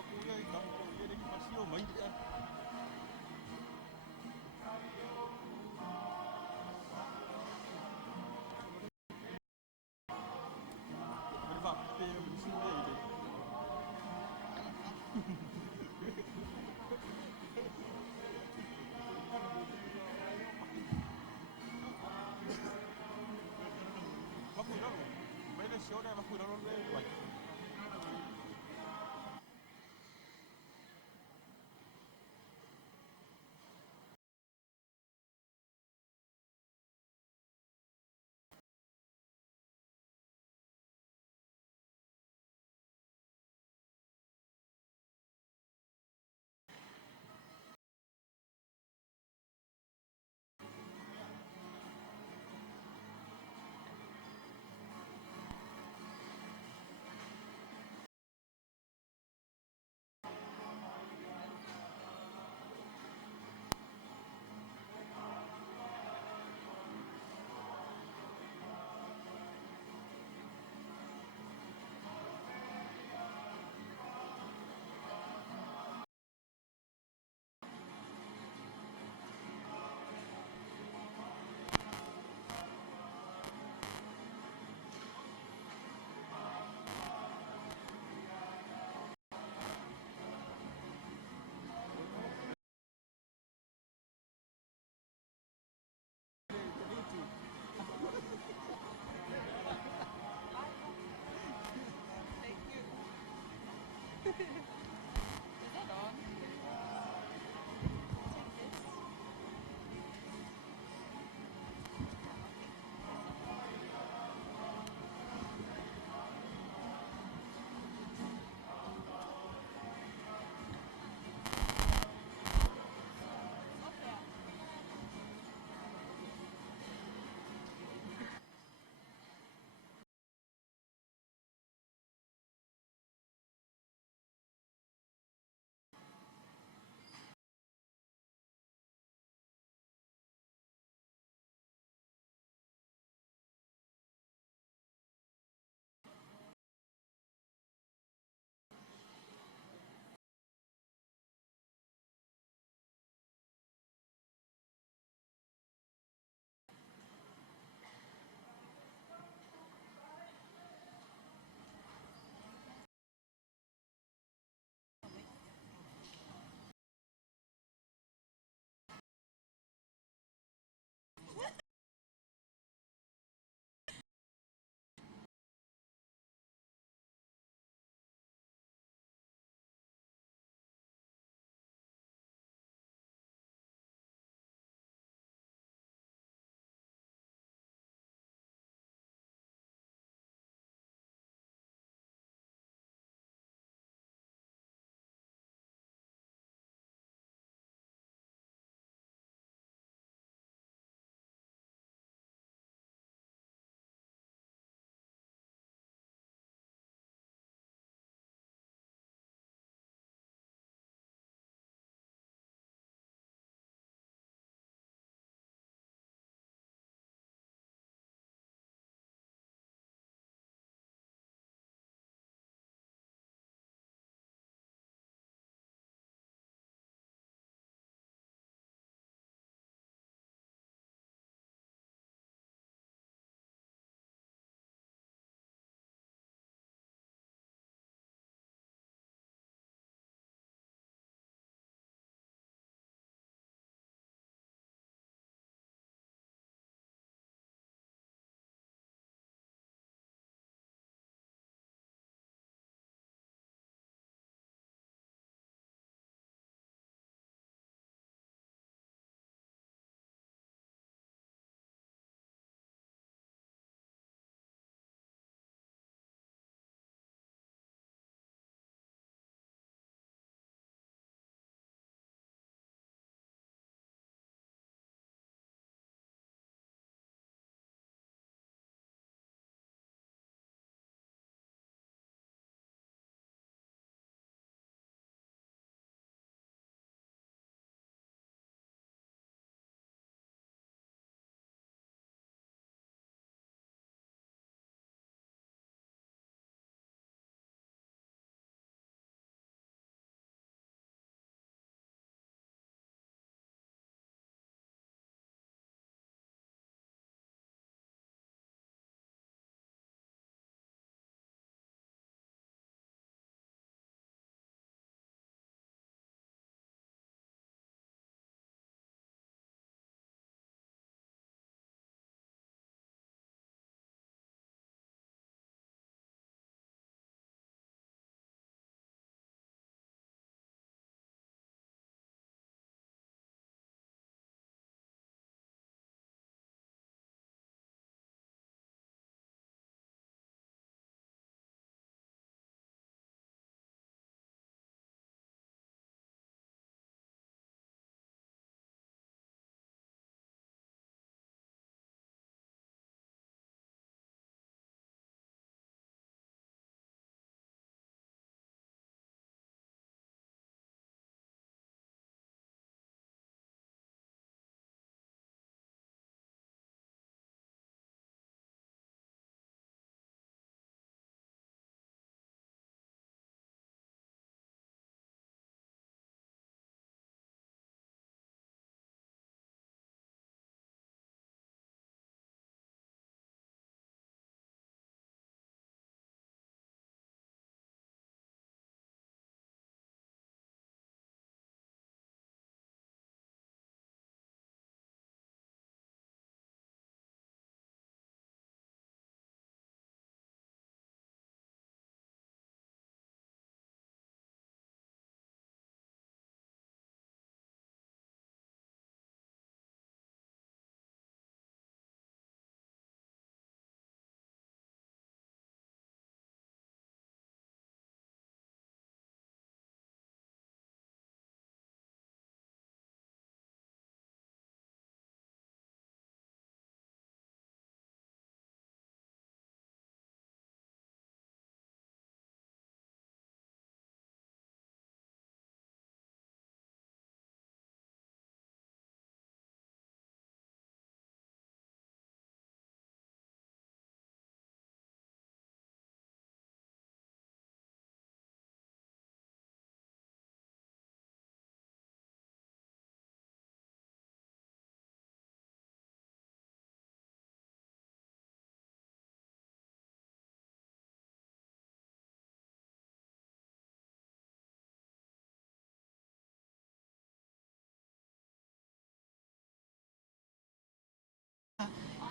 kuya ikaw kuya ni pasio main ka. Berapa pay di sini ini. Baku dah. Main sio dah baku dah lor.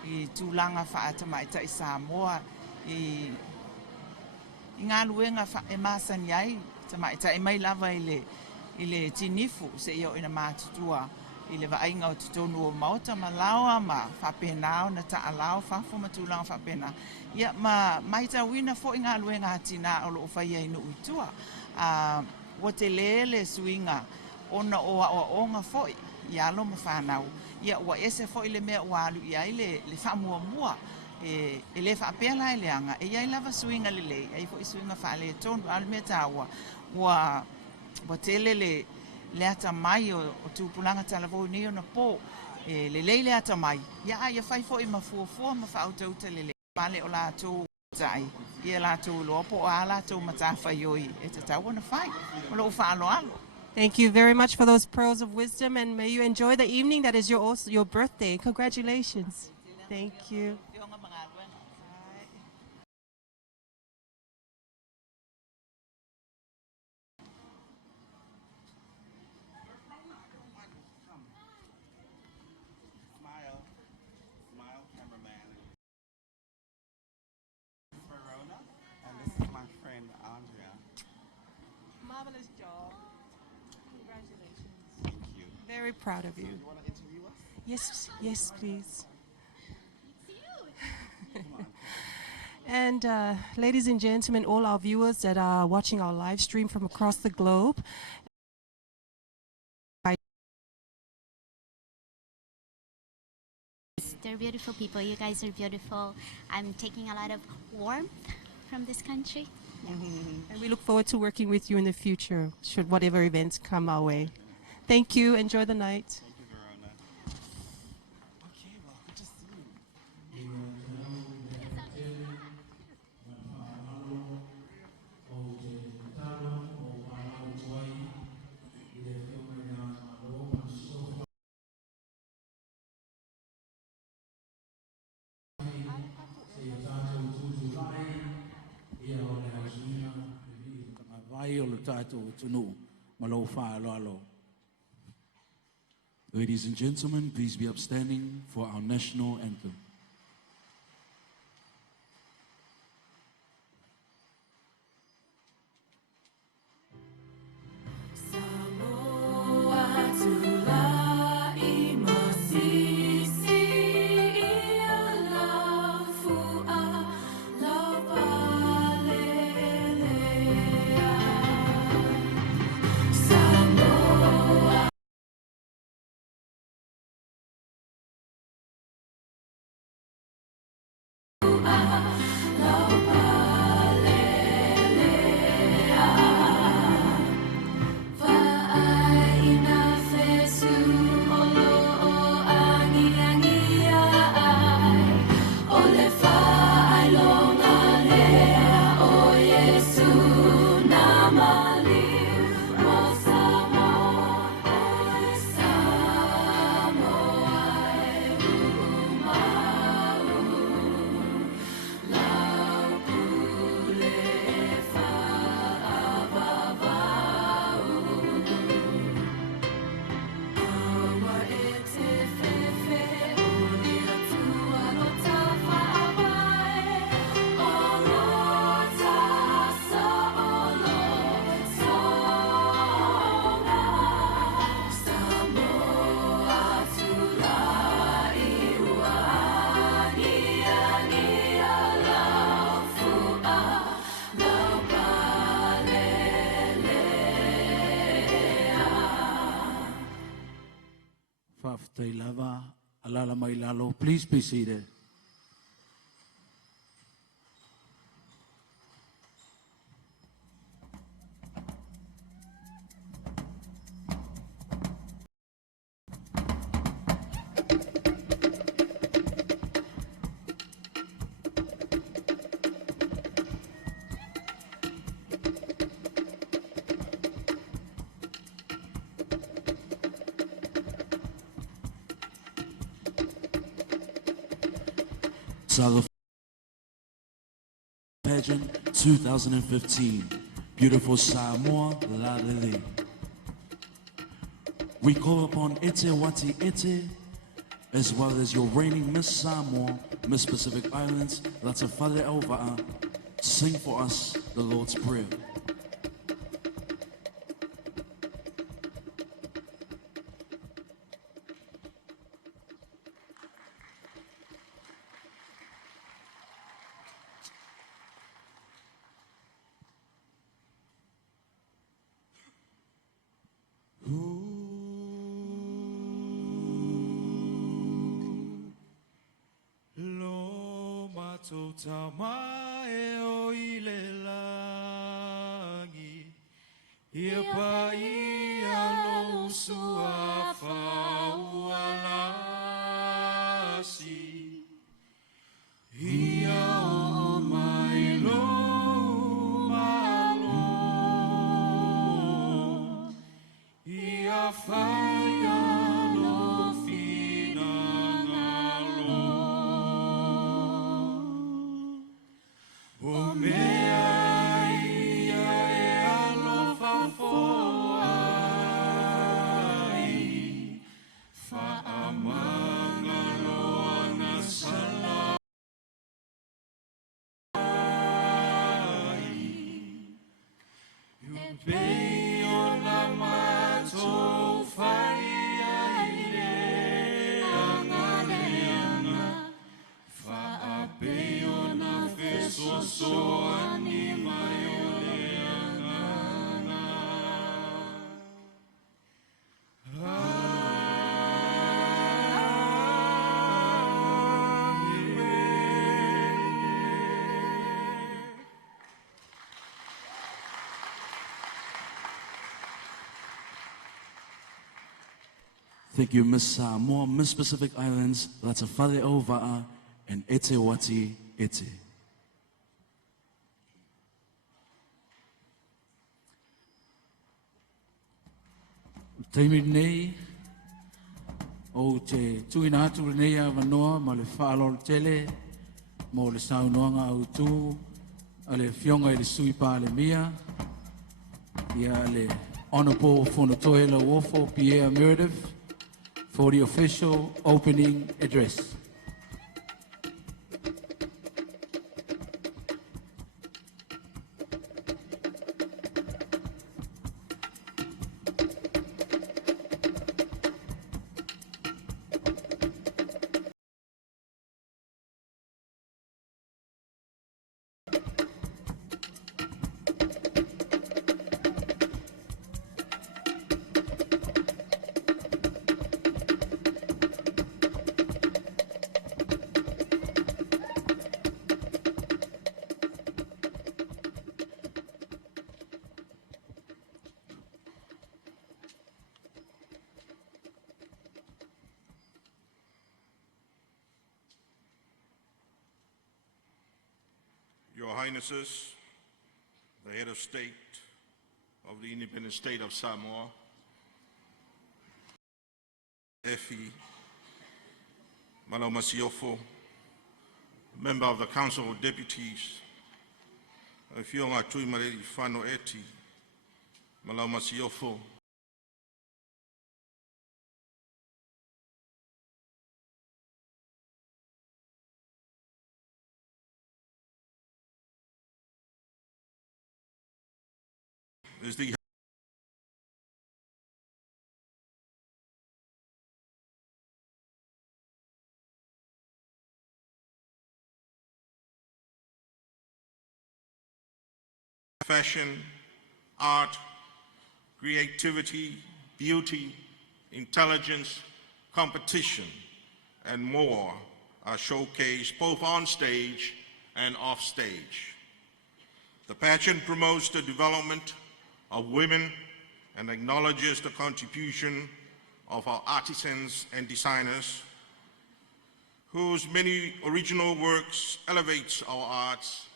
I tūlanga whaatamaita I Samoa I ngā luenga e māsani ai tamaita I mai lava I le tinifu se ia o ina mātutua I le vainga o tutonu o maota ma laoa ma whapenao na ta alao whafo ma tūlanga whapena. Ia ma maita wina fo I ngā luenga tina o lo whaia inu utua. Wa te lele suinga ona o onga fo I alo ma whanau. Ia ua ese fo I le mea ua alu I ai le whamua mua. E le whapea lai leanga. E iai lava suinga le lei. Ai fo I suinga whale tonu alu mea tawa. Wa tele le ata mai o tūpulanga talavou ni o na pō. Le lei le ata mai. Ia whai fo I mafuafua ma whautauta le lei. Pale o la tō tai. Ia la tō lopo o a la tō matawhai oi. E te tau na whai. O lo whaalo alo. Thank you very much for those pearls of wisdom, and may you enjoy the evening. That is your birthday. Congratulations. Thank you. Smile, cameraman. Verona, and this is my friend Andrea. Marvelous job. Congratulations. Thank you. Very proud of you. You want to interview us? Yes, please. And ladies and gentlemen, all our viewers that are watching our live stream from across the globe, they're beautiful people. You guys are beautiful. I'm taking a lot of warmth from this country. Yeah. and we look forward to working with you in the future, should whatever events come our way. Thank you. Enjoy the night. Thank you, Verona. Okay, well, good to see you. Ladies and gentlemen, please be upstanding for our national anthem. Please be seated. Saga Pageant 2015, beautiful Samoa Lalele. We call upon Ete Wati Ete as well as your reigning Miss Samoa, Miss Pacific Islands, that's a Whare au Wa'a, sing for us the Lord's Prayer. Tamae o ilelangi ia pai alo suafa ualasi ia o mai lo malo ia fai alo finangalo o mea ia e alofa foai whaamanga loana salai Upei o na matou whai aile angaleanga Whaapei o na fesoso ani mai o leanganga Thank you, Miss Samoa, Miss Pacific Islands, that's a Whare au Wa'a, and ete wati ete. Taimi nei, o te tuina atu nei a wanoa, ma le whaalor tele, mo le saunoanga au tu, a le fionga I le sui pā le mia, ia le Honourable Fonotoela Wofo, Pierre Meredith, for the official opening address. Your Highnesses, the head of state of the independent state of Samoa, Efi Malomasiofo, member of the Council of Deputies, Fionga Tui Mareri Whano Eti, Malomasiofo, is the fashion, art, creativity, beauty, intelligence, competition, and more are showcased both on stage and off stage. The pageant promotes the development of women and acknowledges the contribution of our artisans and designers, whose many original works elevates our arts,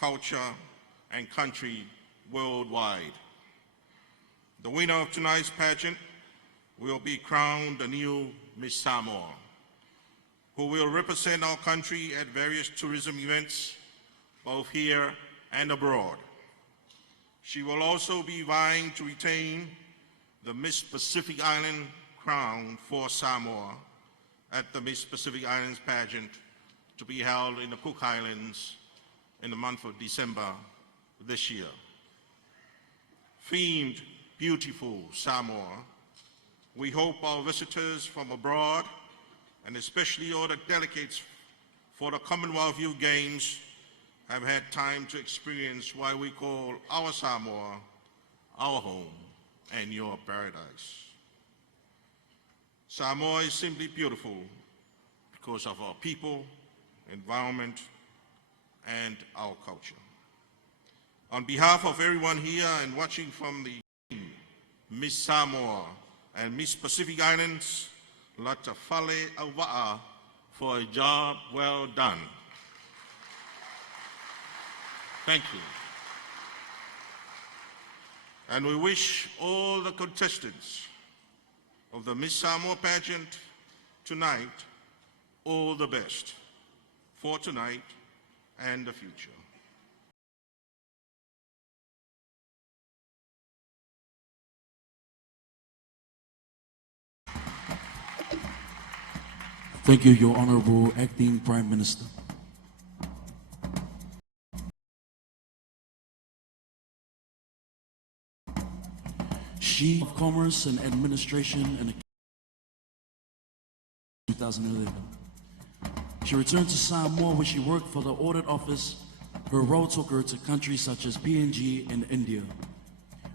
culture, and country worldwide. The winner of tonight's pageant will be crowned the new Miss Samoa, who will represent our country at various tourism events, both here and abroad. She will also be vying to retain the Miss Pacific Island crown for Samoa at the Miss Pacific Islands pageant to be held in the Cook Islands in the month of December this year. Themed Beautiful Samoa, we hope our visitors from abroad, and especially all the delegates for the Commonwealth Youth Games, have had time to experience why we call our Samoa our home and your paradise. Samoa is simply beautiful because of our people, environment, and our culture. On behalf of everyone here and watching from the Miss Samoa and Miss Pacific Islands, lata fale auwa'a for a job well done. Thank you. And we wish all the contestants of the Miss Samoa pageant tonight all the best for tonight and the future. Thank you, Your Honorable Acting Prime Minister. She of Commerce and Administration in 2011. She returned to Samoa where she worked for the Audit Office. Her role took her to countries such as PNG and India.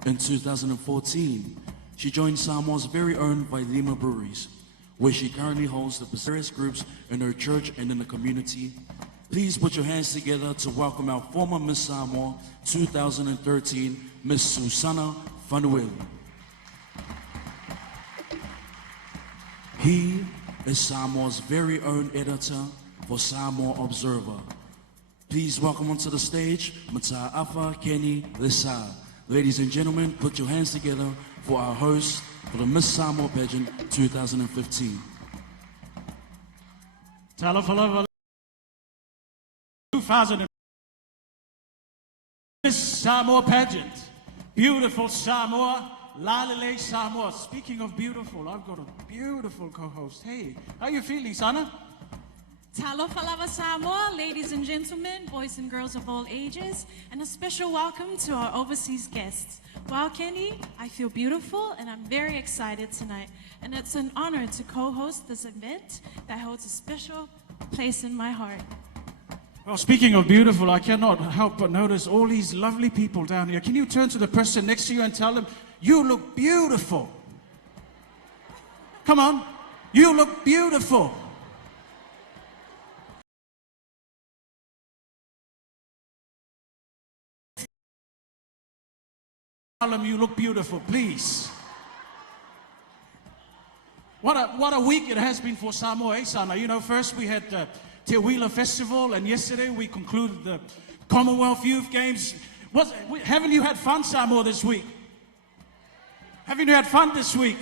In 2014, she joined Samoa's very own Vailima Breweries, where she currently holds the various groups in her church and in the community. Please put your hands together to welcome our former Miss Samoa 2013, Miss Susana Fanueli. He is Samoa's very own editor for Samoa Observer. Please welcome onto the stage, Mata'afa Kenny Lesa. Ladies and gentlemen, put your hands together for our host for the Miss Samoa pageant 2015. Talafalava 2000 Miss Samoa pageant. Beautiful Samoa, Lalele Samoa. Speaking of beautiful, I've got a beautiful co-host. Hey, how you feeling, Sana? Talofalava Samoa, ladies and gentlemen, boys and girls of all ages, and a special welcome to our overseas guests. Wow, Kenny, I feel beautiful and I'm very excited tonight. And it's an honor to co-host this event that holds a special place in my heart. Well, speaking of beautiful, I cannot help but notice all these lovely people down here. Can you turn to the person next to you and tell them, you look beautiful? Come on, you look beautiful. Tell them you look beautiful, please. What a week it has been for Samoa, eh, Sana? You know, first we had the Te Wheeler Festival, and yesterday we concluded the Commonwealth Youth Games. Haven't you had fun, Samoa, this week? Haven't you had fun this week?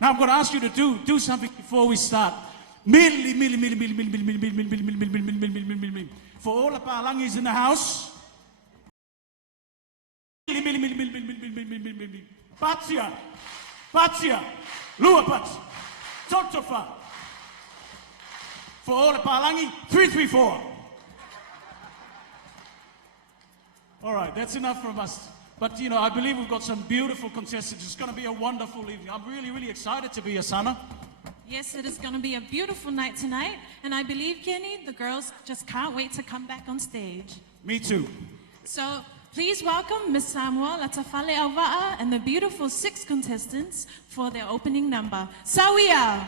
Now I'm going to ask you to do something before we start. For all the Palangis in the house. Patia, Patia, Luapat, Totofa. For all the Palangi, 334. All right, that's enough from us. But you know, I believe we've got some beautiful contestants. It's going to be a wonderful evening. I'm really, really excited to be here, Sana. Yes, it is going to be a beautiful night tonight, and I believe, Kenny, the girls just can't wait to come back on stage. Me too. So please welcome Miss Samoa Latafale Auva'a and the beautiful 6 contestants for their opening number. Sawia!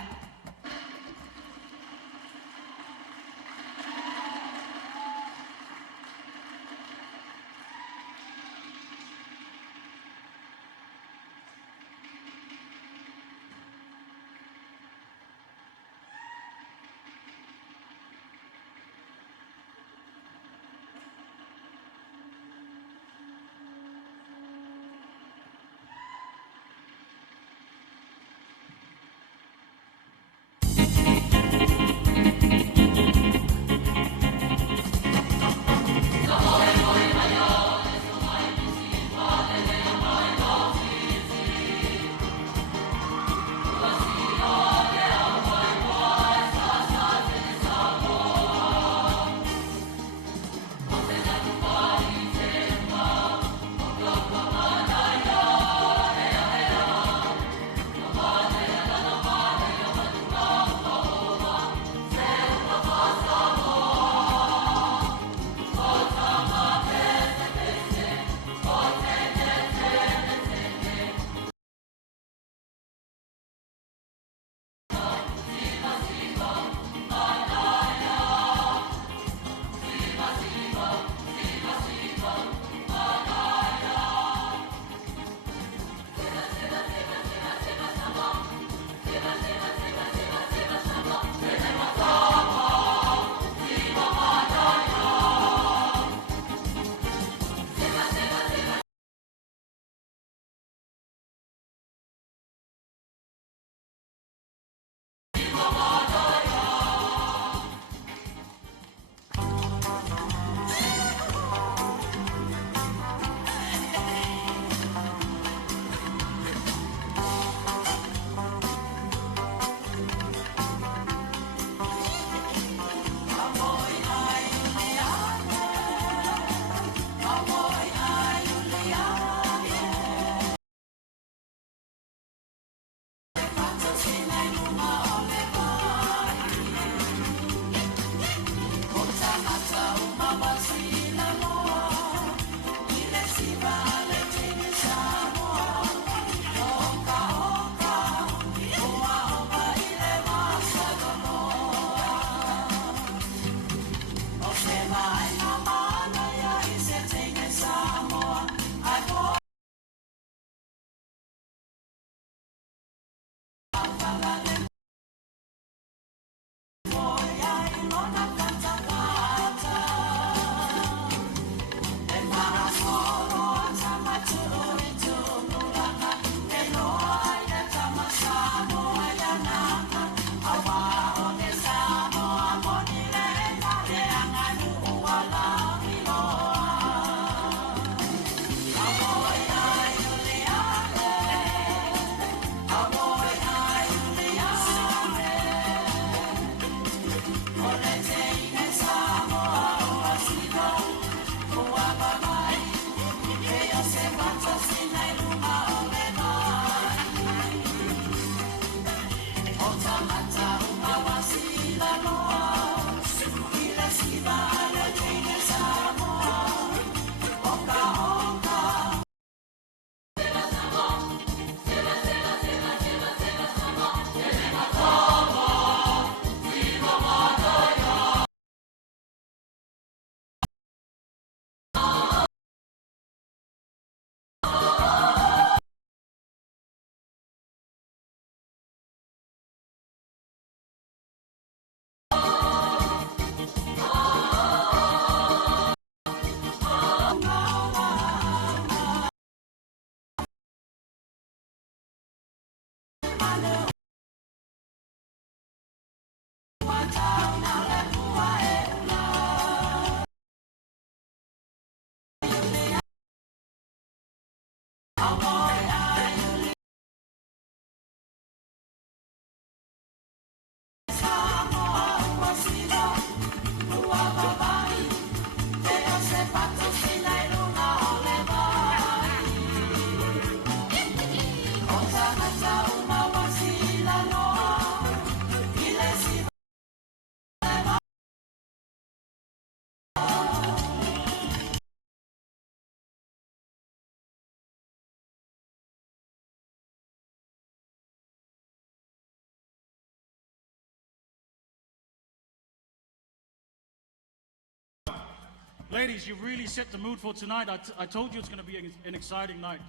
Ladies, you really set the mood for tonight. I told you it's going to be an exciting night.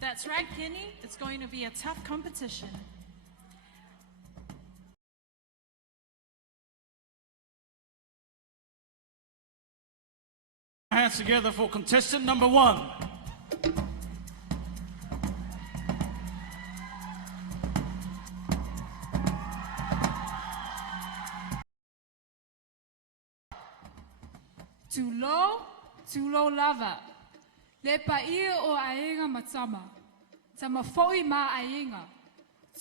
That's right, Kenny. It's going to be a tough competition. Hands together for contestant number 1. Too low lava. Le paia o ainga matama. Tama foi ma ainga.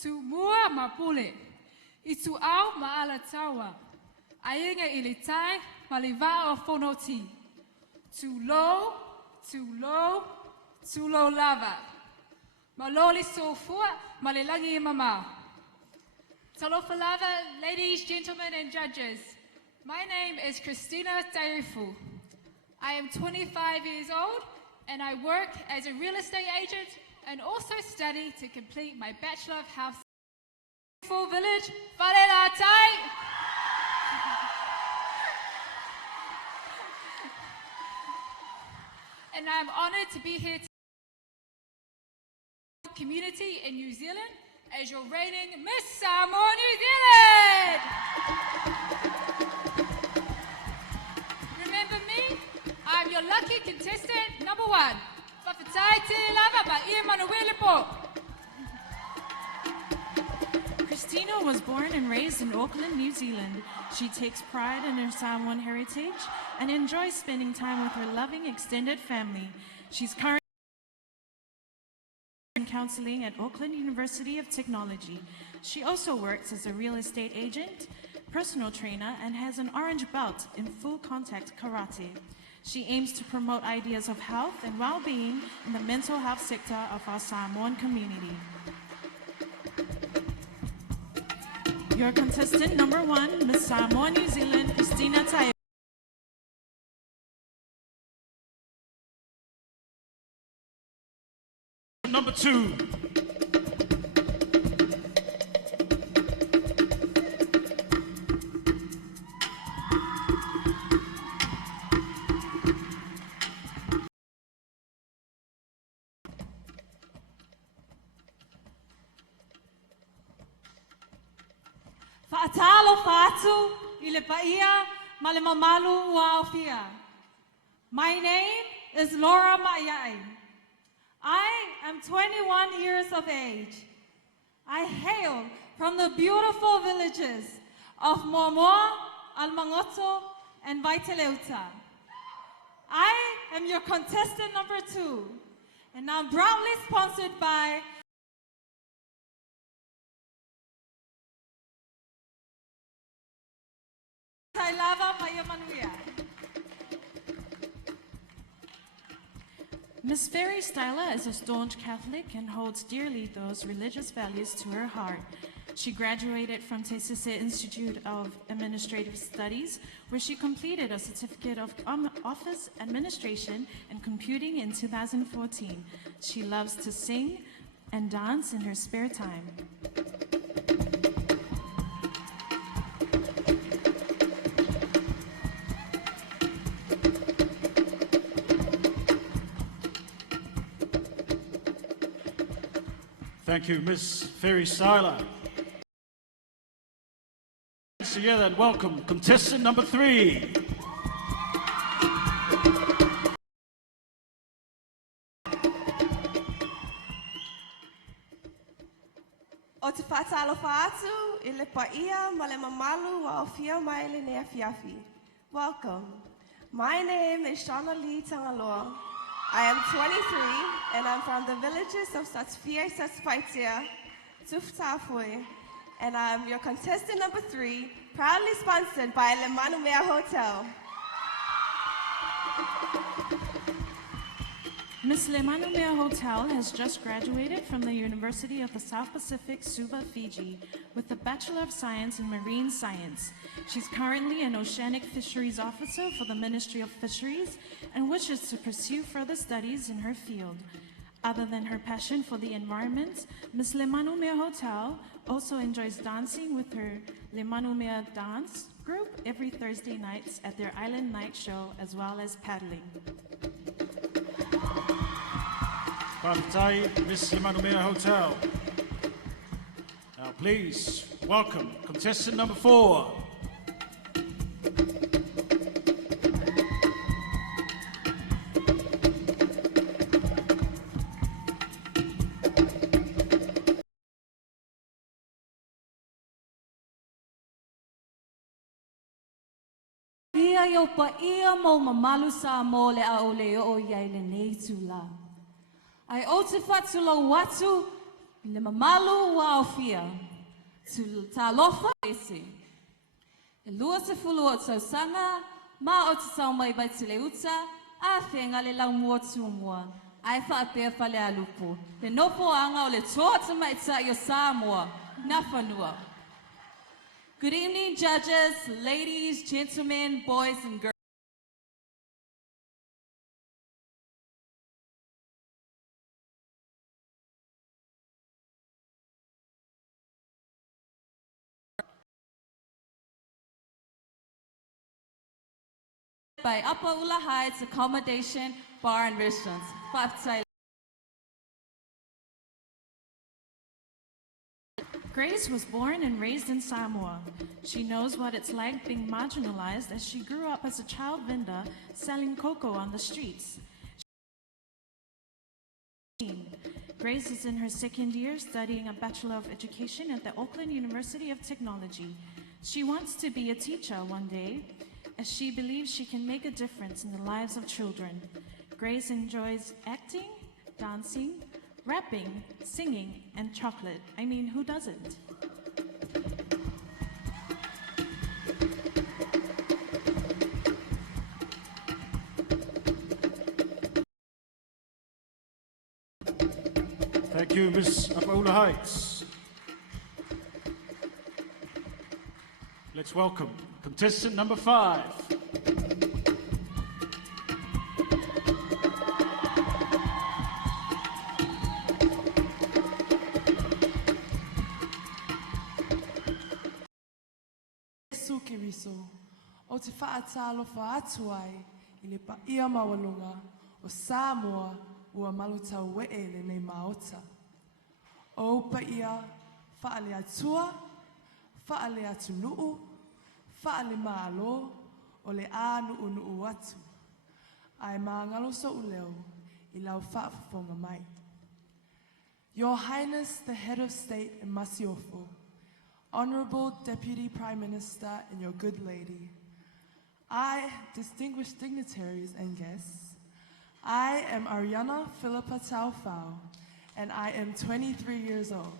Tu mua ma pule. I tu au ma ala tawa. Ainga ilitai ma liva o fonoti. Too low lava. Maloli so fua malilangi mama. Talofa lava, ladies, gentlemen, and judges. My name is Christina Taifu. I am 25 years old and I work as a real estate agent and also study to complete my Bachelor of House. Full village, Whalela Tai. And I'm honored to be here community in New Zealand as your reigning Miss Samoa, New Zealand. Remember me? I'm your lucky contestant number 1. Whawhatai te lava ba ia manuelepo. Christina was born and raised in Auckland, New Zealand. She takes pride in her Samoan heritage and enjoys spending time with her loving extended family. She's currently in counseling at Auckland University of Technology. She also works as a real estate agent, personal trainer, and has an orange belt in full contact karate. She aims to promote ideas of health and well-being in the mental health sector of our Samoan community. Your contestant number 1, Miss Samoa, New Zealand, Christina Tai. Number 2. Fa'atalo fa'atu ile paia ma le mamalu ua aufia. My name is Laura Maiai. I am 21 years of age. I hail from the beautiful villages of Momoa, Almangoto, and Vaiteleuta. I am your contestant number 2, and I'm proudly sponsored by Tailava Mayamanuia. Miss Ferry Styler is a staunch Catholic and holds dearly those religious values to her heart. She graduated from Te Sese Institute of Administrative Studies, where she completed a certificate of office administration and computing in 2014. She loves to sing and dance in her spare time. Thank you, Miss Ferry Styler. Together and welcome contestant number 3. O te whātalo whaatu, I le paia ma le mamalu wa o fia mai le nea fiafi. Welcome. My name is Shauna Lee Tangaloa. I am 23 and I'm from the villages of Satsfia, Satspaitia, Tuftafui, and I'm your contestant number 3, proudly sponsored by Le Manumea Hotel. Miss Lemanumea Hotel has just graduated from the University of the South Pacific, Suva, Fiji, with a Bachelor of Science in Marine Science. She's currently an Oceanic Fisheries Officer for the Ministry of Fisheries and wishes to pursue further studies in her field. Other than her passion for the environment, Miss Lemanumea Hotel also enjoys dancing with her Lemanumea dance group every Thursday nights at their island night show, as well as paddling. Puletasi, Miss Imanumea Hotel. Now please welcome contestant number 4. Ia yo pa ia mo mamalu sa mo le a ole o iai le nei tula. Ai o te whatu lau watu i le mamalu wa o fia. Tu ta lofa ese. E lua se fulu o tau sanga, ma o te tau mai bai te le uta, a whenga le lau mua tu mua. Ai wha apea whale a lupo. Le nopo anga o le toa te maita i o Samoa. Na whanua. Good evening, judges, ladies, gentlemen, boys, and girls. By Upper Ula Heights Accommodation, Bar and Restaurants. Grace was born and raised in Samoa. She knows what it's like being marginalized as she grew up as a child vendor selling cocoa on the streets. Grace is in her second year studying a Bachelor of Education at the Auckland University of Technology. She wants to be a teacher one day, as she believes she can make a difference in the lives of children. Grace enjoys acting, dancing, rapping, singing, and chocolate. I mean, who doesn't? Thank you, Miss Apaula Heights. Let's welcome contestant number 5. Sukiriso, o te whaatalofa atu ai I le paia mawalunga o Samoa ua malutau wee le nei maota. O paia whaale atua, whaale atu nuu, whaale maalo o le a nuu nuu atu. Ai maangalo so uleo I lau whaafafonga mai. Your Highness, the Head of State in Masiofo, Honorable Deputy Prime Minister and your good lady, I, distinguished dignitaries and guests, I am Ariana Philippa Taufau, and I am 23 years old.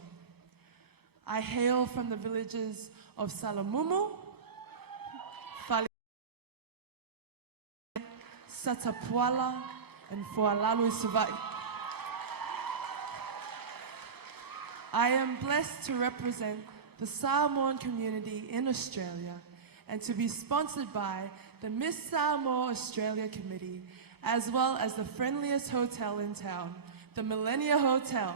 I hail from the villages of Salamumu, Fali, Satapuala, and Fualalu Suvai. I am blessed to represent the Samoan community in Australia and to be sponsored by the Miss Samoa Australia Committee, as well as the friendliest hotel in town, the Millennia Hotel.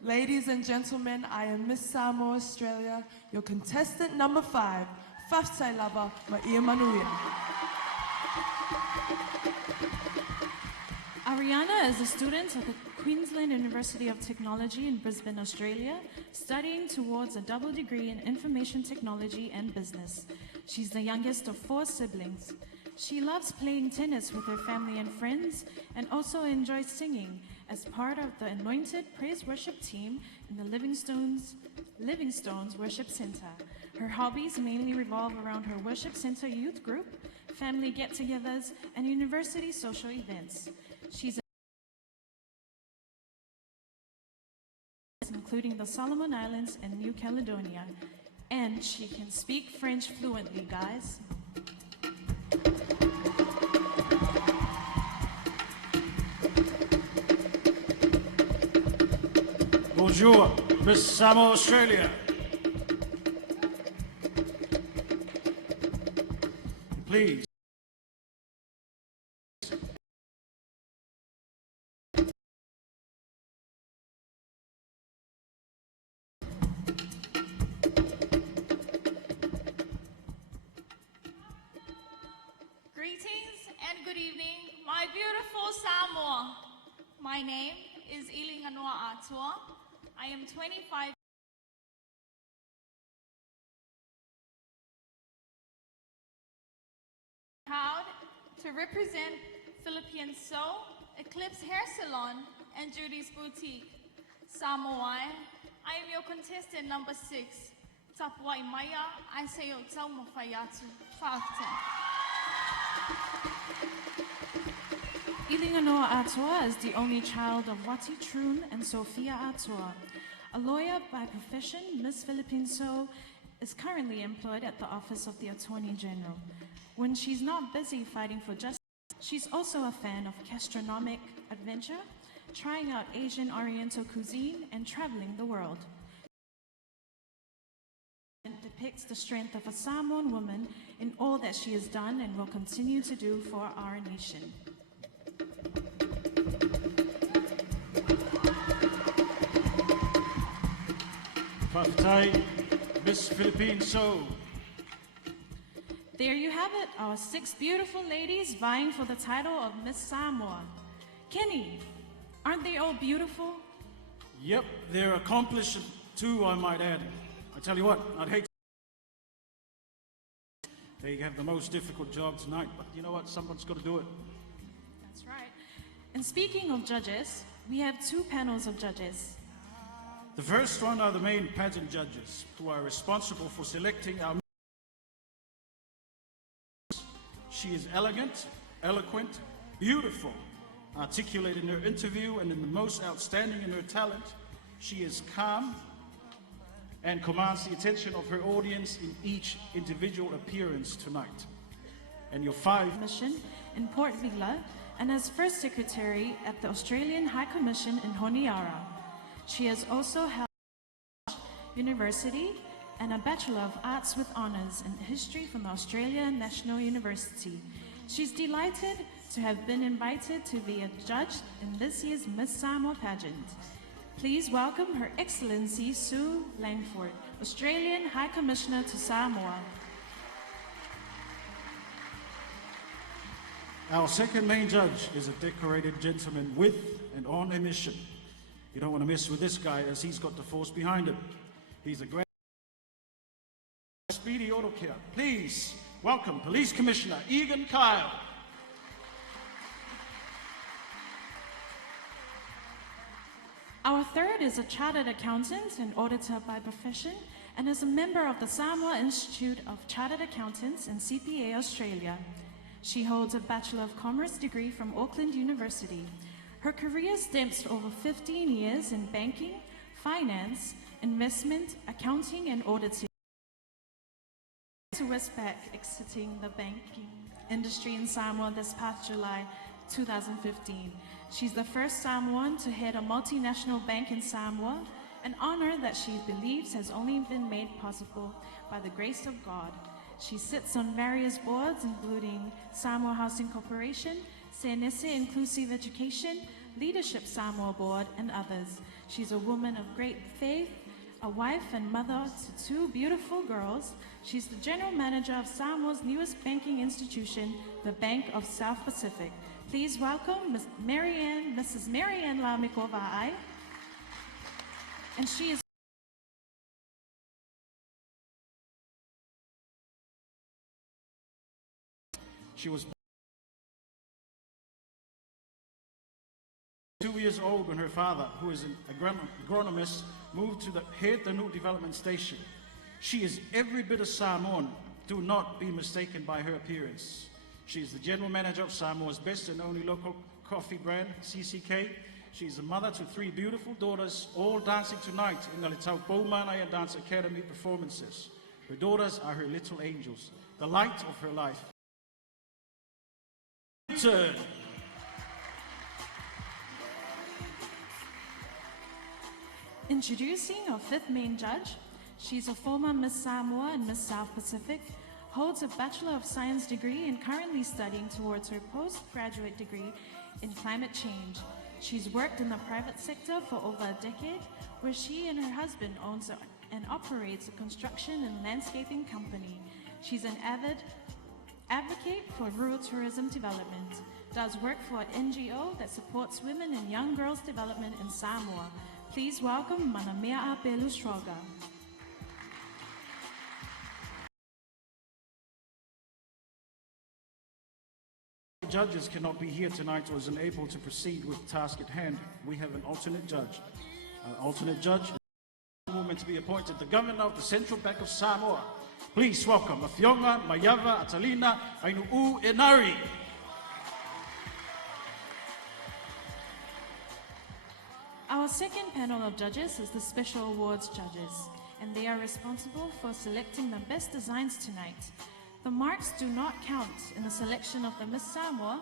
Ladies and gentlemen, I am Miss Samoa Australia, your contestant number 5, Faftai Lava Maia Manuia. Ariana is a student at the Queensland University of Technology in Brisbane, Australia, studying towards a double degree in Information Technology and Business. She's the youngest of 4 siblings. She loves playing tennis with her family and friends and also enjoys singing as part of the Anointed Praise Worship team in the Livingstones Worship Center. Her hobbies mainly revolve around her Worship Center youth group, family get-togethers, and university social events. She's including the Solomon Islands and New Caledonia. And she can speak French fluently, guys. Bonjour, Miss Samoa Australia. Please. and good evening, my beautiful Samoa. My name is Ilinganoa Atua. I am 25. Proud to represent Philippine Soul, Eclipse Hair Salon, and Judy's Boutique. Samoa, I am your contestant number 6. Tapua Maya, I say o tau mawhaiatu. Whaafta. Ilinganoa Atua is the only child of Wati Troon and Sophia Atua. A lawyer by profession, Miss Philippine Soul is currently employed at the Office of the Attorney General. When she's not busy fighting for justice, she's also a fan of gastronomic adventure, trying out Asian Oriental cuisine, and traveling the world. It depicts the strength of a Samoan woman in all that she has done and will continue to do for our nation. Whakatai, Miss Philippine Soul. There you have it, our 6 beautiful ladies vying for the title of Miss Samoa. Kenny, aren't they all beautiful? Yep, they're accomplished too, I might add. I tell you what, I'd hate they have the most difficult job tonight, but you know what, someone's got to do it. That's right. And speaking of judges, we have 2 panels of judges. The first one are the main pageant judges, who are responsible for selecting our. She is elegant, eloquent, beautiful, articulate in her interview, and in the most outstanding in her talent. She is calm and commands the attention of her audience in each individual appearance tonight. And your 5 mission in Port Vila, and as First Secretary at the Australian High Commission in Honiara. She has also held University and a Bachelor of Arts with Honours in History from the Australian National University. She's delighted to have been invited to be a judge in this year's Miss Samoa pageant. Please welcome Her Excellency Sue Langford, Australian High Commissioner to Samoa. Our second main judge is a decorated gentleman with and on a mission. You don't want to mess with this guy, as he's got the force behind him. He's a great Speedy Auto Care. Please welcome Police Commissioner Egan Kyle. Our third is a chartered accountant and auditor by profession, and is a member of the Samoa Institute of Chartered Accountants and CPA Australia. She holds a Bachelor of Commerce degree from Auckland University. Her career stems over 15 years in banking, finance, investment, accounting, and auditing. To Westpac, exiting the banking industry in Samoa this past July 2015. She's the first Samoan to head a multinational bank in Samoa, an honor that she believes has only been made possible by the grace of God. She sits on various boards, including Samoa Housing Corporation, Senese Inclusive Education, Leadership Samoa Board, and others. She's a woman of great faith, a wife and mother to 2 beautiful girls. She's the general manager of Samoa's newest banking institution, the Bank of South Pacific. Please welcome Mrs. Marianne Lamikovaai. And she is She was 2 years old when her father, who is an agronomist, moved to the He Development Station. She is every bit a Samoan. Do not be mistaken by her appearance. She is the general manager of Samoa's best and only local coffee brand, CCK. She is a mother to 3 beautiful daughters, all dancing tonight in the Litau Baumanaya Dance Academy performances. Her daughters are her little angels, the light of her life. Turn. Introducing our 5th main judge. She's a former Miss Samoa and Miss South Pacific, holds a Bachelor of Science degree, and currently studying towards her postgraduate degree in climate change. She's worked in the private sector for over a decade, where she and her husband owns and operates a construction and landscaping company. She's an avid advocate for rural tourism development, does work for an NGO that supports women and young girls' development in Samoa. Please welcome Manamea Belustroga. Judges cannot be here tonight or is unable to proceed with the task at hand. We have an alternate judge. Our alternate judge is a woman to be appointed the governor of the Central Bank of Samoa. Please welcome Afionga Mayava Atalina Ainu'u Enari. Our second panel of judges is the Special Awards judges, and they are responsible for selecting the best designs tonight. The marks do not count in the selection of the Miss Samoa,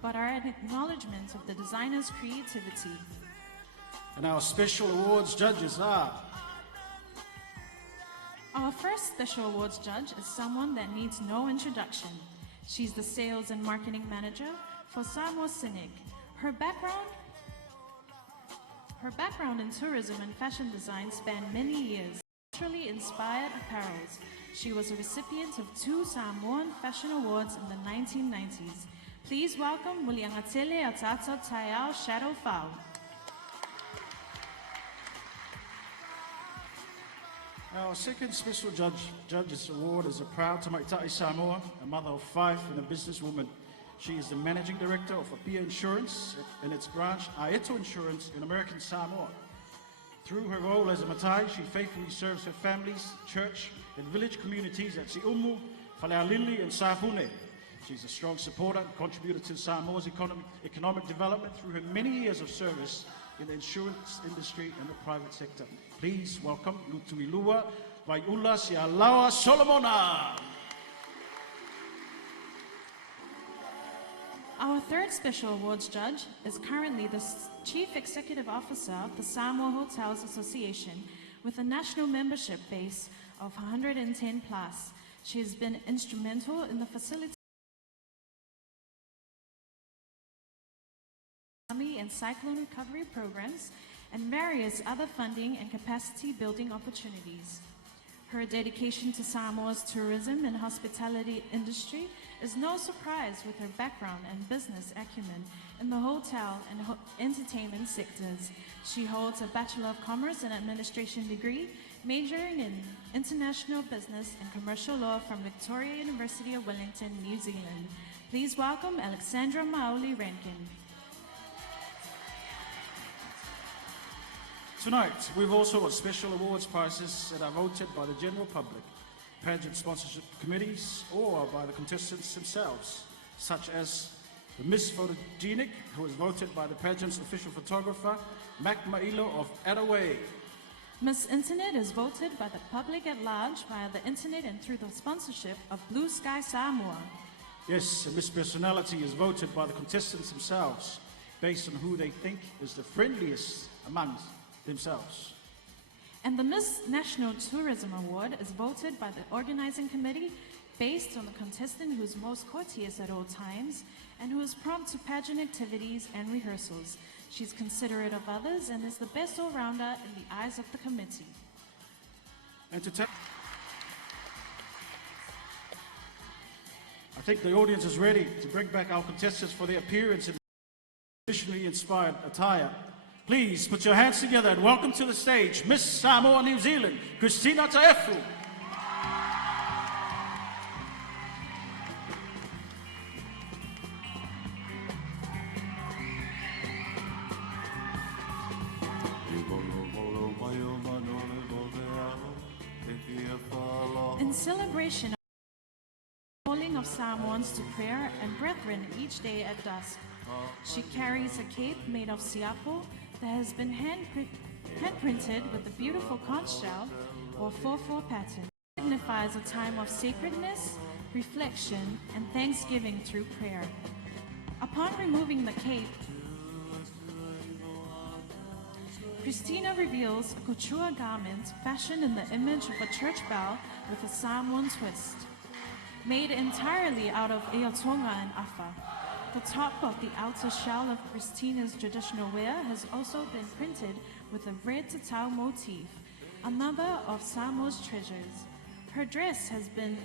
but are an acknowledgement of the designer's creativity. And our Special Awards judges are... Our first Special Awards judge is someone that needs no introduction. She's the Sales and Marketing Manager for Samoa Cynic. Her background in tourism and fashion design spanned many years, naturally inspired apparels. She was a recipient of 2 Samoan Fashion Awards in the 1990s. Please welcome Muliangatele Atata Tayao Shadow Fau. Our second special judge's award is a proud Tamaitai Samoa, a mother of 5 and a businesswoman. She is the managing director of Apia Insurance and its branch Aeto Insurance in American Samoa. Through her role as a matai, she faithfully serves her families, church, and village communities at Siumu, Falealili, and Safune. She's a strong supporter and contributor to Samoa's economic development through her many years of service in the insurance industry and the private sector. Please welcome Lutuilua Vaiula Sialawa Solomona. Our third Special Awards judge is currently the Chief Executive Officer of the Samoa Hotels Association with a national membership base of 110 plus. She has been instrumental in the facility and cyclone recovery programs and various other funding and capacity building opportunities. Her dedication to Samoa's tourism and hospitality industry is no surprise with her background and business acumen in the hotel and entertainment sectors. She holds a Bachelor of Commerce and Administration degree, majoring in International Business and Commercial Law from Victoria University of Wellington, New Zealand. Please welcome Alexandra Maoli Rankin. Tonight, we've also got special awards prizes that are voted by the general public, pageant sponsorship committees, or by the contestants themselves, such as the Miss Photogenic, who is voted by the pageant's official photographer, Mac Mailo of Attaway. Miss Internet is voted by the public at large via the internet and through the sponsorship of Blue Sky Samoa. Yes, the Miss Personality is voted by the contestants themselves, based on who they think is the friendliest amongst themselves. And the Miss National Tourism Award is voted by the organizing committee based on the contestant who is most courteous at all times and who is prompt to pageant activities and rehearsals. She's considerate of others and is the best all-rounder in the eyes of the committee. And I think the audience is ready to bring back our contestants for their appearance in traditionally inspired attire. Please put your hands together and welcome to the stage Miss Samoa New Zealand, Christina Taefu. In celebration of the calling of Samoans to prayer and brethren each day at dusk, she carries a cape made of siapo that has been hand-printed with a beautiful conch shell or 4/4 pattern. It signifies a time of sacredness, reflection, and thanksgiving through prayer. Upon removing the cape, Christina reveals a couture garment fashioned in the image of a church bell with a Samoan twist. Made entirely out of eotonga and afa, the top of the outer shell of Christina's traditional wear has also been printed with a red tatau motif, another of Samoa's treasures. Her dress has been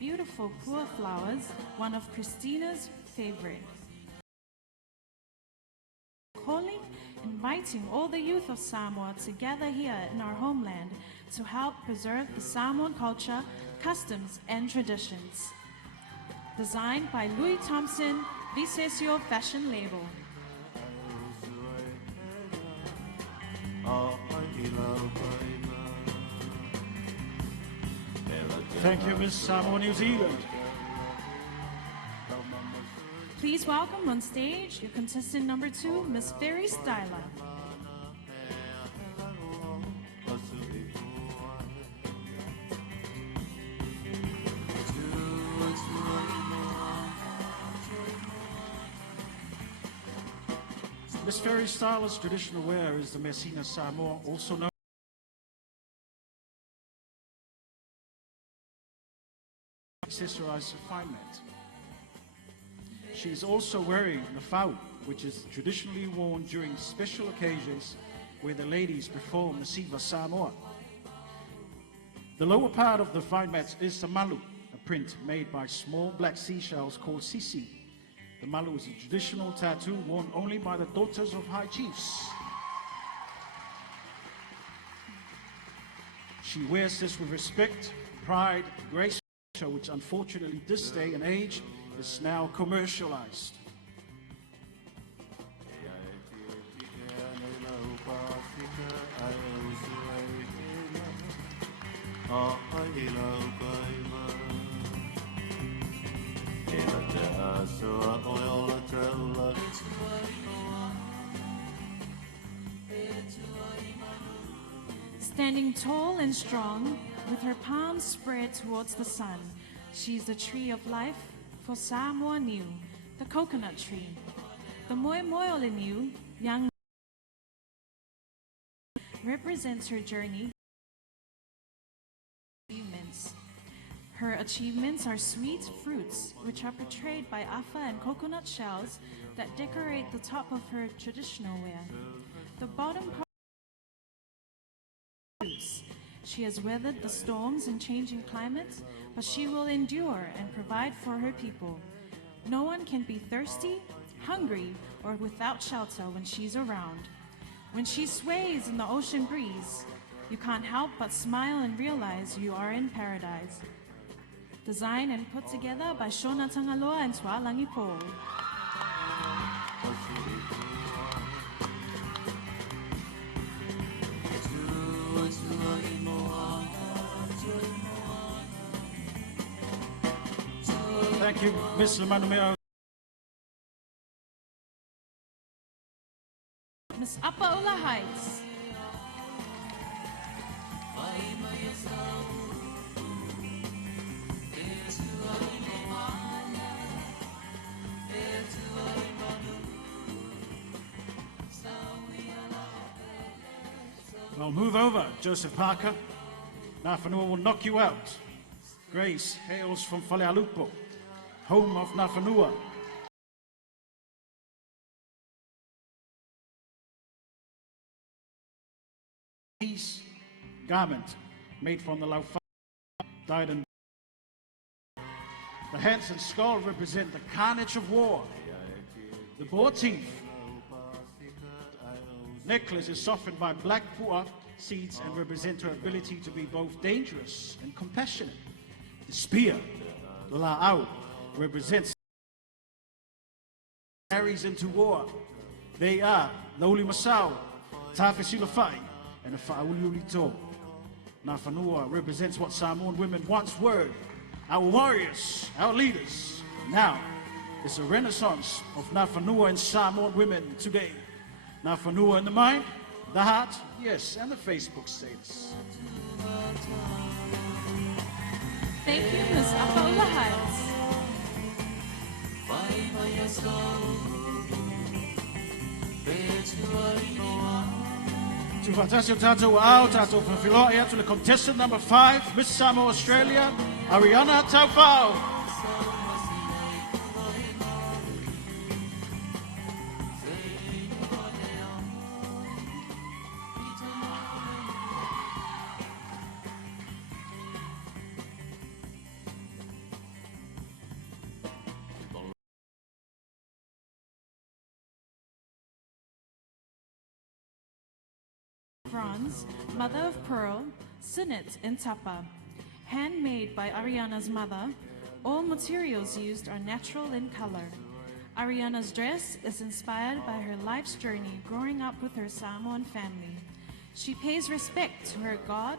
beautiful pua flowers, one of Christina's favorite. Calling, inviting all the youth of Samoa to gather here in our homeland to help preserve the Samoan culture, customs, and traditions. Designed by Louis Thompson, Vicesio Fashion Label. Thank you, Miss Samoa, New Zealand. Please welcome on stage your contestant number 2, Miss Fairy Styler. Miss Fairy Styler's traditional wear is the Messina Samoa, also known as accessorized refinement. She's also wearing the fau, which is traditionally worn during special occasions where the ladies perform the Siva Samoa. The lower part of the fine mat is the malu, a print made by small black seashells called sisi. The malu is a traditional tattoo worn only by the daughters of high chiefs. She wears this with respect, pride, grace, which unfortunately this day and age is now commercialized. Standing tall and strong, with her palms spread towards the sun, she's the tree of life for Samoa Niu, the coconut tree. The Moi Moiole Niu, young, represents her journey achievements. Her achievements are sweet fruits, which are portrayed by afa and coconut shells that decorate the top of her traditional wear. The bottom part fruits. She has weathered the storms and changing climates, but she will endure and provide for her people. No one can be thirsty, hungry, or without shelter when she's around. When she sways in the ocean breeze, you can't help but smile and realize you are in paradise. Designed and put together by Shona Tangaloa and Tua Langipo. Thank you, Miss Manumeo. Miss Apaula Heights. Well, move over, Joseph Parker. Nafanua will knock you out. Grace hails from Falealupo, home of Nafanua. Peace garment made from the laufa dyed in. The hands and skull represent the carnage of war. The boar teeth necklace is softened by black pua seeds and represent her ability to be both dangerous and compassionate. The spear, the la'au, represents carries into war. They are Lauli Masao, Tafe Silafai, and the Fa'auliulito. Nafanua represents what Samoan women once were, our warriors, our leaders. Now, it's a renaissance of Nafanua and Samoan women today. Nafanua in the mind, the heart, yes, and the Facebook status. Thank you, Ms. Apaula Heights. Tufatasi Tato Au, Tato Filoia to the contestant number 5, Miss Samoa Australia, Ariana Taufau. bronze, mother of pearl, sunnet, and tapa. Handmade by Ariana's mother, all materials used are natural in color. Ariana's dress is inspired by her life's journey growing up with her Samoan family. She pays respect to her God,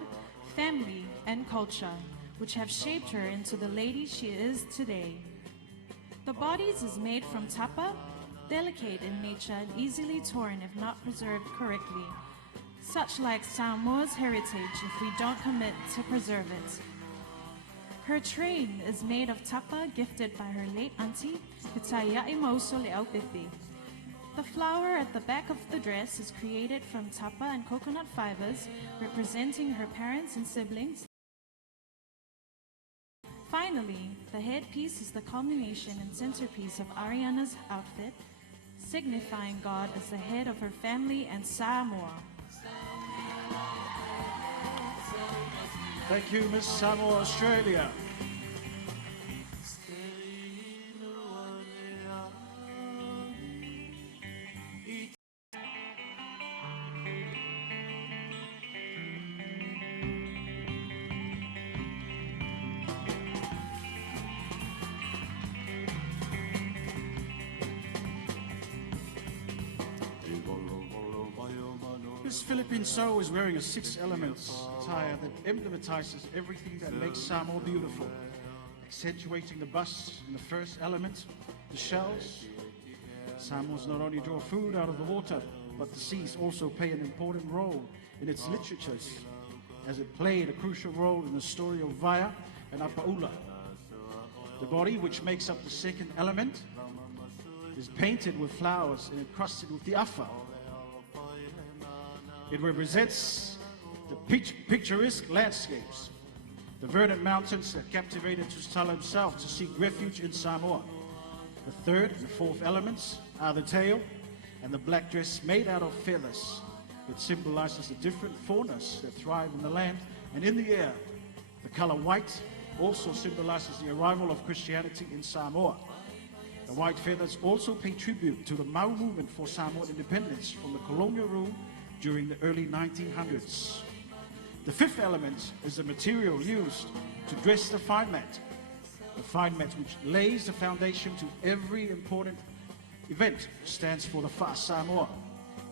family, and culture, which have shaped her into the lady she is today. The bodice is made from tapa, delicate in nature and easily torn if not preserved correctly, such like Samoa's heritage if we don't commit to preserve it. Her train is made of tapa gifted by her late auntie, Pitaia'i Mauso Le'aupepe. The flower at the back of the dress is created from tapa and coconut fibers, representing her parents and siblings. Finally, the headpiece is the culmination and centerpiece of Ariana's outfit, signifying God as the head of her family and Samoa. Thank you, Miss Samoa, Australia. This Philippine soul is wearing a 6 elements attire that emblematizes everything that makes Samoa beautiful, accentuating the bust in the first element, the shells. Samoans not only draw food out of the water, but the seas also play an important role in its literatures, as it played a crucial role in the story of Vaya and Apaula. The body, which makes up the second element, is painted with flowers and encrusted with the afa. It represents the picturesque landscapes, the verdant mountains that captivated Tustala himself to seek refuge in Samoa. The third and fourth elements are the tail and the black dress made out of feathers. It symbolizes the different faunas that thrive in the land and in the air. The color white also symbolizes the arrival of Christianity in Samoa. The white feathers also pay tribute to the Mau movement for Samoan independence from the colonial rule during the early 1900s. The fifth element is the material used to dress the fine mat. The fine mat, which lays the foundation to every important event, stands for the Fa Samoa.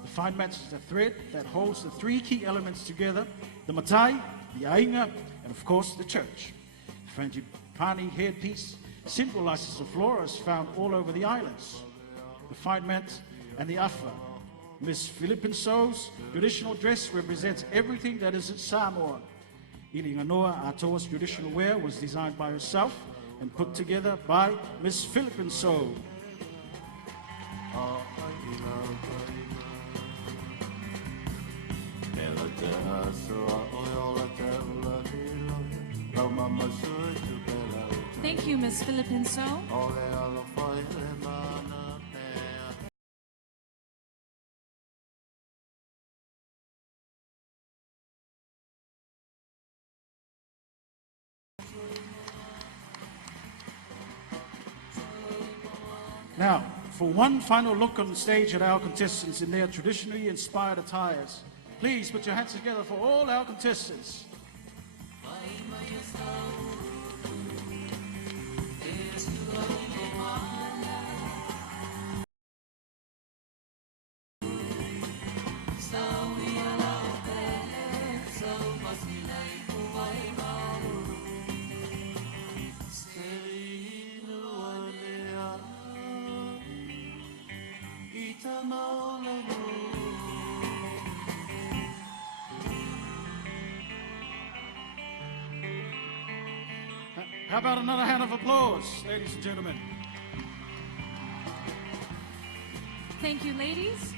The fine mat is the thread that holds the 3 key elements together: the matai, the ainga, and of course the church. The frangipani headpiece symbolizes the floras found all over the islands. The fine mat and the afa. Miss Philippine Soul's traditional dress represents everything that is in Samoa. Ilinganoa Atoa's traditional wear was designed by herself and put together by Miss Philippine Soul. Thank you, Miss Philippine Soul. Now, for one final look on the stage at our contestants in their traditionally inspired attires, please put your hands together for all our contestants. How about another hand of applause, ladies and gentlemen? Thank you, ladies.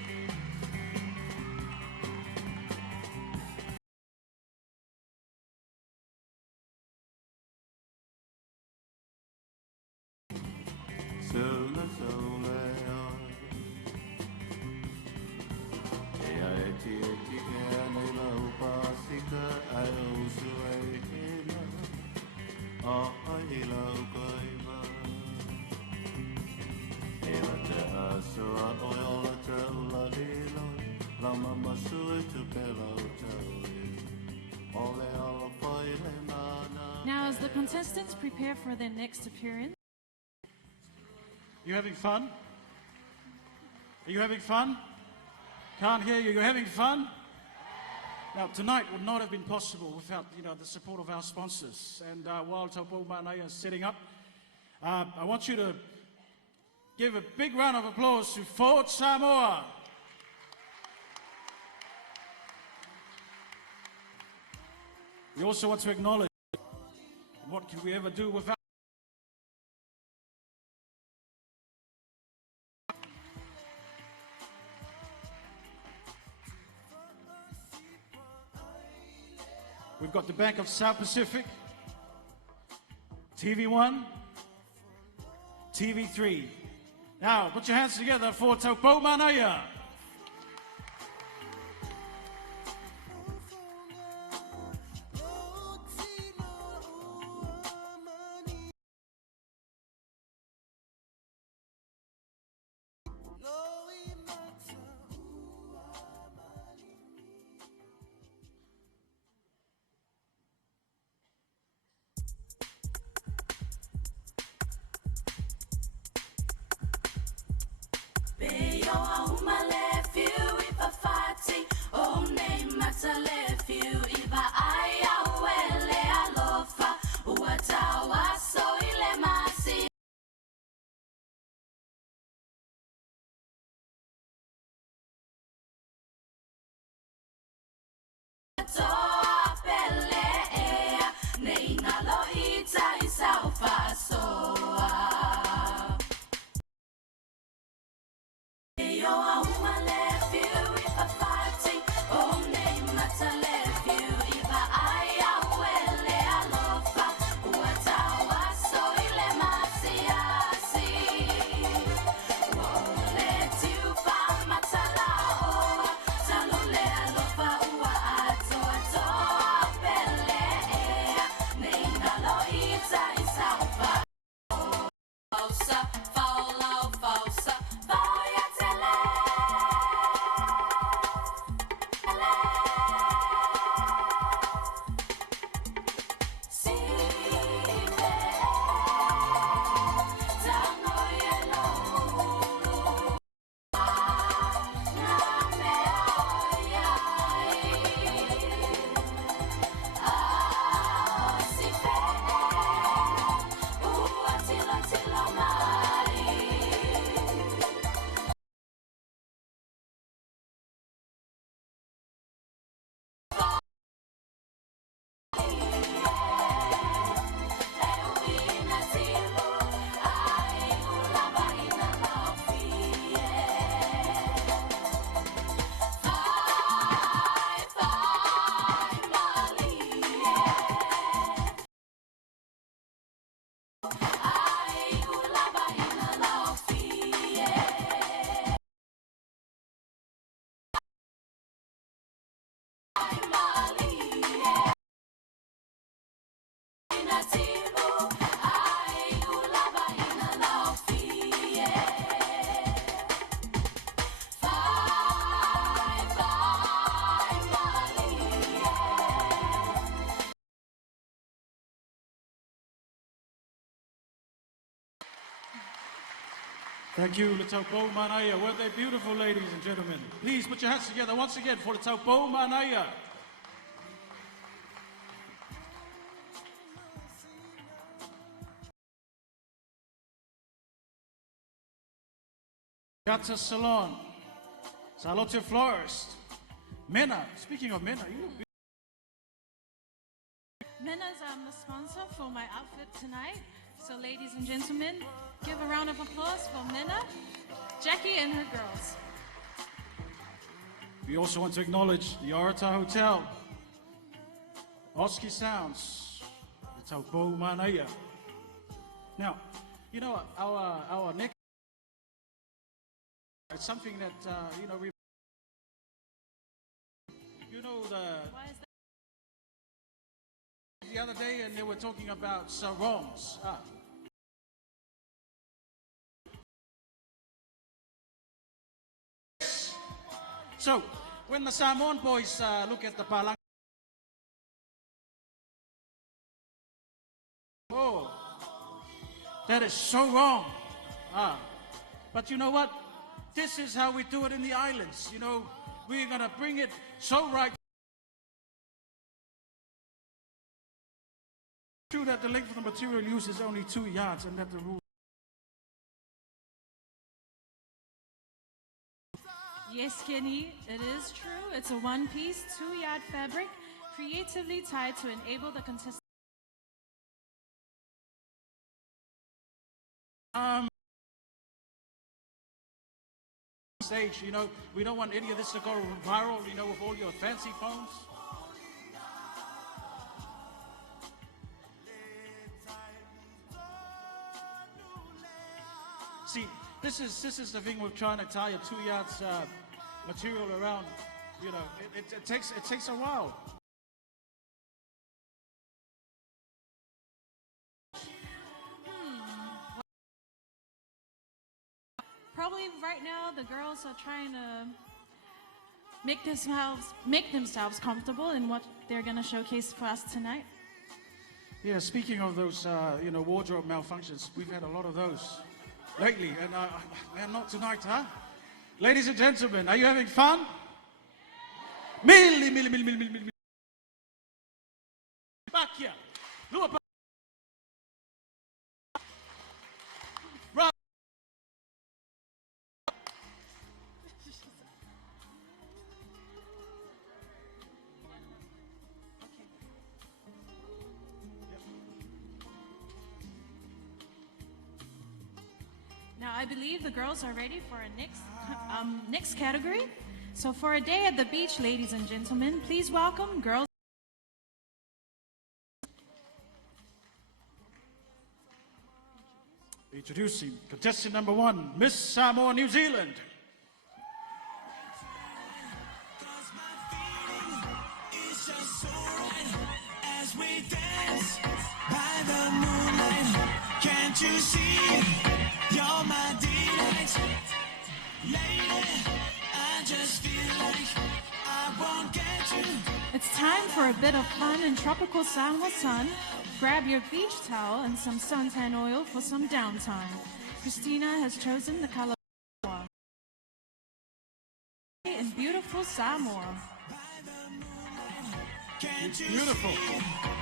Lama masu e te pela o tau e. Ole ala whai le nana. Now, as the contestants prepare for their next appearance, You having fun? Are you having fun? Can't hear you. You're having fun? Now, tonight would not have been possible without, the support of our sponsors. And while Taupo Manai is setting up, I want you to give a big round of applause to Fort Samoa. We also want to acknowledge what could we ever do without. We've got the Bank of South Pacific, TV1, TV3. Now, put your hands together for Taupo Manaya. Thank you, the Taupo Manaya. Weren't they beautiful, ladies and gentlemen? Please put your hands together once again for the Taupo Manaya. Gata Salon, Salote Florist, Mena. Speaking of Mena, you look beautiful. Mena's the sponsor for my outfit tonight. So ladies and gentlemen, give a round of applause for Mena, Jackie and her girls. We also want to acknowledge the Arata Hotel, Oski Sounds, the Taupo Manaya. Now, our next, it's something that, Why is that? the other day and they were talking about sarongs. So, when the Samoan boys look at the palang. Oh, that is so wrong. But you know what? This is how we do it in the islands. You know, we're going to bring it so right. True that the length of the material used is only 2 yards and that the rule. Yes, Kenny, it is true. It's a one-piece, 2-yard fabric, creatively tied to enable the contestant. Stage, you know, we don't want any of this to go viral, you know, with all your fancy phones. See, this is the thing with trying to tie a 2 yards material around. You know, it takes a while. Probably right now the girls are trying to make themselves comfortable in what they're going to showcase for us tonight. Yeah, speaking of those, you know, wardrobe malfunctions, we've had a lot of those lately, and not tonight, huh? Ladies and gentlemen, are you having fun? Milli. Back here. Right. Now I believe the girls are ready for our next category. So for a day at the beach, ladies and gentlemen, please welcome girls. Introducing contestant number 1, Miss Samoa, New Zealand. As we dance by the moonlight, can't you see you're my delight? Lady, I just feel like I won't get you. It's time for a bit of fun in tropical Samoa sun. Grab your beach towel and some suntan oil for some downtime. Christina has chosen the color in beautiful Samoa. Beautiful.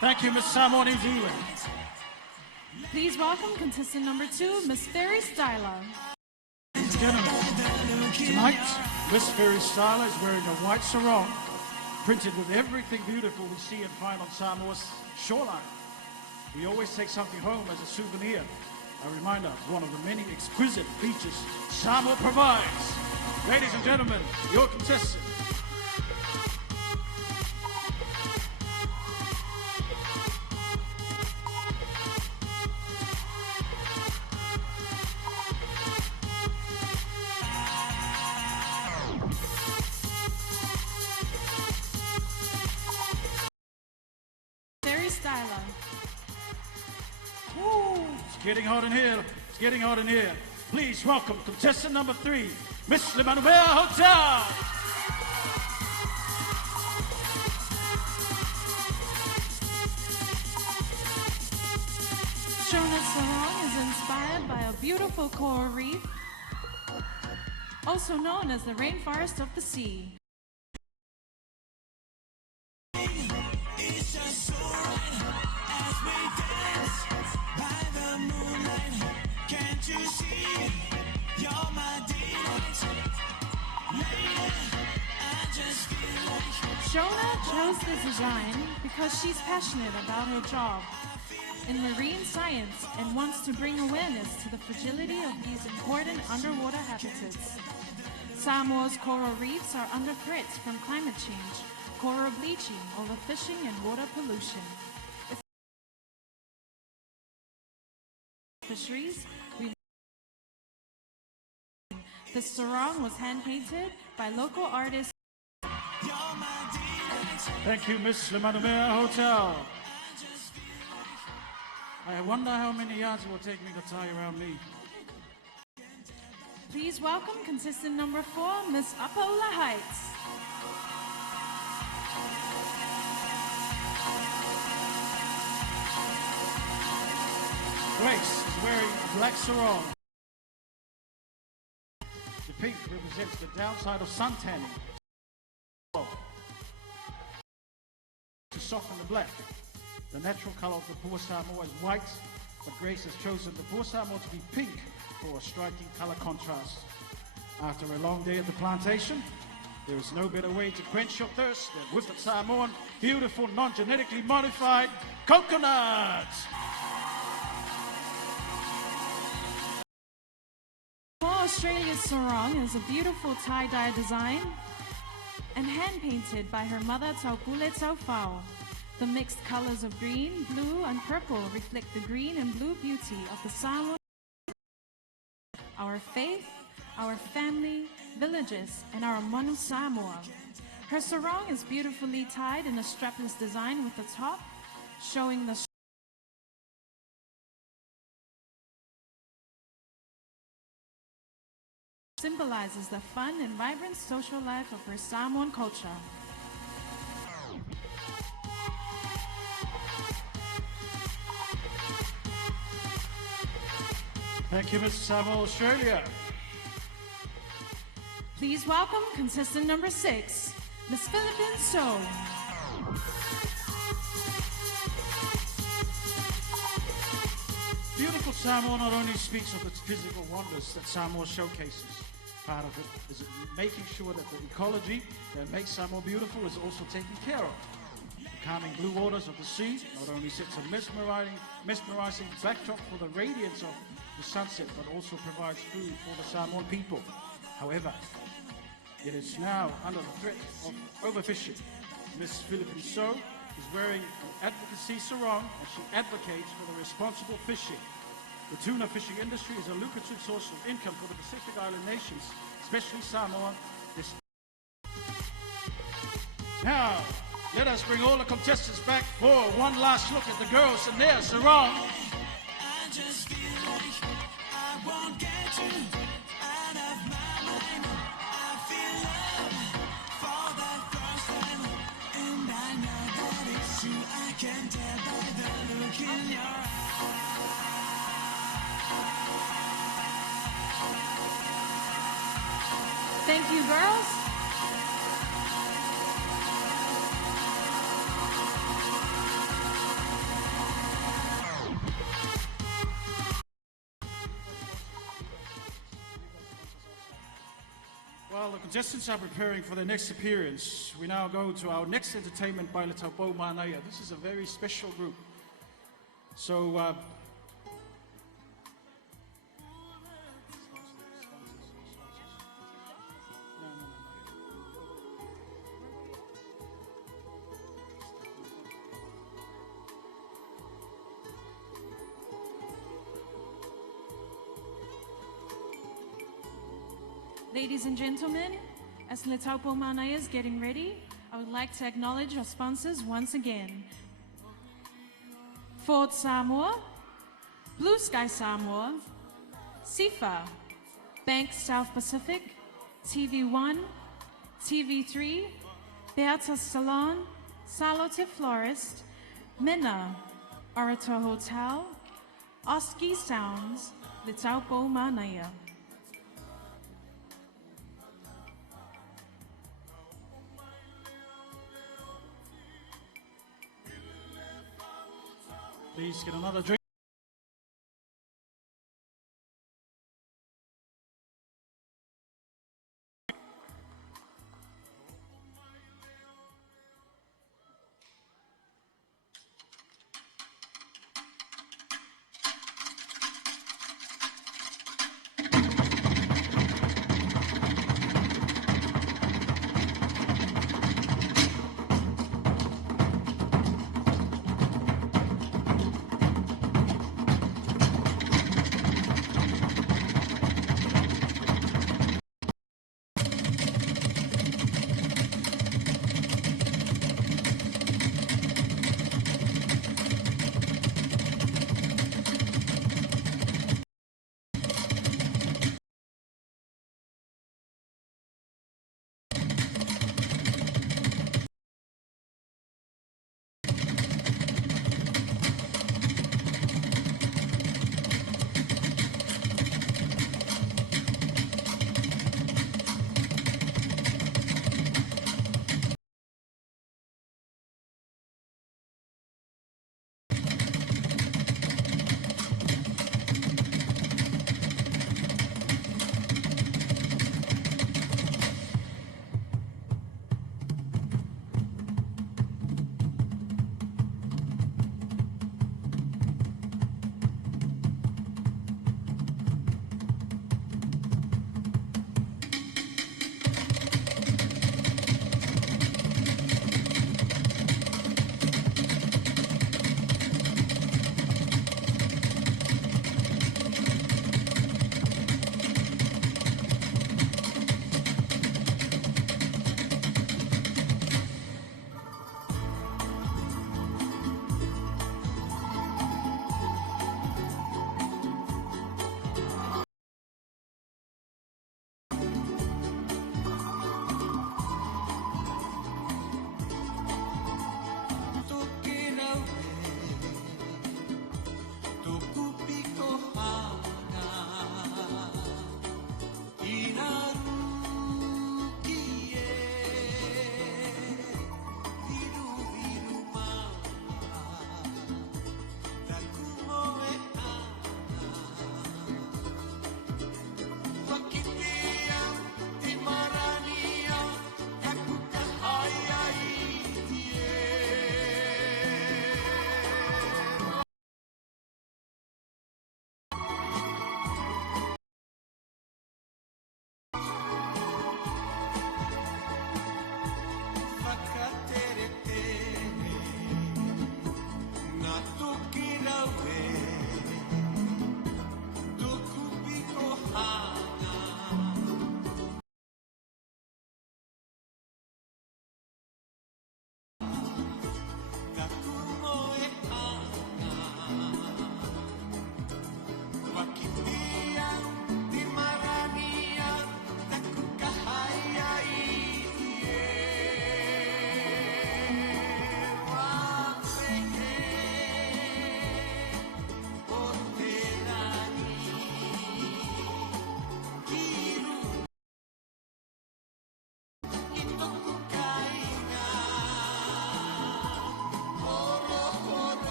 Thank you, Miss Samoa, New Zealand. Please welcome contestant number 2, Miss Fairy Styler. Ladies and gentlemen, tonight, Miss Fairy Styler is wearing a white sarong, printed with everything beautiful we see and find on Samoa's shoreline. We always take something home as a souvenir, a reminder of one of the many exquisite beaches Samoa provides. Ladies and gentlemen, your contestant. It's getting hot in here. It's getting hot in here. Please welcome contestant number 3, Miss Limanumea Hotel. Shona's sarong is inspired by a beautiful coral reef, also known as the rainforest of the sea. It's just so right as we dance by the moonlight. Can't you see you're my delight? Lady, I just feel like Shona chose this design because she's passionate about her job in marine science and wants to bring awareness to the fragility of these important underwater habitats. Samoa's coral reefs are under threat from climate change, coral bleaching, overfishing, and water pollution. Fisheries, the sarong was hand-painted by local artists. Thank you, Miss Limanumea Hotel. I wonder how many yards it will take me to tie around me. Please welcome contestant number 4, Miss Apaula Heights. Grace is wearing a black sarong. The pink represents the downside of sun tanning. To soften the black. The natural color of the Pua Samoa is white, but Grace has chosen the Pua Samoa to be pink for a striking color contrast. After a long day at the plantation, there is no better way to quench your thirst than with the Samoan beautiful, non-genetically modified coconuts. Australia's sarong is a beautiful tie-dye design and hand-painted by her mother Taupule Taufao. The mixed colors of green, blue, and purple reflect the green and blue beauty of the Samoan, our faith, our family, villages, and our Manu Samoa. Her sarong is beautifully tied in a strapless design with the top showing the symbolizes the fun and vibrant social life of her Samoan culture. Thank you, Mr. Samoa, Australia. Please welcome contestant number 6, Miss Philippine So. Beautiful Samoa not only speaks of its physical wonders that Samoa showcases. Part of it is making sure that the ecology that makes Samoa beautiful is also taken care of. The calming blue waters of the sea not only sets a mesmerizing backdrop for the radiance of the sunset, but also provides food for the Samoan people. However, it is now under the threat of overfishing. Miss Philippine So is wearing an advocacy sarong and she advocates for the responsible fishing. The tuna fishing industry is a lucrative source of income for the Pacific Island nations, especially Samoa. Now, let us bring all the contestants back for one last look at the girls and their sarong. I just feel like I won't get you out of my mind. I feel love for the first time, and I know that it's true. I can tell by the look in your eyes. Thank you, girls. While the contestants are preparing for their next appearance, we now go to our next entertainment by Letaupo Manaya. This is a very special group. So, Ladies and gentlemen, as Letaupo Manaya is getting ready, I would like to acknowledge our sponsors once again. Ford Samoa, Blue Sky Samoa, SIFA, Bank South Pacific, TV1, TV3, Beata Salon, Salote Florist, Minna, Orator Hotel, Oski Sounds, Letaupo Manaya. please get another drink.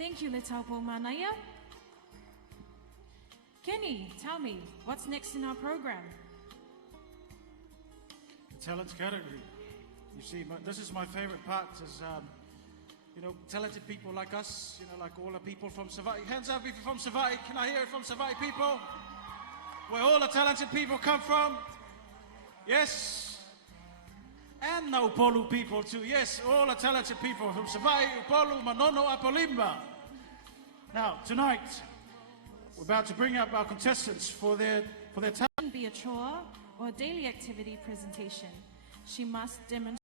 Thank you, Letaupo Manaya. Kenny, tell me, what's next in our program? Talent category. You see, this is my favorite part, is, you know, talented people like us, you know, like all the people from Savai. Hands up if you're from Savai. Can I hear it from Savai people? Where all the talented people come from? Yes. And the Upolu people too. Yes, all the talented people from Savai, Upolu, Manono, Apolimba. Now, tonight, we're about to bring up our contestants for their talent. Be a chore or a daily activity presentation. She must demonstrate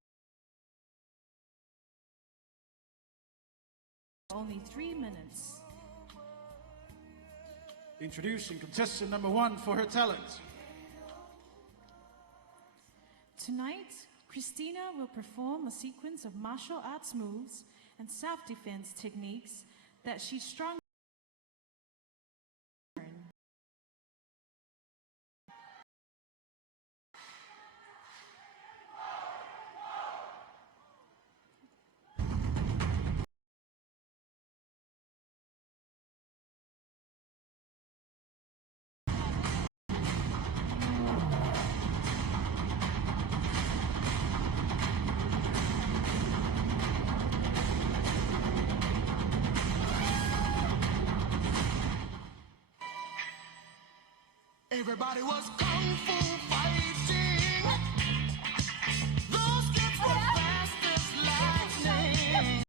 only 3 minutes. Introducing contestant number 1 for her talent. Tonight, Christina will perform a sequence of martial arts moves and self-defense techniques that she strongly Everybody was kung fu fighting. Those kids were fast as lightning. It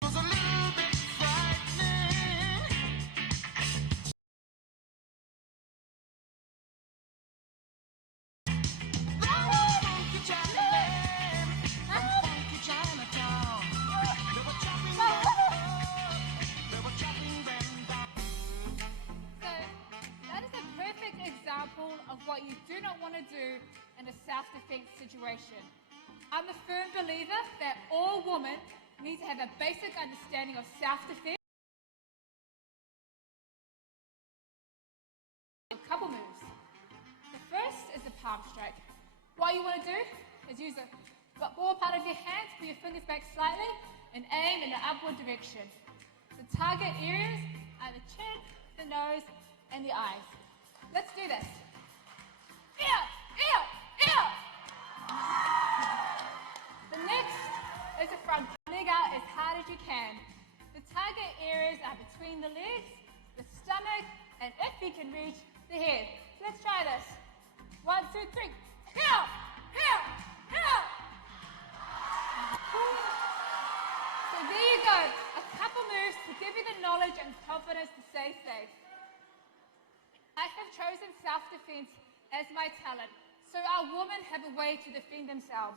was a little bit frightening. Funky Chinatown, funky Chinatown. They were chopping them up. They were chopping them down. That is a perfect example of what you do not want to do in a self-defense situation. I'm a firm believer that all women need to have a basic understanding of self-defense. A couple moves. The first is the palm strike. What you want to do is use the ball part of your hand, put your fingers back slightly, and aim in the upward direction. The target areas are the chin, the nose, and the eyes. Let's do this. Ew, ew, ew. The next is the front. Leg out as hard as you can. The target areas are between the legs, the stomach, and if you can reach, the head. Let's try this. 1, 2, 3. Ew, ew, ew. So there you go. A couple moves to give you the knowledge and confidence to stay safe. I have chosen self-defense as my talent, so our women have a way to defend themselves,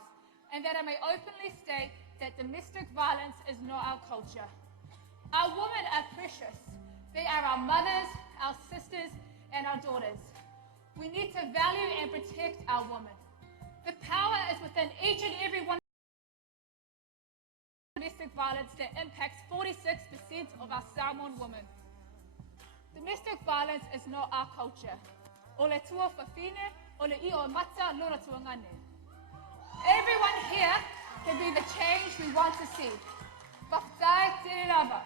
and that I may openly state that domestic violence is not our culture. Our women are precious. They are our mothers, our sisters, and our daughters. We need to value and protect our women. The power is within each and every one. Domestic violence that impacts 46% of our Samoan women. Domestic violence is not our culture. O le tua whawhine, o le I o mata, lora tua ngane. Everyone here can be the change we want to see. Whaftai te rava.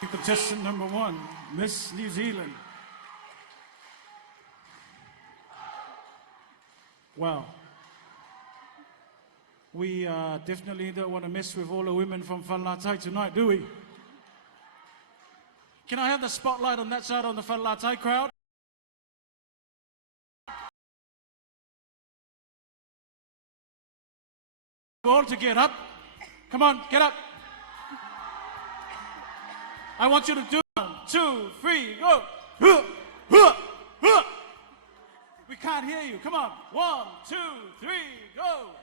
Contestant number 1, Miss New Zealand. Wow. We definitely don't want to mess with all the women from Puletasi tonight, do we? Can I have the spotlight on that side on the Puletasi crowd? All to get up. Come on, get up. I want you to do 1, 2, 3, go. We can't hear you. Come on. 1, 2, 3, go.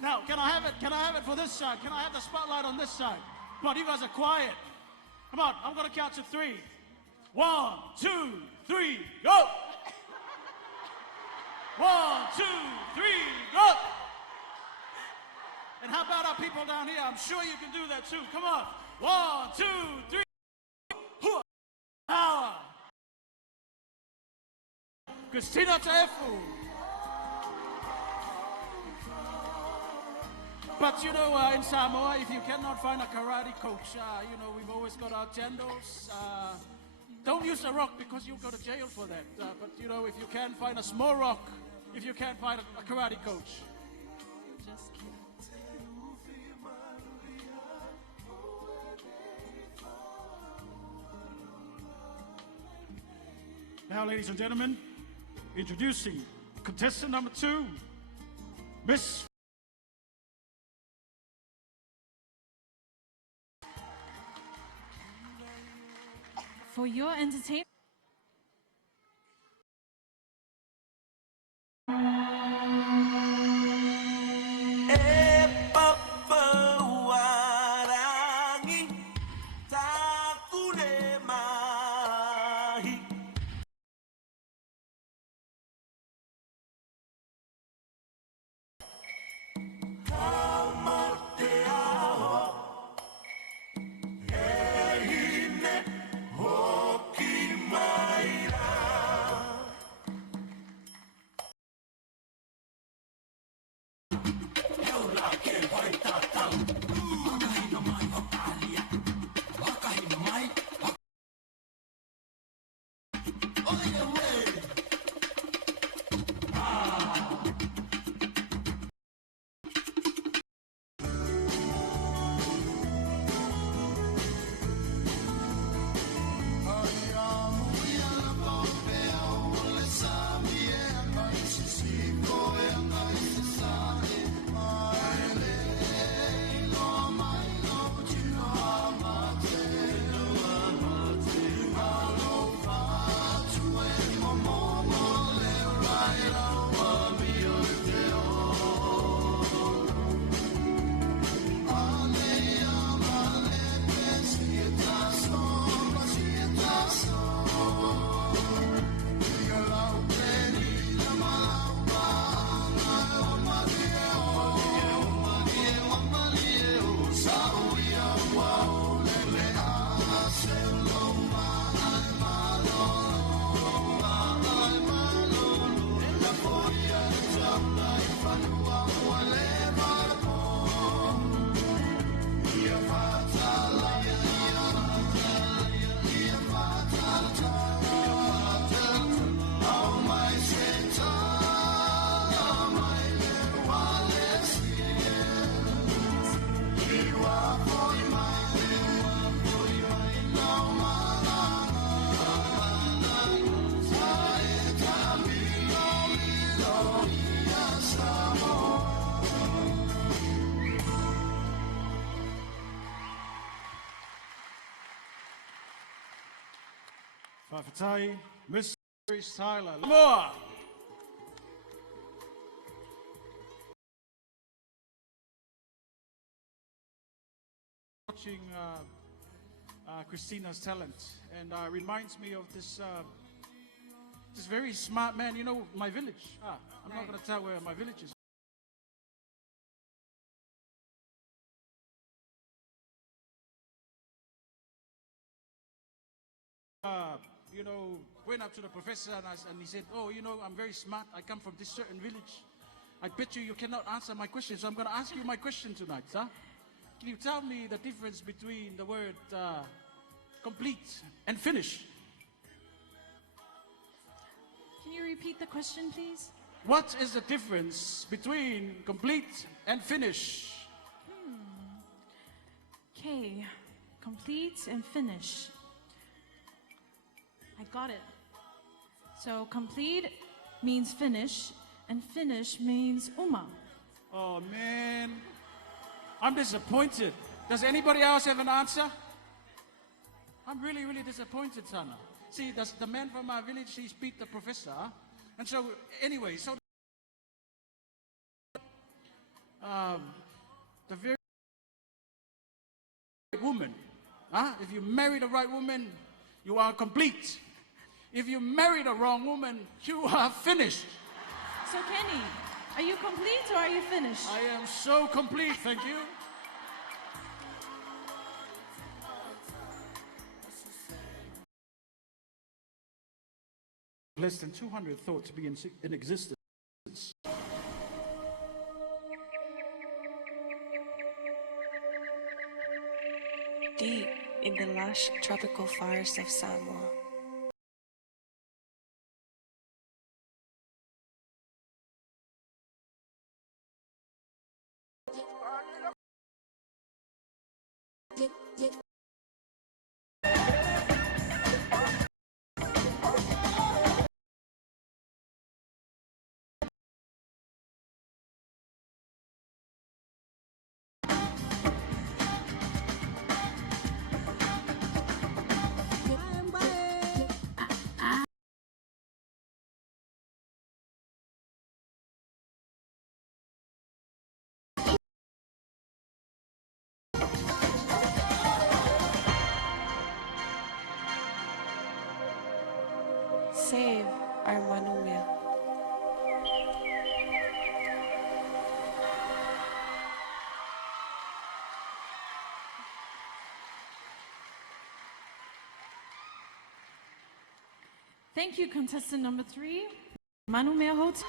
Now, can I have it? Can I have it for this side? Can I have the spotlight on this side? Come on, you guys are quiet. Come on, I'm gonna count to 3. 1, 2, 3, go. 1, 2, 3, go. And how about our people down here? I'm sure you can do that too. Come on. 1, 2, 3. Power. Christina Taefu. But you know, in Samoa, if you cannot find a karate coach, you know, we've always got our jandos. Don't use a rock because you'll go to jail for that. But you know, if you can find a small rock, if you can't find a karate coach. Just kidding. Now, ladies and gentlemen, introducing contestant number 2, Miss. For your entertainment. Fafatai, Miss Tyler. More. Watching Christina's talent, and reminds me of this this very smart man. You know, my village. I'm not going to tell where my village is. You know, went up to the professor and he said, oh, you know, I'm very smart. I come from this certain village. I bet you cannot answer my question, so I'm going to ask you my question tonight, huh? Can you tell me the difference between the word complete and finish? Can you repeat the question, please? What is the difference between complete and finish? Okay, complete and finish. I got it. So complete means finish, and finish means uma. Oh man, I'm disappointed. Does anybody else have an answer? I'm really, really disappointed, Sana. See, that's the man from my village, he's beat the professor. And so, anyway, so the very woman, if you marry the right woman, you are complete. If you marry the wrong woman, you are finished. So Kenny, are you complete or are you finished? I am so complete, thank you. Less than 200 thought to be in existence. deep in the lush tropical forests of Samoa. Save our manumia. Thank you, contestant number 3, Manu Mea Hotel.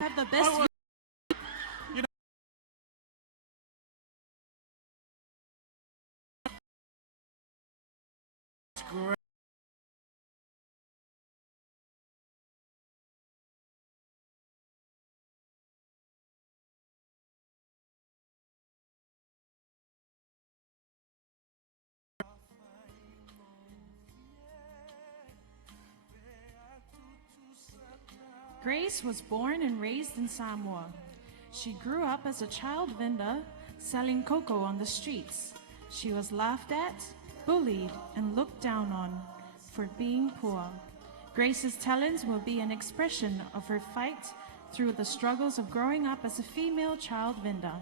Have the best. Great. Grace was born and raised in Samoa. She grew up as a child vendor selling cocoa on the streets. She was laughed at, bullied, and looked down on for being poor. Grace's talents will be an expression of her fight through the struggles of growing up as a female child vendor.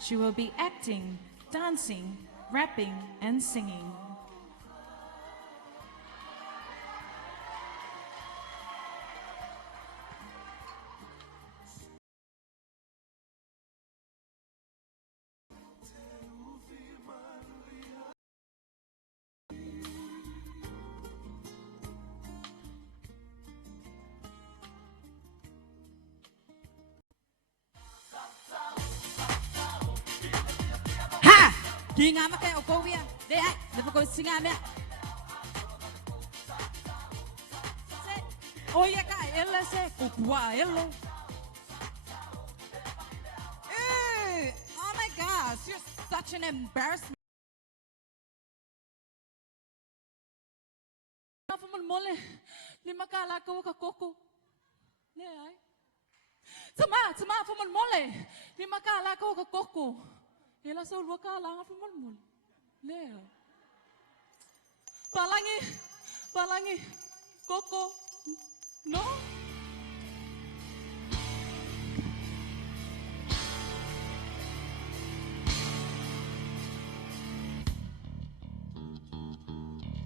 She will be acting, dancing, rapping, and singing. Kinga maka o kovia, de ai, de ko singa me. Oye ka ella se kupua ello. Oh my gosh, you're such an embarrassment. Afamon mole, ni makala ko ka koko. Ne ai. Tama afamon mole, ni makala ko ka koko. Ela sa ulwa ka lang afi mulmul. Leo. Palangi, koko, no?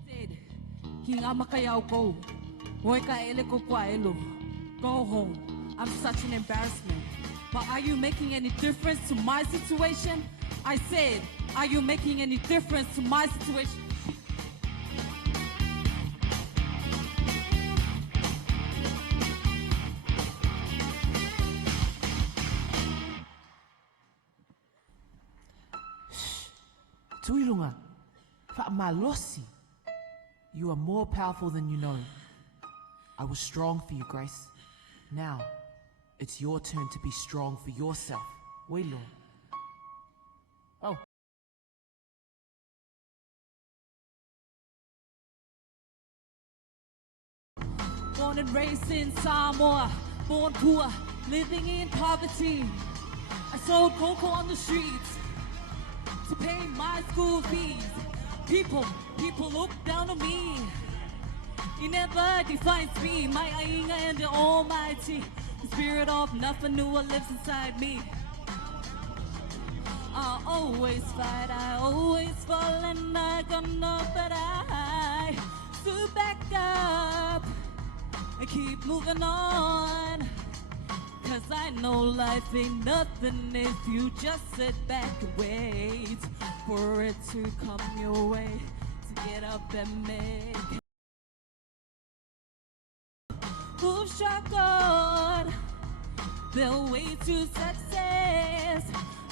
Said, Kinga makaya ko. Hoy ka ele ko kwa elo. Go home. I'm such an embarrassment. But are you making any difference to my situation? I said, are you making any difference to my situation? Tuilunga, whaamalosi. You are more powerful than you know. I was strong for you, Grace. Now, it's your turn to be strong for yourself. Wailo. Oh. Born and raised in Samoa, born poor, living in poverty. I sold cocoa on the streets to pay my school fees. People look down on me. He never defines me, my Ainga and the Almighty. The spirit of nothing new lives inside me. I always fight, I always fall, and I come up, but I stood back up and keep moving on. Cause I know life ain't nothing if you just sit back and wait for it to come your way, to get up and make. Ooh. move shotgun their way to success.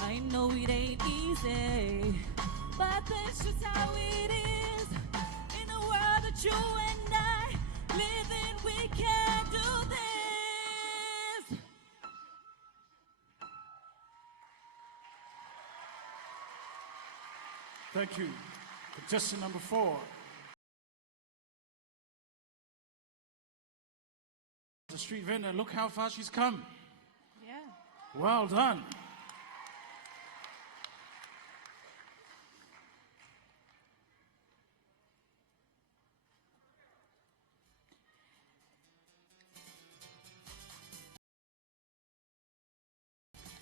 I know it ain't easy, but that's just how it is. In a world that you and I live in, we can do this. Thank you. Contestant number 4. The street vendor, look how far she's come. Yeah. Well done.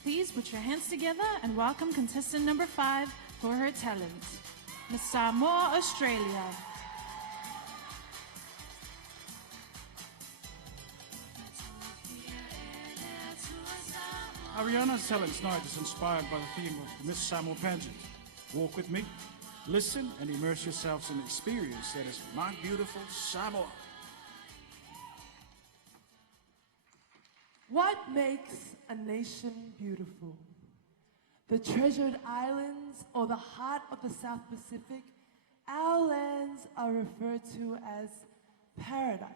Please put your hands together and welcome contestant number 5 for her talent, Miss Samoa, Australia. Ariana's talent tonight is inspired by the theme of the Miss Samoa pageant. Walk with me, listen, and immerse yourselves in the experience that is my beautiful Samoa. What makes a nation beautiful? The treasured islands or the heart of the South Pacific, our lands are referred to as paradise.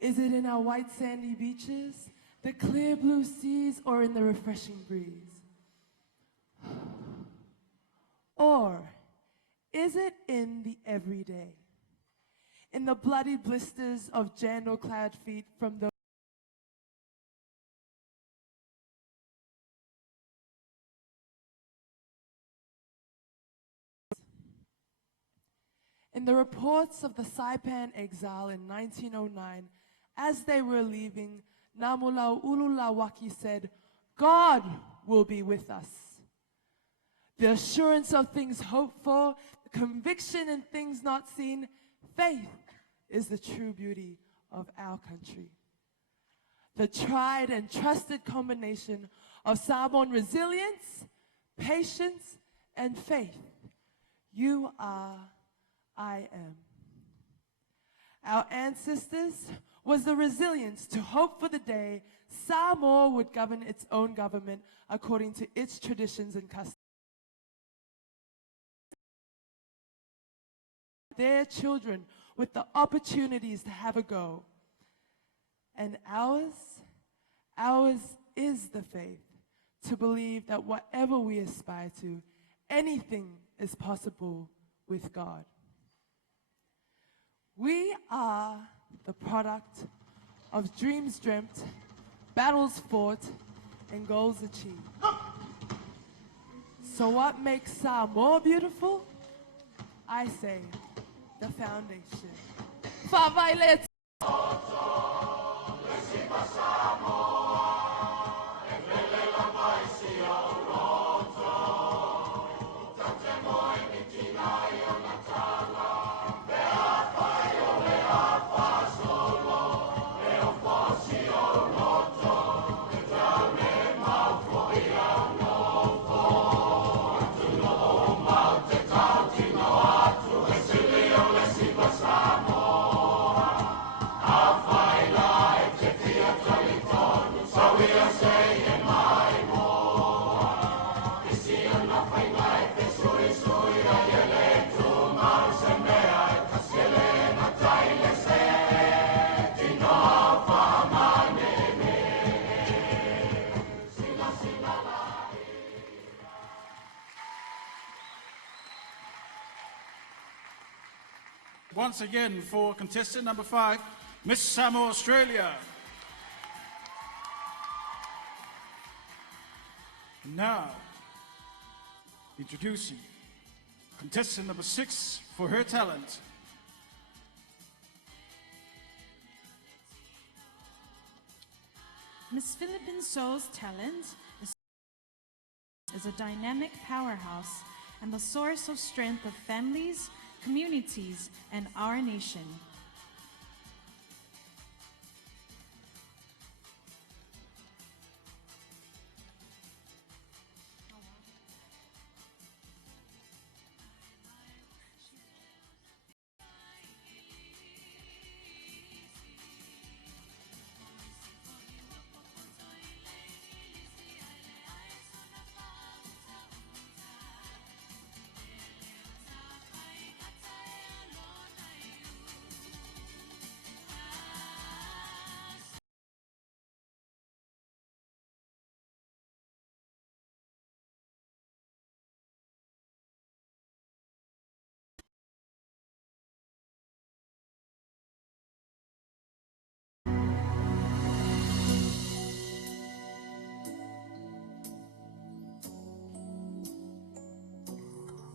Is it in our white sandy beaches, the clear blue seas, or in the refreshing breeze? Or is it in the everyday? In the bloody blisters of jandal-clad feet from the In the reports of the Saipan exile in 1909, as they were leaving, Namulau Ululawaki said, "God will be with us." The assurance of things hoped for, the conviction in things not seen, faith is the true beauty of our country. The tried and trusted combination of Samoan resilience, patience, and faith. You are, I am. Our ancestors was the resilience to hope for the day Samoa would govern its own government according to its traditions and customs. Their children with the opportunities to have a go. And ours is the faith to believe that whatever we aspire to, anything is possible with God. We are the product of dreams dreamt, battles fought, and goals achieved. So what makes Samoa beautiful? I say, the foundation. Favailets. Once again for contestant number 5, Miss Samoa, Australia. Now, introducing contestant number 6 for her talent. Miss Philippine Soul's talent is a dynamic powerhouse and the source of strength of families, communities, and our nation.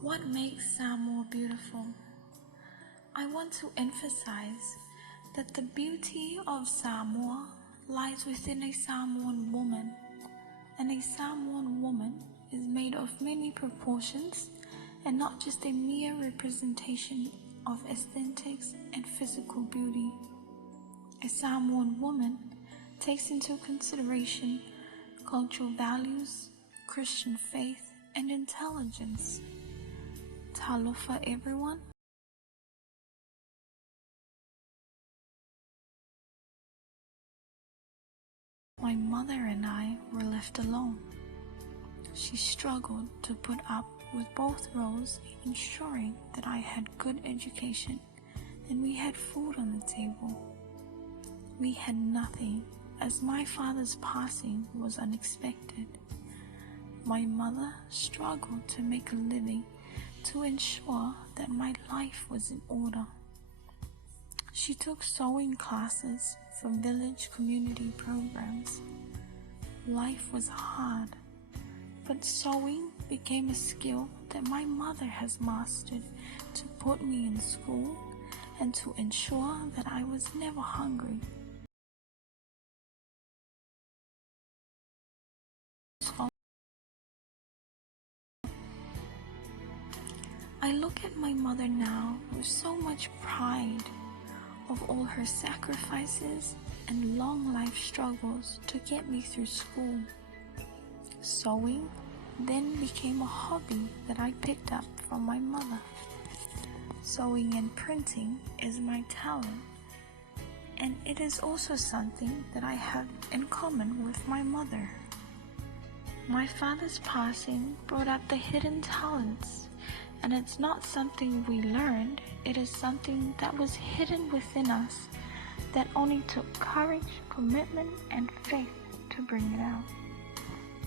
What makes Samoa beautiful? I want to emphasize that the beauty of Samoa lies within a Samoan woman, and a Samoan woman is made of many proportions and not just a mere representation of aesthetics and physical beauty. A Samoan woman takes into consideration cultural values, Christian faith, and intelligence. Talofa, everyone. My mother and I were left alone. She struggled to put up with both roles, ensuring that I had good education and we had food on the table. We had nothing, as my father's passing was unexpected. My mother struggled to make a living to ensure that my life was in order. She took sewing classes from village community programs. Life was hard, but sewing became a skill that my mother has mastered to put me in school and to ensure that I was never hungry. I look at my mother now with so much pride of all her sacrifices and long life struggles to get me through school. Sewing then became a hobby that I picked up from my mother. Sewing and printing is my talent, and it is also something that I have in common with my mother. My father's passing brought up the hidden talents, and it's not something we learned, it is something that was hidden within us that only took courage, commitment, and faith to bring it out.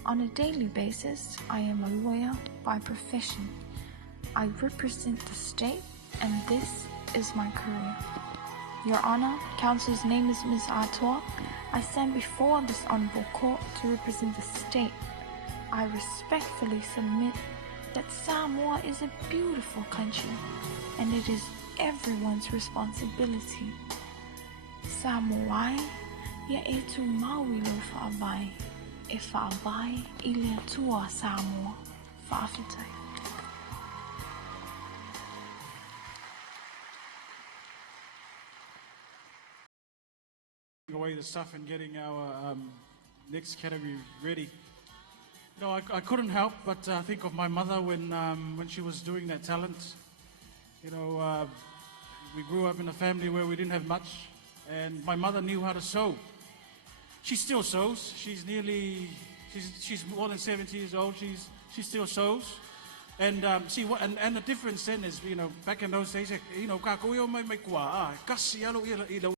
On a daily basis, I am a lawyer by profession. I represent the state, and this is my career. Your Honor, Counsel's name is Ms. Artois. I stand before this honorable court to represent the state. I respectfully submit that Samoa is a beautiful country, and it is everyone's responsibility. Samoa, ia e tu maui lo whaabai, e whaabai I lea tua Samoa, whaafitai. Away the stuff and getting our next category ready. You know, I couldn't help but think of my mother when she was doing that talent. You know, we grew up in a family where we didn't have much, and my mother knew how to sew. She still sews. She's more than 70 years old. She still sews. And and the difference then is, you know, back in those days, you know, ka koe o mai kua kasi alo I lo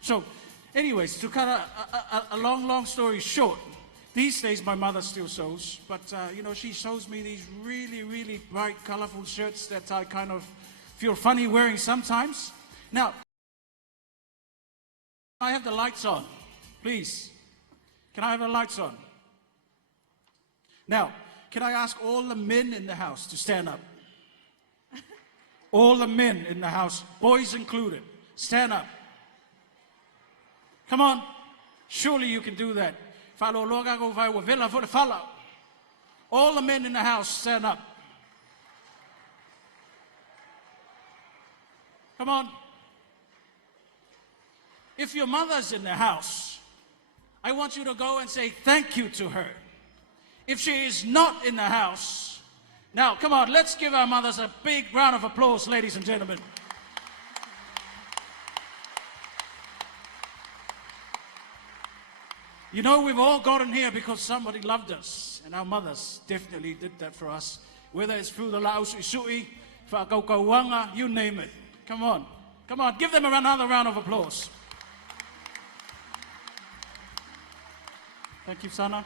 So, anyways, to cut a long story short, these days my mother still sews, but you know, she sews me these really bright, colorful shirts that I kind of feel funny wearing sometimes. Now, I have the lights on, please. Can I have the lights on? Now, can I ask all the men in the house to stand up? All the men in the house, boys included, stand up. Come on, surely you can do that. All the men in the house, stand up. Come on. If your mother's in the house, I want you to go and say thank you to her. If she is not in the house, now, come on, let's give our mothers a big round of applause, ladies and gentlemen. You know, we've all gotten here because somebody loved us, and our mothers definitely did that for us. Whether it's through the lausui, whakaukauanga, you name it. Come on, give them another round of applause. Thank you, Sana.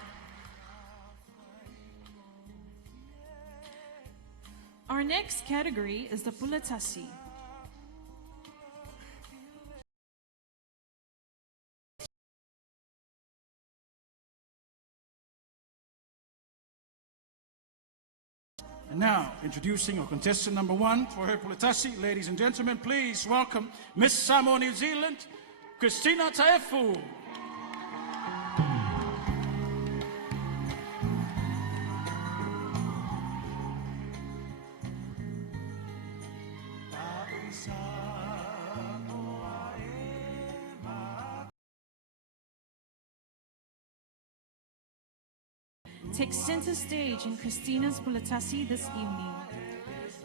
Our next category is the Puletasi. And now, introducing our contestant number 1 for her Puletasi. Ladies and gentlemen, please welcome Miss Samoa, New Zealand, Christina Taefu. Takes center stage in Christina's Puletasi this evening.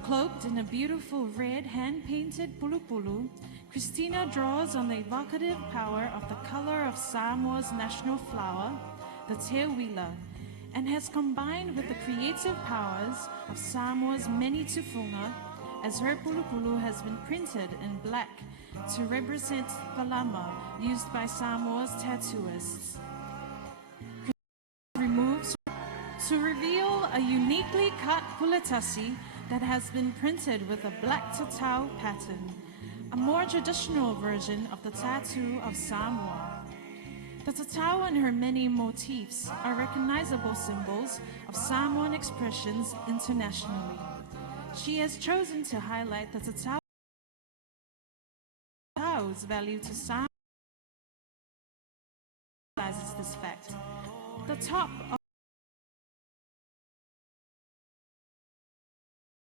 Cloaked in a beautiful red hand-painted pulu-pulu, Christina draws on the evocative power of the color of Samoa's national flower, the te wila, and has combined with the creative powers of Samoa's many tufunga, as her pulu-pulu has been printed in black to represent the lama used by Samoa's tattooists. Removes to reveal a uniquely cut Puletasi that has been printed with a black tatau pattern, a more traditional version of the tattoo of Samoa. The tatau and her many motifs are recognizable symbols of Samoan expressions internationally. She has chosen to highlight the tatau's value to Samoa. This fact. The top of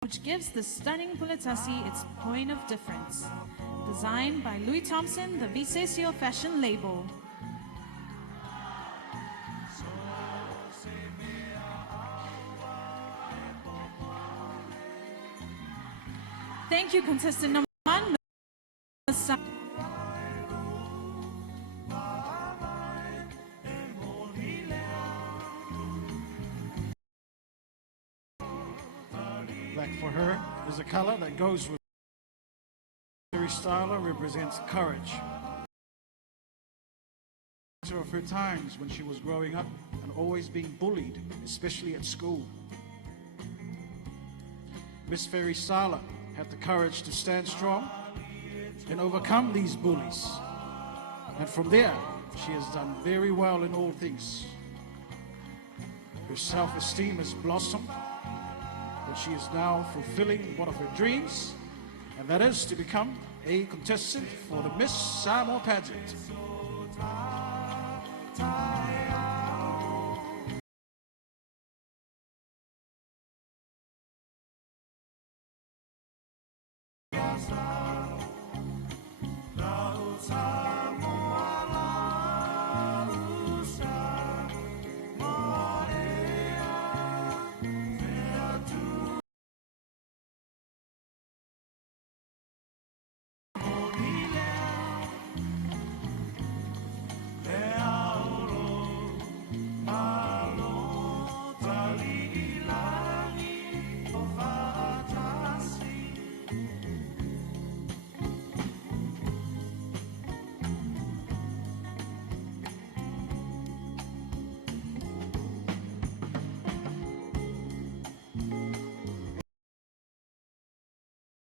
which gives the stunning Puletasi its point of difference. Designed by Louis Thompson, the Visesio fashion label. Thank you, contestant number 1. Black for her is a color that goes with very styler, represents courage. Of her times when she was growing up and always being bullied, especially at school. Miss Fairy Sala had the courage to stand strong and overcome these bullies. And from there, she has done very well in all things. Her self-esteem has blossomed, and she is now fulfilling one of her dreams, and that is to become a contestant for the Miss Samoa pageant.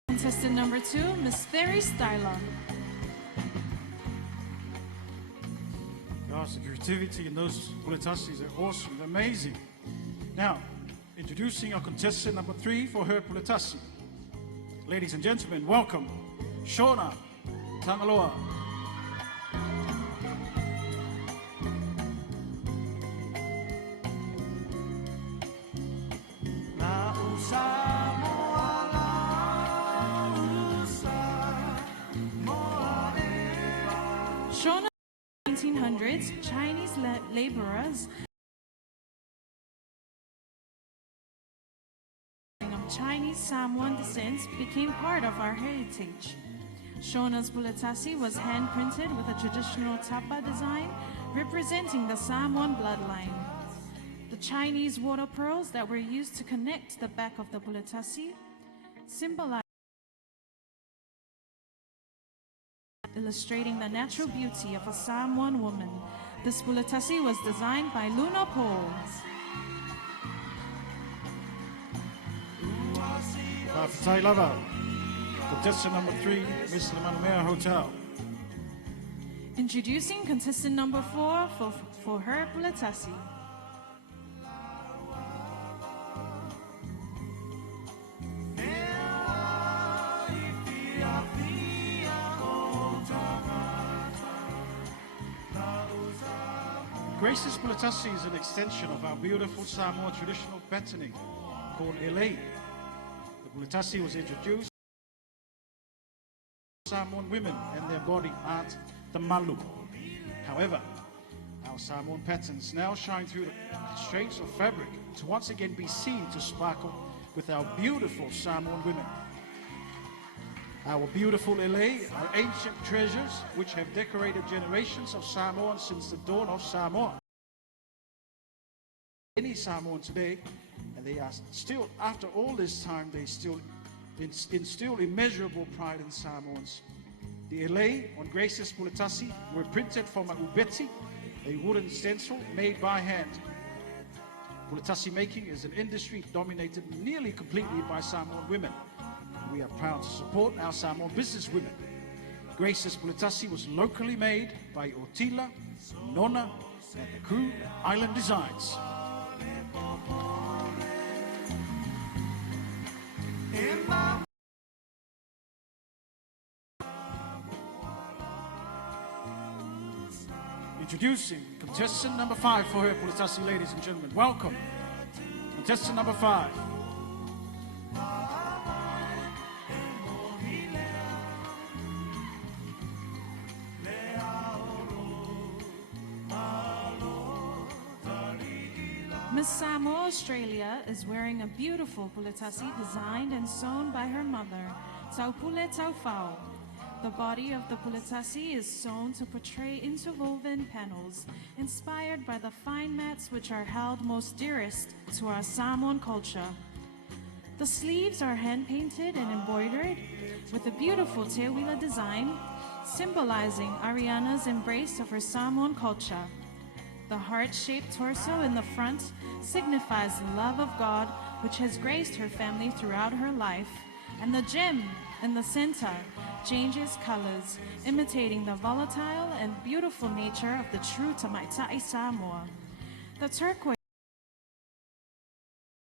Contestant number 2, Miss Fairy Styler. Gosh, the creativity in those Puletasis are awesome, they're amazing. Now, introducing our contestant number 3 for her Puletasi. Ladies and gentlemen, welcome, Shauna Tangaloa. Shown in the 1900s, Chinese laborers of Chinese Samoan descent became part of our heritage. Shona's Puletasi was hand-printed with a traditional tapa design representing the Samoan bloodline. The Chinese water pearls that were used to connect the back of the Puletasi symbolize illustrating the natural beauty of a Samoan woman. This Puletasi was designed by Luna Poles. Tailava, contestant number 3, Miss Lemanumea Hotel. Introducing contestant number 4 for her Puletasi. Grace's Puletasi is an extension of our beautiful Samoa traditional patterning called Elei. The Puletasi was introduced to Samoan women and their body art, the malu. However, our Samoan patterns now shine through the constraints of fabric to once again be seen to sparkle with our beautiful Samoan women. Our beautiful Elei are ancient treasures which have decorated generations of Samoans since the dawn of Samoa. Any Samoan today, and they are still, after all this time, they still instill immeasurable pride in Samoans. The Elei on Grace's Puletasi were printed from a ubeti, a wooden stencil made by hand. Puletasi making is an industry dominated nearly completely by Samoan women. We are proud to support our Samoan business women. Grace's Puletasi was locally made by Otila, Nona, and the crew Island Designs. Introducing contestant number 5 for her Puletasi, ladies and gentlemen. Welcome, contestant number 5. Miss Samoa, Australia is wearing a beautiful Puletasi designed and sewn by her mother, Taupule Taufao. The body of the Puletasi is sewn to portray interwoven panels inspired by the fine mats which are held most dearest to our Samoan culture. The sleeves are hand-painted and embroidered with a beautiful te wheeler design symbolizing Ariana's embrace of her Samoan culture. The heart-shaped torso in the front signifies the love of God which has graced her family throughout her life, and the gem in the center changes colors, imitating the volatile and beautiful nature of the true Tamaitai Samoa. The turquoise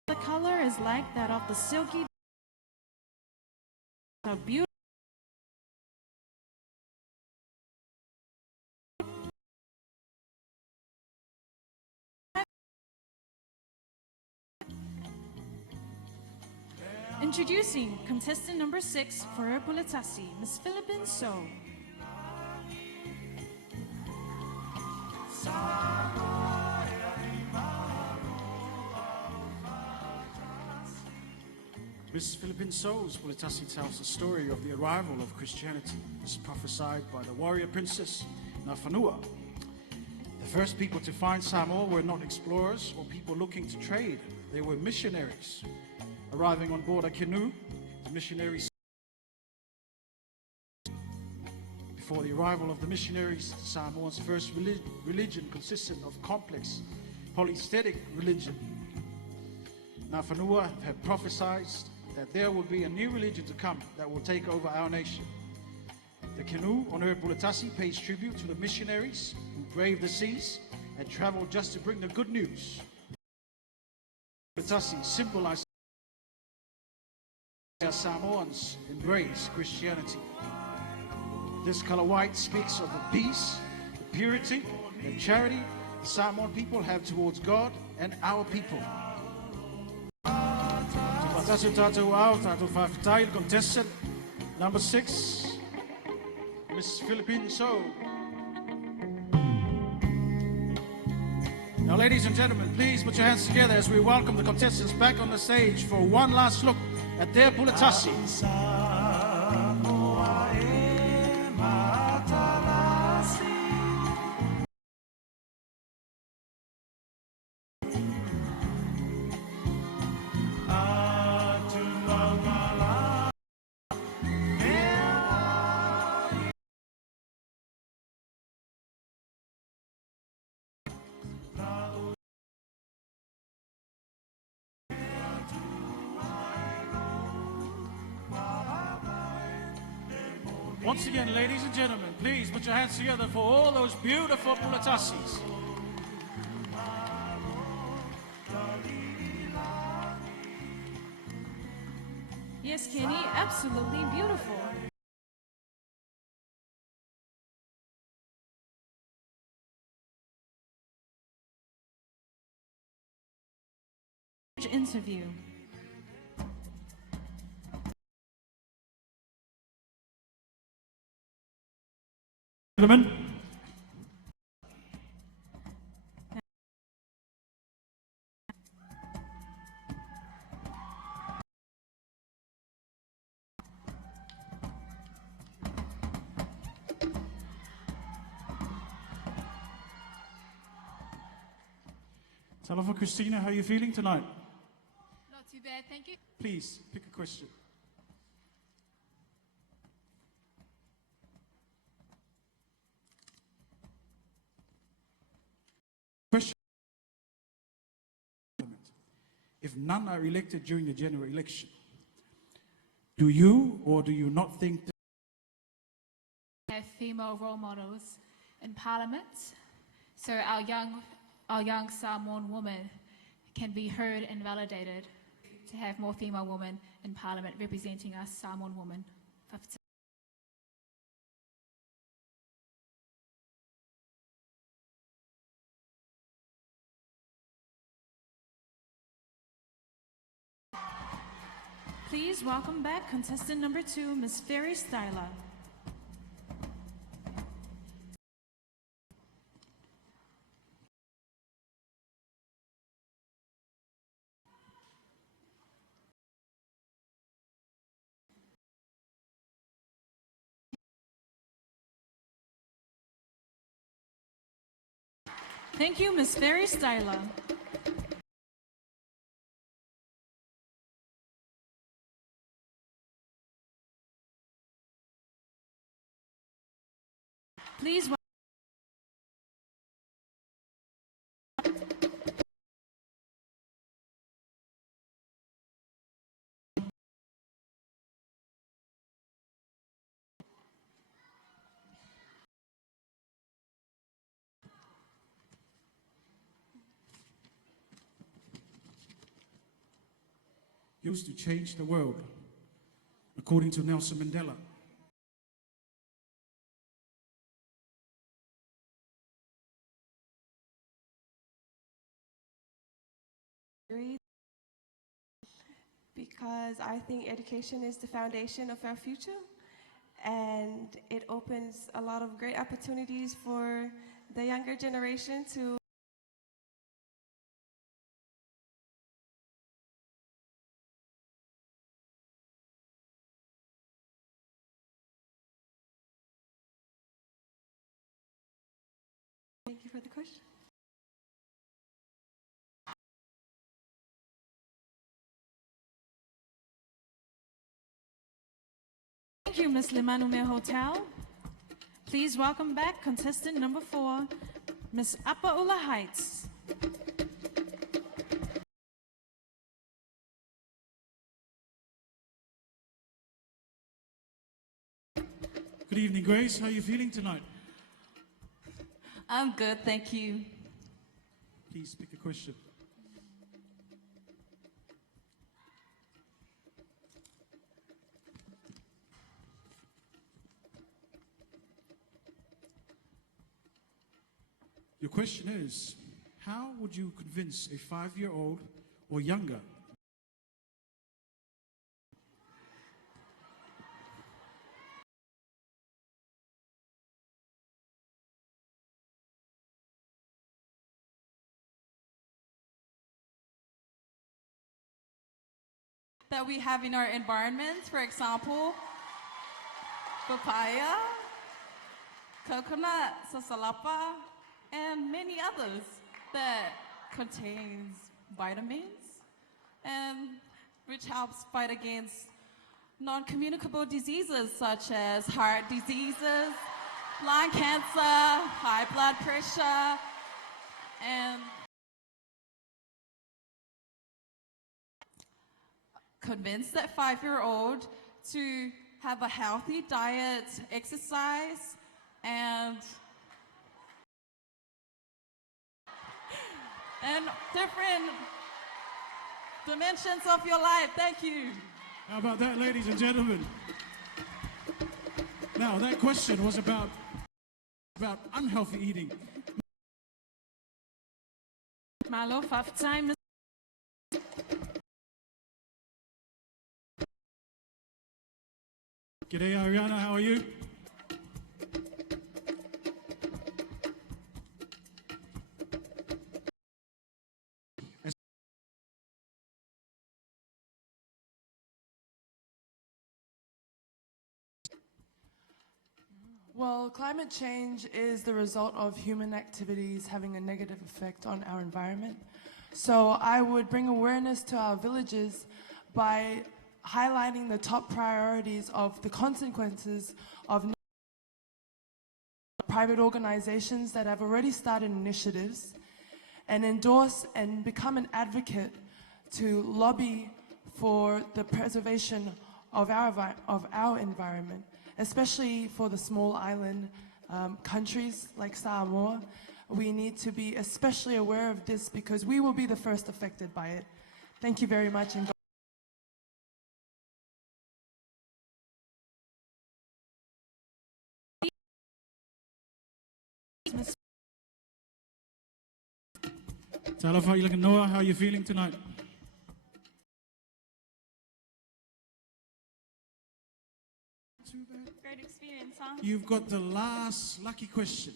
the color is like that of the silky beautiful. Introducing contestant number 6 for her Puletasi, Miss Philippine So. Miss Philippine So's Puletasi tells the story of the arrival of Christianity as prophesied by the warrior princess Nafanua. The first people to find Samoa were not explorers or people looking to trade. They were missionaries. Arriving on board a canoe, the missionaries. Before the arrival of the missionaries, Samoa's first religion consisted of complex polytheistic religion. Nafanua had prophesied that there will be a new religion to come that will take over our nation. The canoe on her Puletasi pays tribute to the missionaries who braved the seas and traveled just to bring the good news. Puletasi symbolizes as Samoans embrace Christianity. This color white speaks of the peace, the purity, and charity the Samoan people have towards God and our people. Contestant number 6, Miss Philippine So. Now, ladies and gentlemen, please put your hands together as we welcome the contestants back on the stage for one last look at their Puletasi. Once again, ladies and gentlemen, please put your hands together for all those beautiful Puletasis. Yes, Kenny, absolutely beautiful. interview. Gentlemen. Talofa Christina, how are you feeling tonight? Not too bad, thank you. Please, pick a question. Question. If none are elected during the general election, do you or do you not think that Have female role models in Parliament, so our young Samoan women can be heard and validated to have more female women in Parliament representing us Samoan women. Please welcome back contestant number 2, Miss Ferry Styler. Thank you, Miss Ferry Styler. Please. used to change the world, according to Nelson Mandela? Because I think education is the foundation of our future, and it opens a lot of great opportunities for the younger generation to Thank you for the question. Thank you, Ms. Limanume Hotel. Please welcome back contestant number 4, Ms. Apaula Heights. Good evening, Grace. How are you feeling tonight? I'm good, thank you. Please pick a question. Your question is, how would you convince a 5-year-old or younger that we have in our environment, for example, papaya, coconut, sasalapa, and many others that contains vitamins and which helps fight against non-communicable diseases such as heart diseases, lung cancer, high blood pressure, and convince that 5-year-old to have a healthy diet, exercise, and different dimensions of your life. Thank you. How about that, ladies and gentlemen? Now, that question was about unhealthy eating. Malo, 5 time. G'day, Ariana. How are you? Well, climate change is the result of human activities having a negative effect on our environment. So I would bring awareness to our villages by highlighting the top priorities of the consequences of private organizations that have already started initiatives, and endorse and become an advocate to lobby for the preservation of our environment, especially for the small island countries like Samoa. We need to be especially aware of this because we will be the first affected by it. Thank you very much. And Talofa Ilaganoa, how are you feeling tonight? Great experience, huh? You've got the last lucky question.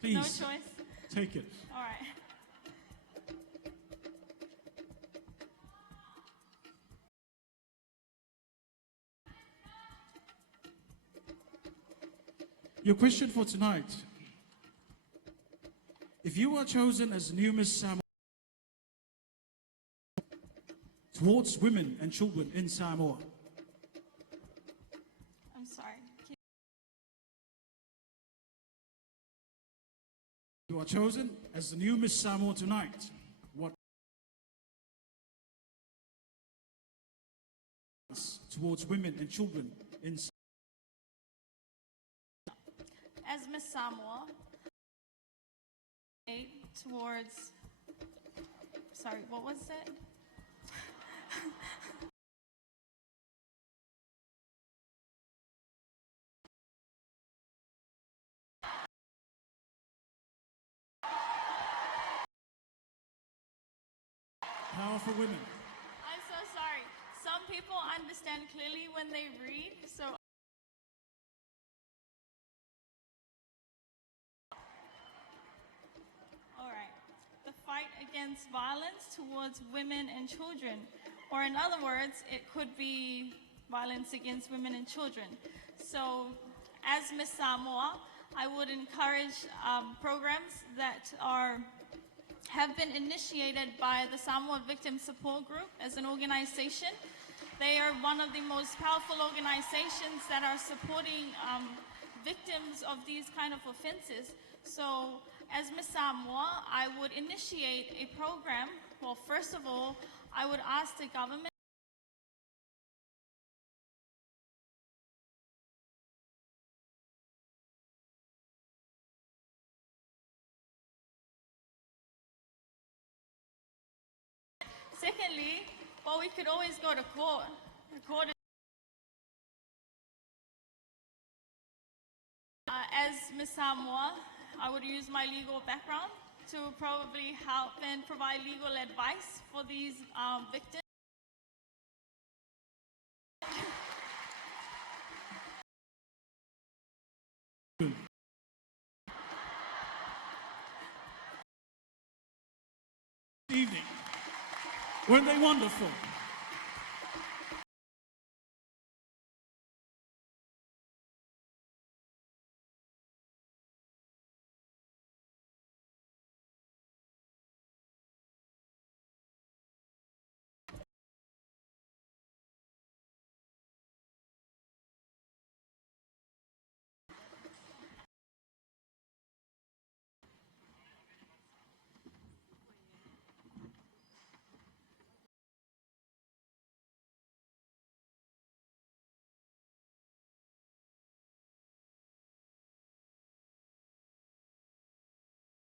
Please. No choice. Take it. All right. Your question for tonight. If you are chosen as new Miss Samoa towards women and children in Samoa, I'm sorry. you are chosen as the new Miss Samoa tonight, what towards women and children in Samoa? As Miss Samoa, towards, sorry, what was it? Powerful women. I'm so sorry. Some people understand clearly when they read, so all right. The fight against violence towards women and children, or in other words, it could be violence against women and children. So, as Miss Samoa, I would encourage programs that have been initiated by the Samoa Victim Support Group as an organization. They are one of the most powerful organizations that are supporting victims of these kind of offenses. So as Miss Samoa, I would initiate a program. Well, first of all, I would ask the government Secondly, well, we could always go to court. Court is, as Ms. Samoa, I would use my legal background to probably help and provide legal advice for these victims. Evening. Weren't they wonderful?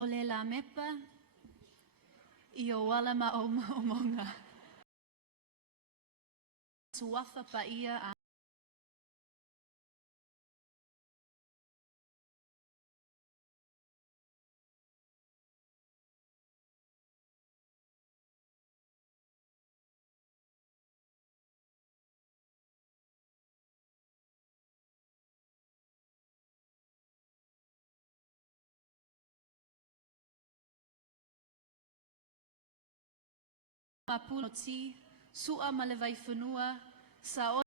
Ole la mepa I o wala ma o monga. Suafa pa ia a Mapuloti, Sua Malevai Funua, Sao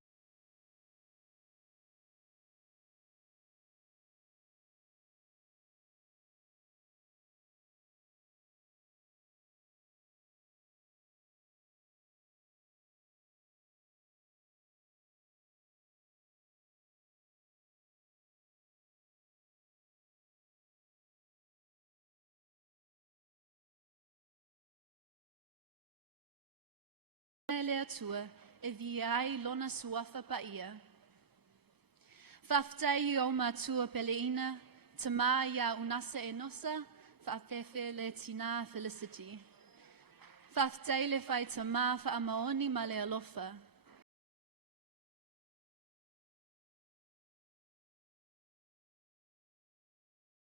Lea Tua, Eviai Lona Suafa Paia. Faftai o Matua Peleina, Tamaya Unasa Enosa, Fafefe Le Tina Felicity. Faftai Le Fai Tama Fa Amaoni Malealofa.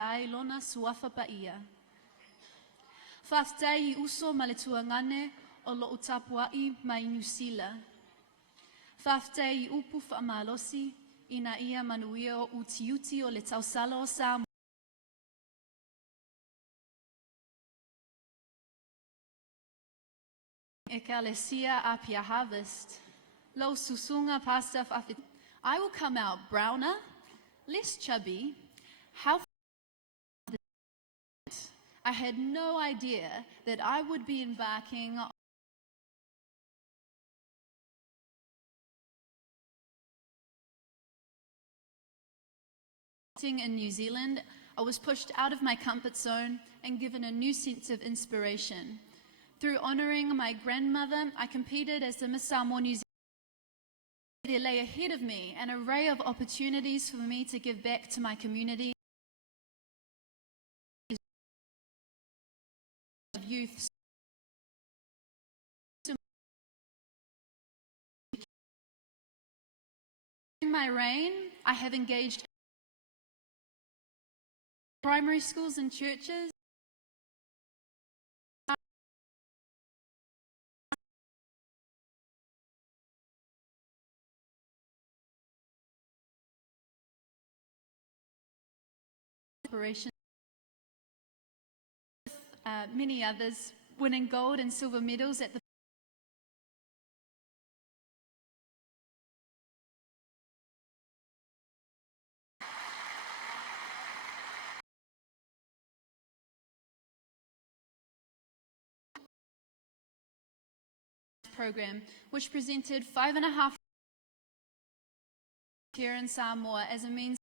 Ai Lona Suafa Paia. Faftai Uso Maletuangane, o lo utapuai mai New Zealand. Faftai upu whaamalosi, ina ia manuia o utiuti o le tausala o Samoa. Ekalesia apia harvest. Lo susunga pasta fafit. I will come out browner, less chubby. How I had no idea that I would be embarking in New Zealand. I was pushed out of my comfort zone and given a new sense of inspiration. Through honoring my grandmother, I competed as the Miss Samoa New Zealand. There lay ahead of me an array of opportunities for me to give back to my community. Of youth. In my reign, I have engaged primary schools and churches. Many others, winning gold and silver medals at the program, which presented 5.5 here in Samoa as a means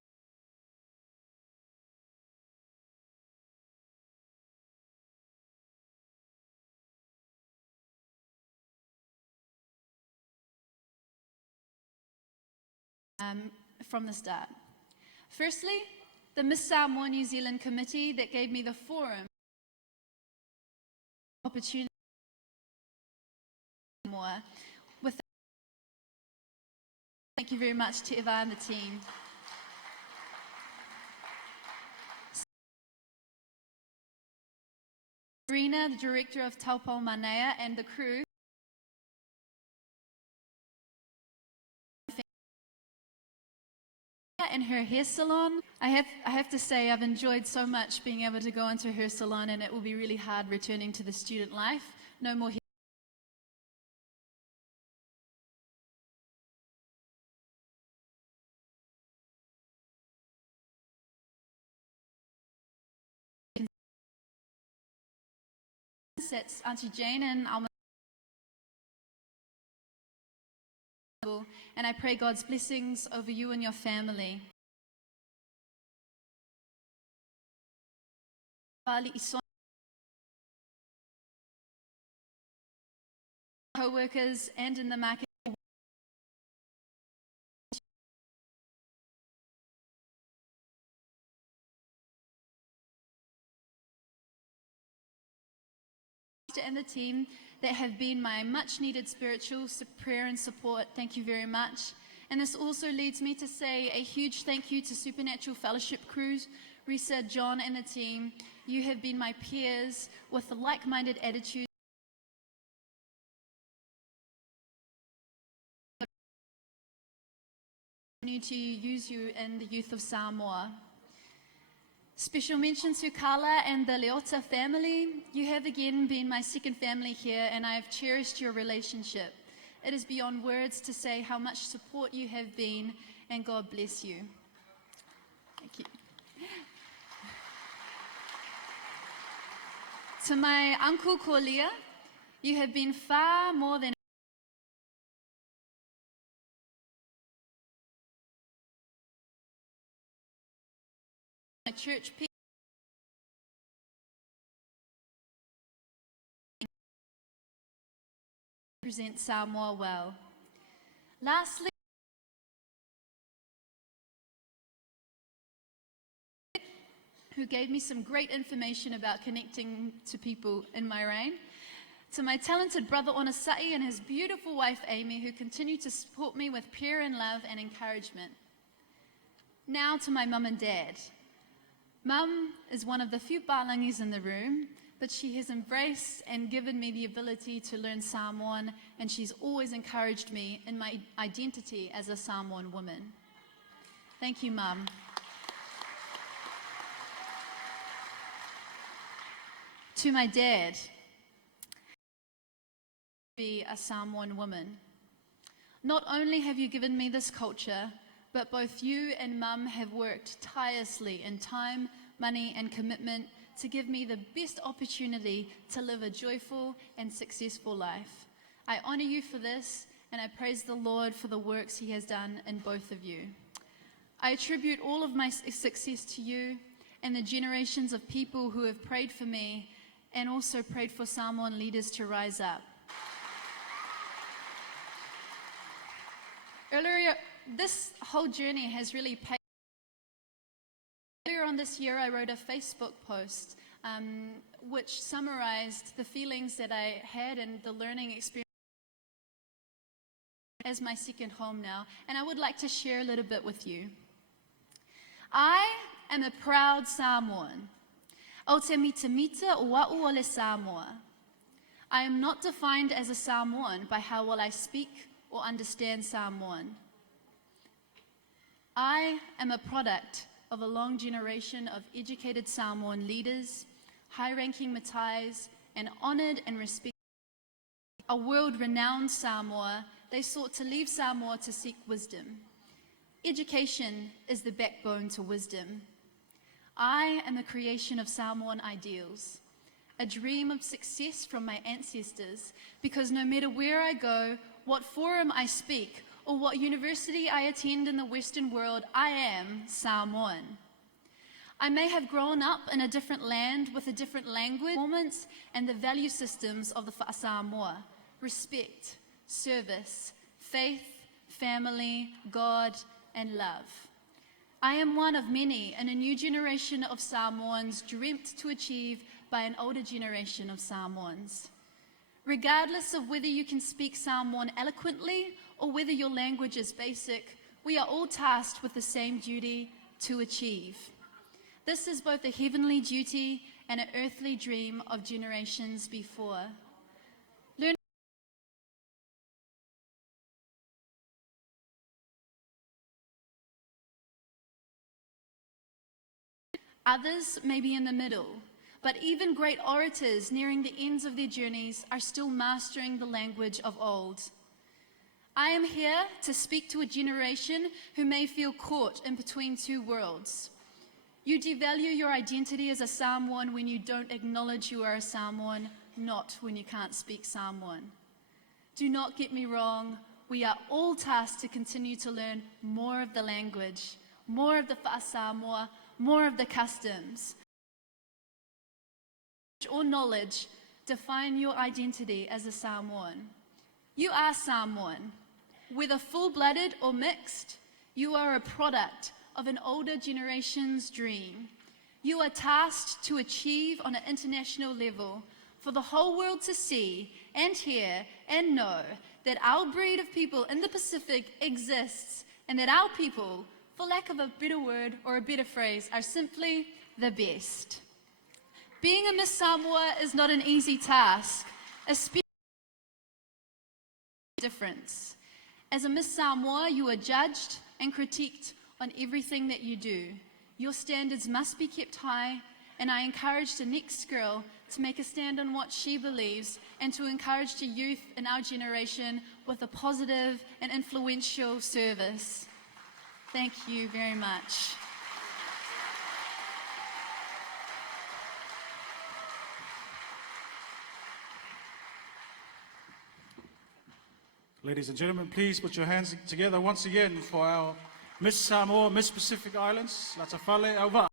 from the start. Firstly, the Miss Samoa New Zealand committee that gave me the forum opportunity more. With thank you very much to Eva and the team. Rena, the director of Taupau Manea, and the crew. In her hair salon, I have to say I've enjoyed so much being able to go into her salon, and it will be really hard returning to the student life. No more hair. That's Auntie Jane and Alma. And I pray God's blessings over you and your family. Co-workers and in the market. And the team that have been my much needed spiritual prayer and support. Thank you very much. And this also leads me to say a huge thank you to Supernatural Fellowship crews, Risa, John, and the team. You have been my peers with a like-minded attitude. To use you and the youth of Samoa. Special mention to Carla and the Leota family. You have again been my second family here, and I have cherished your relationship. It is beyond words to say how much support you have been, and God bless you. Thank you. To my uncle Corlia, you have been far more than a church people. Represent Samoa well. Lastly, who gave me some great information about connecting to people in my reign. To my talented brother Onasai and his beautiful wife Amy, who continue to support me with prayer and love and encouragement. Now to my mum and dad. Mum is one of the few Palangis in the room, but she has embraced and given me the ability to learn Samoan, and she's always encouraged me in my identity as a Samoan woman. Thank you, Mum. To my dad, be a Samoan woman. Not only have you given me this culture, but both you and Mum have worked tirelessly in time, money, and commitment to give me the best opportunity to live a joyful and successful life. I honor you for this, and I praise the Lord for the works He has done in both of you. I attribute all of my success to you and the generations of people who have prayed for me and also prayed for Samoan leaders to rise up. Earlier, this whole journey has really paid. Earlier on this year, I wrote a Facebook post which summarized the feelings that I had and the learning experience as my second home now, and I would like to share a little bit with you. I am a proud Samoan. O te mita mita o wa'u o le Samoa. I am not defined as a Samoan by how well I speak or understand Samoan. I am a product of a long generation of educated Samoan leaders, high-ranking Matais, and honored and respected. A world-renowned Samoa, they sought to leave Samoa to seek wisdom. Education is the backbone to wisdom. I am a creation of Samoan ideals, a dream of success from my ancestors, because no matter where I go, what forum I speak, or what university I attend in the Western world, I am Samoan. I may have grown up in a different land with a different language, performance, and the value systems of the Samoa: respect, service, faith, family, God, and love. I am one of many in a new generation of Samoans dreamt to achieve by an older generation of Samoans. Regardless of whether you can speak Samoan eloquently or whether your language is basic, we are all tasked with the same duty to achieve. This is both a heavenly duty and an earthly dream of generations before. Learn Others may be in the middle, but even great orators nearing the ends of their journeys are still mastering the language of old. I am here to speak to a generation who may feel caught in between two worlds. You devalue your identity as a Samoan when you don't acknowledge you are a Samoan, not when you can't speak Samoan. Do not get me wrong, we are all tasked to continue to learn more of the language, more of the Samoa, more of the customs. Or knowledge define your identity as a Samoan. You are Samoan. Whether full-blooded or mixed, you are a product of an older generation's dream. You are tasked to achieve on an international level for the whole world to see and hear and know that our breed of people in the Pacific exists, and that our people, for lack of a better word or a better phrase, are simply the best. Being a Miss Samoa is not an easy task, especially difference. As a Miss Samoa, you are judged and critiqued on everything that you do. Your standards must be kept high, and I encourage the next girl to make a stand on what she believes and to encourage the youth in our generation with a positive and influential service. Thank you very much. Ladies and gentlemen, please put your hands together once again for our Miss Samoa, Miss Pacific Islands, Latafale Auva.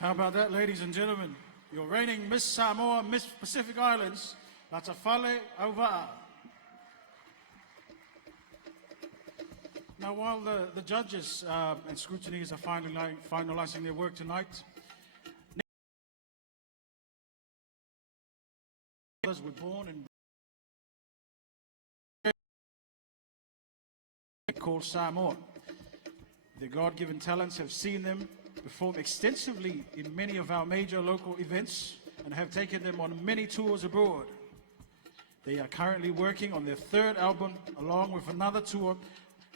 How about that, ladies and gentlemen? Your reigning Miss Samoa, Miss Pacific Islands, Latafale Auva'a. Now, while the judges and scrutineers are finalizing their work tonight, others were born and called Samoa. Their God-given talents have seen them perform extensively in many of our major local events and have taken them on many tours abroad. They are currently working on their third album along with another tour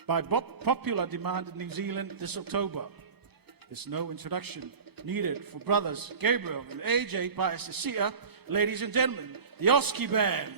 by popular demand in New Zealand this October. There's no introduction needed for brothers Gabriel and AJ Paesasia. Ladies and gentlemen, the Oski Band.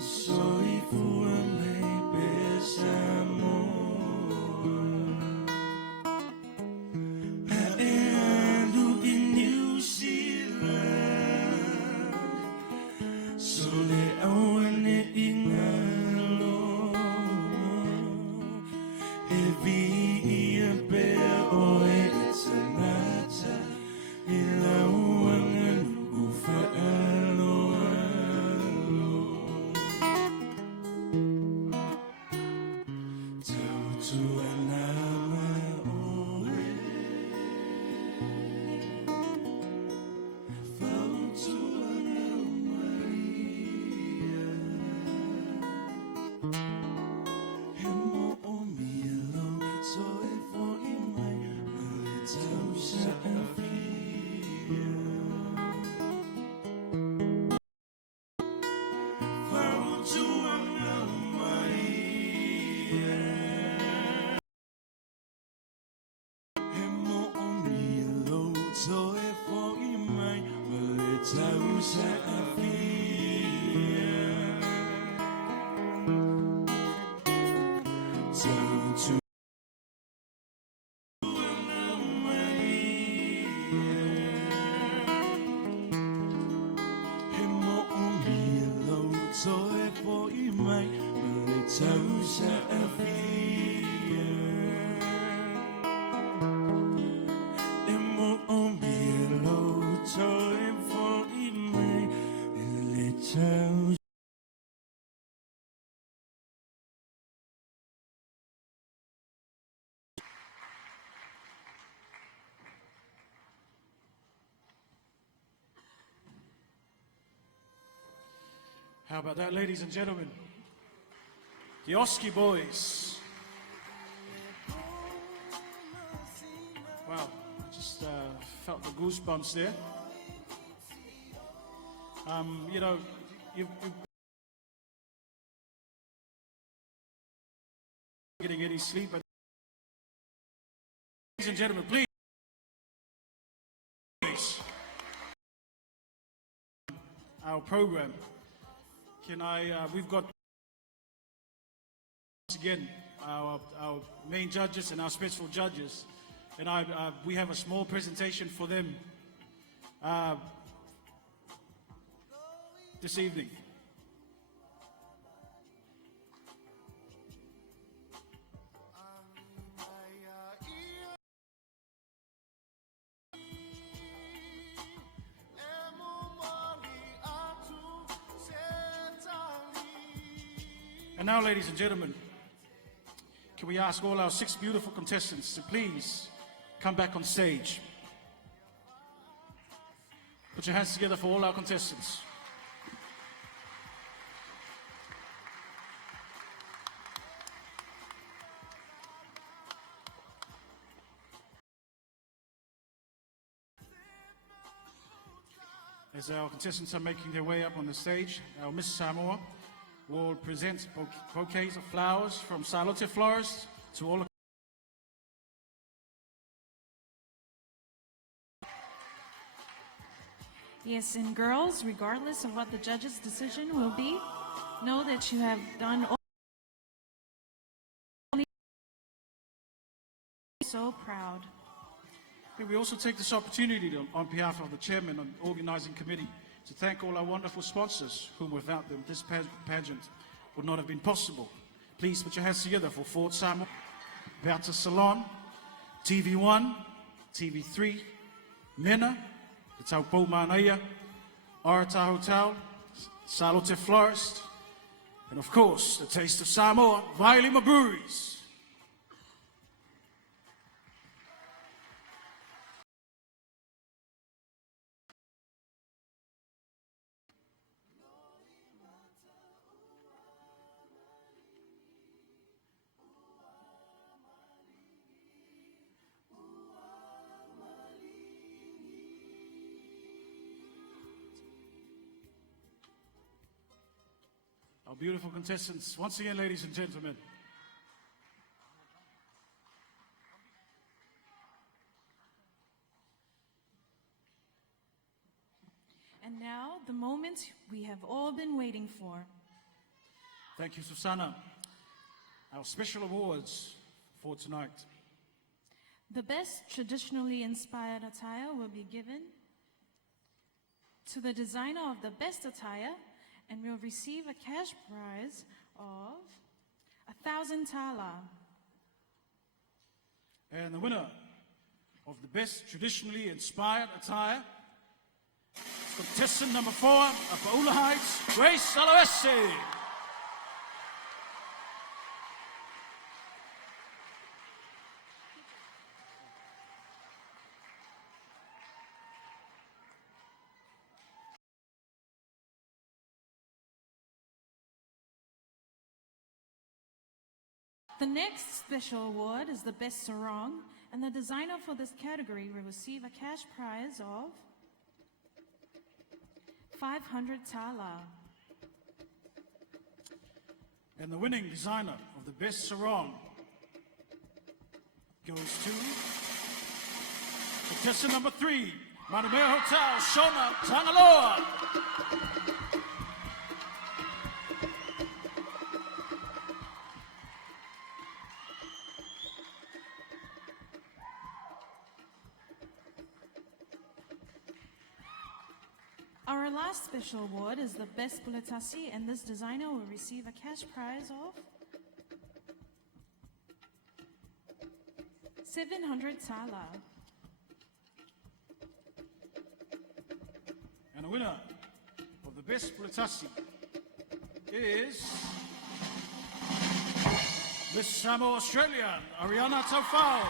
Sorry for maybe some more. I look in New Zealand, so they own it in every year, bear or it's another. In a woman who How about that, ladies and gentlemen? The Oski Boys. Wow, I just felt the goosebumps there. You know, you've getting any sleep, but ladies and gentlemen, please. Our program. Can we've got, once again, our main judges and our special judges, and we have a small presentation for them this evening. And now, ladies and gentlemen, can we ask all our 6 beautiful contestants to please come back on stage? Put your hands together for all our contestants. As our contestants are making their way up on the stage, our Miss Samoa will present bouquets of flowers from Salote Florist to all. Yes, and girls, regardless of what the judge's decision will be, know that you have done all. So proud. We also take this opportunity on behalf of the chairman and organizing committee to thank all our wonderful sponsors, whom without them this pageant would not have been possible. Please put your hands together for Fort Samoa, Berta Salon, TV1, TV3, Mena, the Taupo Manaya, Arata Hotel, Salote Florist, and of course, the Taste of Samoa, Vailima Breweries. Our beautiful contestants, once again, ladies and gentlemen. And now, the moment we have all been waiting for. Thank you, Susanna. Our special awards for tonight. The best traditionally inspired attire will be given to the designer of the best attire and will receive a cash prize of 1,000 tala. And the winner of the best traditionally inspired attire, contestant number 4, Paula Heights, Grace Aloesi. The next special award is the best sarong, and the designer for this category will receive a cash prize of 500 tala. And the winning designer of the best sarong goes to contestant number 3, Manamea Hotel, Shona Tangaloa. Our last special award is the best Puletasi, and this designer will receive a cash prize of 700 tala. And the winner of the best Puletasi is Miss Samoa Australia, Ariana Taufau.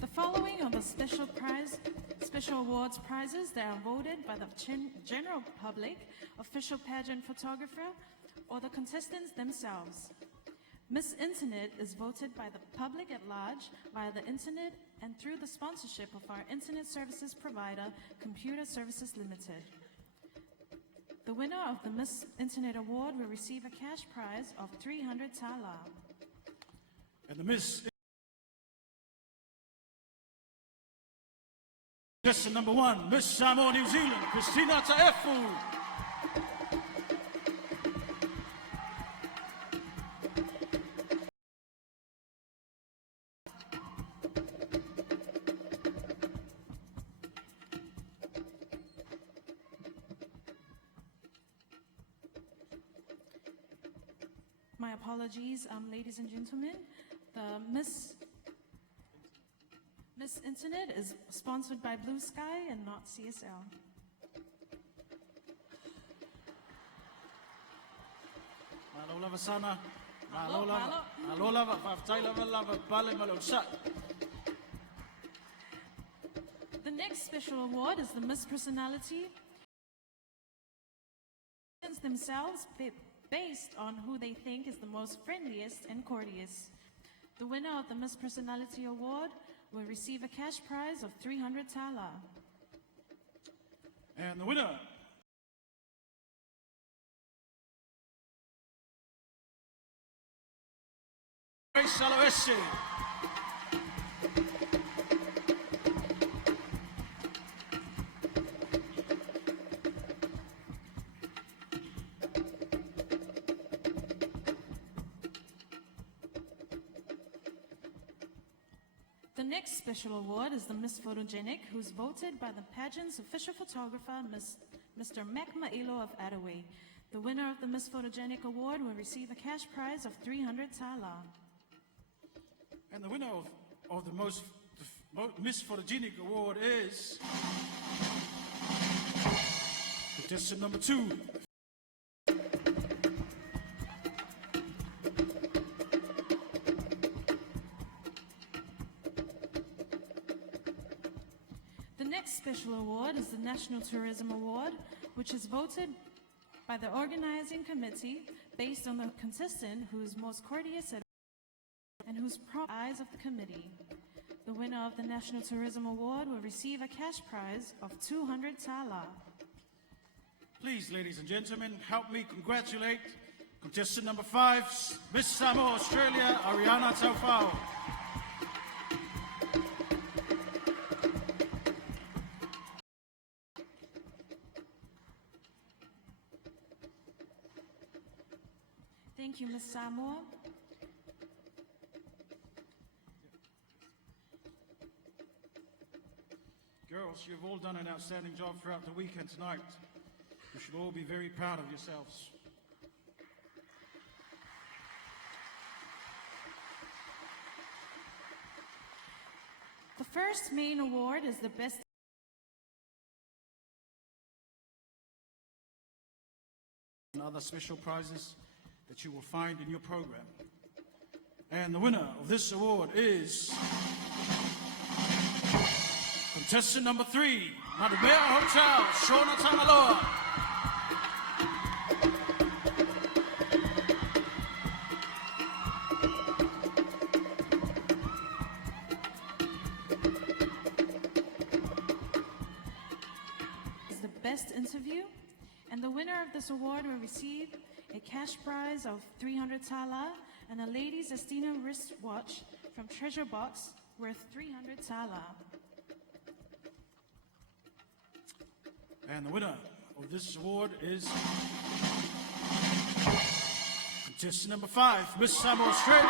The following are the special awards prizes that are voted by the general public, official pageant photographer, or the contestants themselves. Miss Internet is voted by the public at large via the internet and through the sponsorship of our internet services provider, Computer Services Limited. The winner of the Miss Internet Award will receive a cash prize of 300 tala. And the Miss contestant number 1, Miss Samoa, New Zealand, Christina Taefu. My apologies, ladies and gentlemen. The Miss Internet is sponsored by Blue Sky and not CSL. Malo lava sana. Malo lava. Malo lava. Faftai lava lava. Pale malo sa. The next special award is the Miss Personality. Themselves based on who they think is the most friendliest and courteous. The winner of the Miss Personality Award will receive a cash prize of 300 tala. And the winner Grace Aloesi. The next special award is the Miss Photogenic, who's voted by the pageant's official photographer, Mr. Mac Mailo of Attaway. The winner of the Miss Photogenic Award will receive a cash prize of 300 tala. And the winner of the Miss Photogenic Award is contestant number 2. The next special award is the National Tourism Award, which is voted by the organizing committee based on the contestant who's most courteous and who's eyes of the committee. The winner of the National Tourism Award will receive a cash prize of 200 tala. Please, ladies and gentlemen, help me congratulate contestant number 5, Miss Samoa, Australia, Ariana Taufao. Thank you, Miss Samoa. Girls, you've all done an outstanding job throughout the weekend tonight. You should all be very proud of yourselves. The first main award is the best. And other special prizes that you will find in your program. And the winner of this award is contestant number 3, Madumea Hotel, Shona Tangaloa. Is the best interview, and the winner of this award will receive a cash prize of 300 tala and a ladies' Estina wristwatch from Treasure Box worth 300 tala. And the winner of this award is contestant number 5, Miss Samoa, Australia.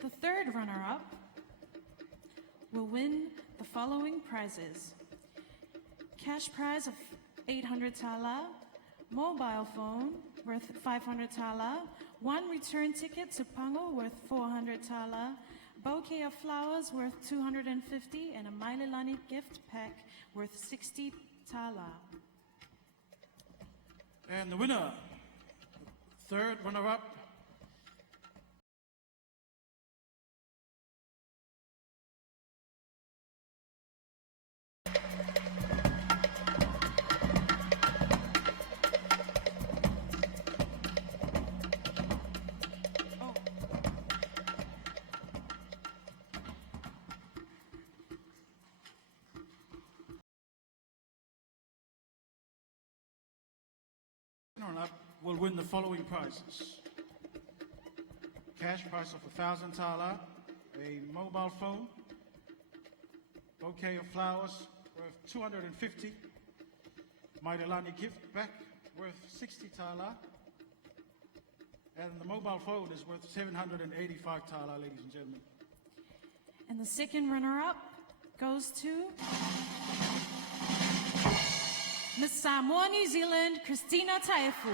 The third runner-up will win the following prizes: cash prize of 800 tala, mobile phone worth 500 tala, 1 return ticket to Pango worth 400 tala, bouquet of flowers worth 250, and a Maililani gift pack worth 60 tala. And the winner, third runner-up, runner-up will win the following prizes: cash prize of 1,000 tala, a mobile phone, bouquet of flowers worth 250, Maililani gift pack worth 60 tala, and the mobile phone is worth 785 tala, ladies and gentlemen. And the second runner-up goes to Miss Samoa, New Zealand, Christina Taifu.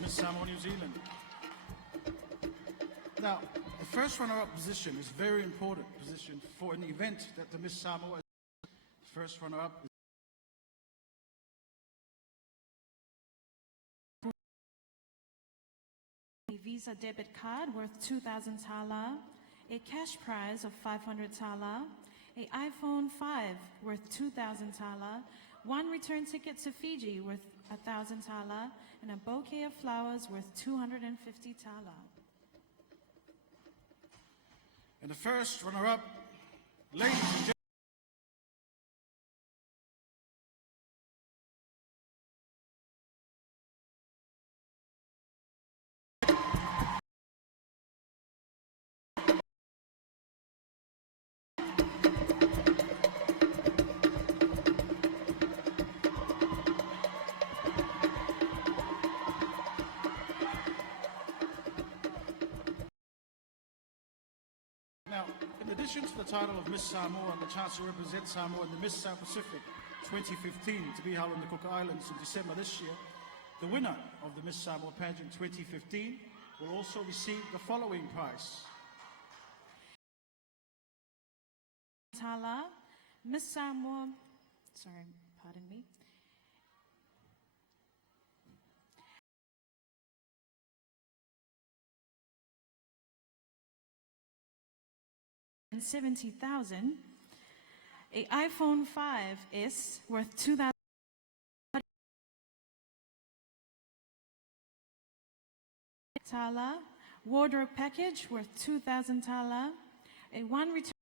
Miss Samoa, New Zealand. Now, the first runner-up position is a very important position for an event that the Miss Samoa is. First runner-up is a Visa debit card worth 2,000 tala, a cash prize of 500 tala, a iPhone 5 worth 2,000 tala, 1 return ticket to Fiji worth 1,000 tala, and a bouquet of flowers worth 250 tala. And the first runner-up, ladies and gentlemen, Now, in addition to the title of Miss Samoa and the chance to represent Samoa in the Miss South Pacific 2015 to be held in the Cook Islands in December this year, the winner of the Miss Samoa pageant 2015 will also receive the following prize. Tala, Miss Samoa, sorry, pardon me. $70,000, a iPhone 5S worth $2,000. Tala, wardrobe package worth 2,000 Tala, a one return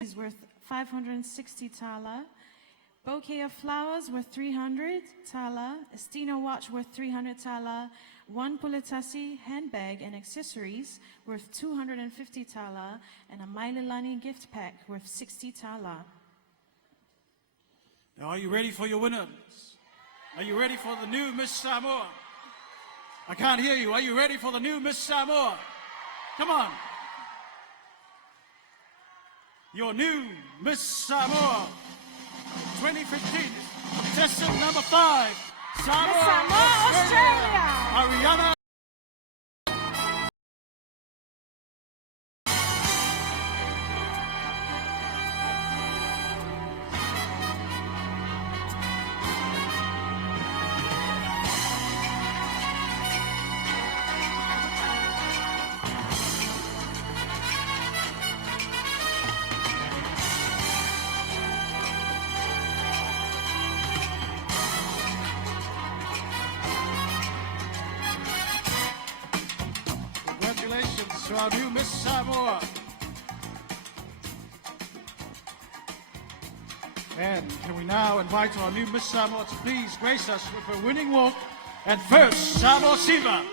is worth 560 Tala, bouquet of flowers worth 300 Tala, a Steno watch worth 300 Tala, one Puletasi handbag and accessories worth 250 Tala, and a Maililani gift pack worth 60 Tala. Now, are you ready for your winners? Are you ready for the new Miss Samoa? I can't hear you. Are you ready for the new Miss Samoa? Come on. Your new Miss Samoa 2015 contestant number 5, Samoa, Miss Samoa, Australia. Ariana. Congratulations to our new Miss Samoa. And can we now invite our new Miss Samoa to please grace us with her winning walk and first Samoa Siva.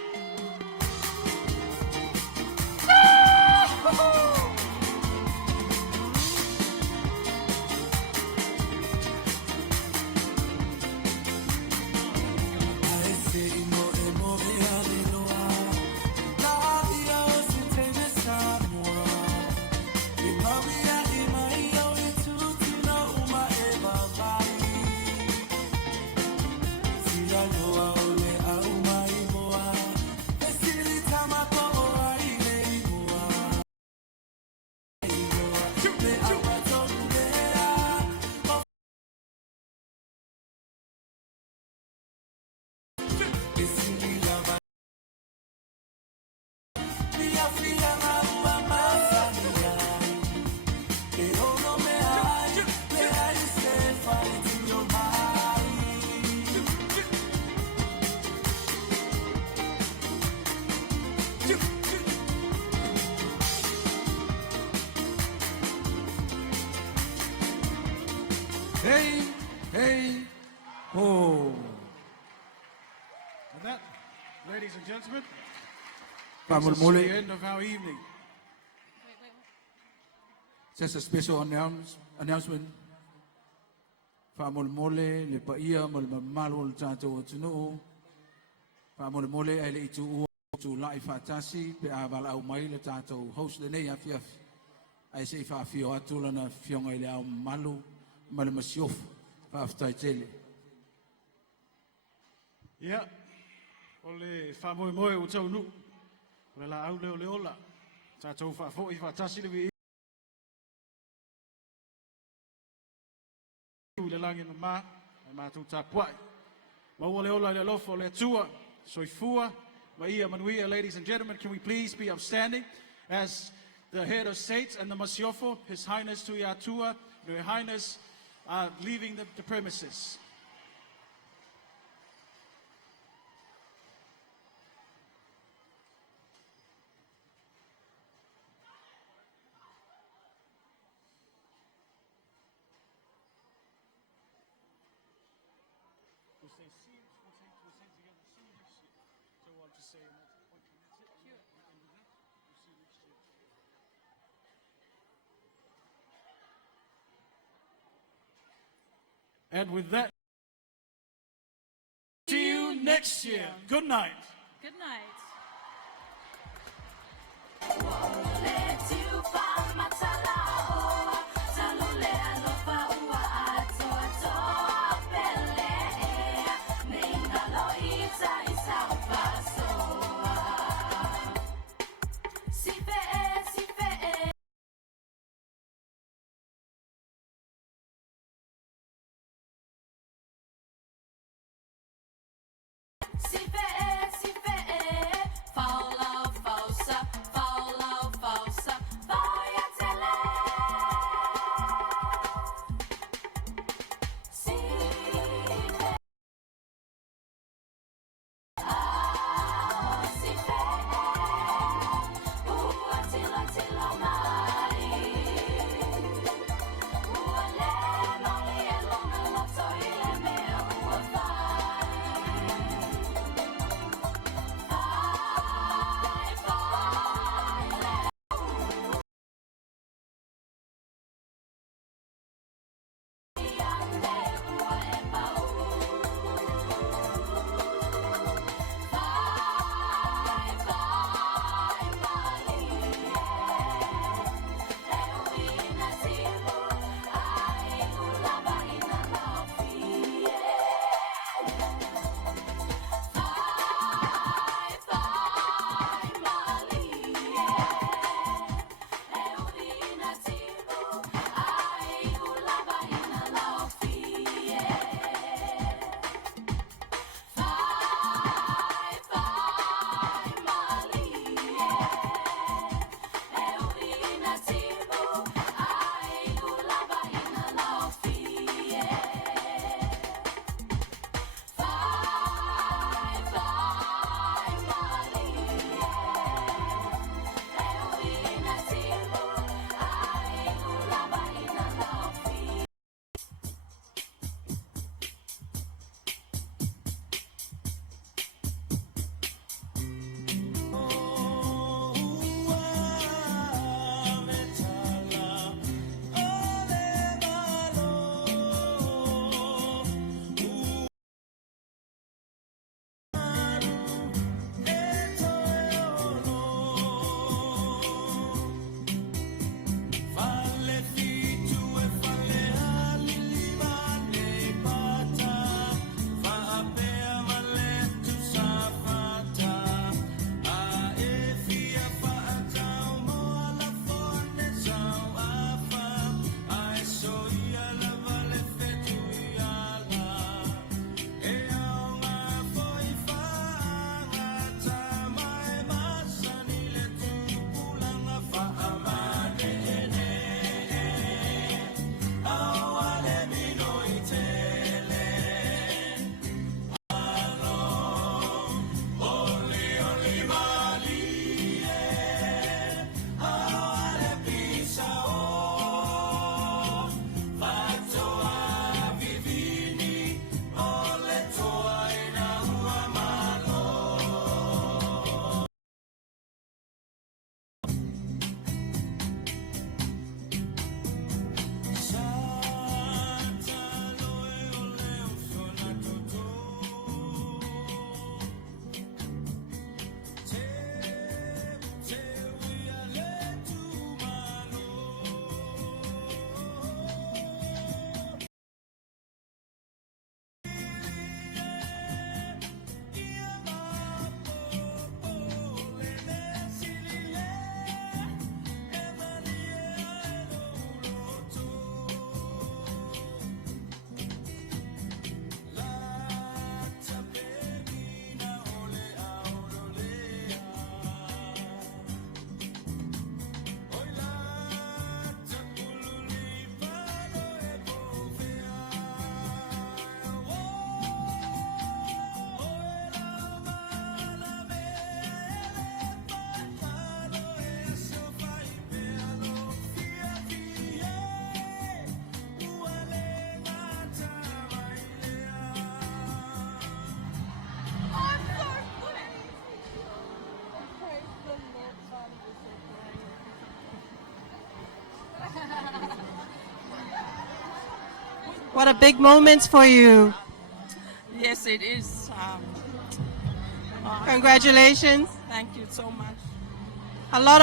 Hey, hey, ho. With that, ladies and gentlemen, brings us to the end of our evening. Just a special announcement. Famol mole le paia mol malo tato tunu. Famol mole ele itu tu lai fatasi pe aval au mai le tato host le nei afiaf. Ai sei fa fio atulana fionga ile au malu mal masiof fa aftai tele. Yeah. Ole famoi moe o tau nu. Ole la au leo leola. Tato fa fo I fatasi le vi. Le langi na ma, ma tu ta kwai. Ma ole ola le lofo le tua, soifua, ma ia manuia, ladies and gentlemen, can we please be upstanding as the head of state and the Masiofo, His Highness Tuiatua, Your Highness, are leaving the premises. And with that, see you next year. Good night. Good night. What a big moment for you. Yes, it is. Congratulations. Thank you so much. a lot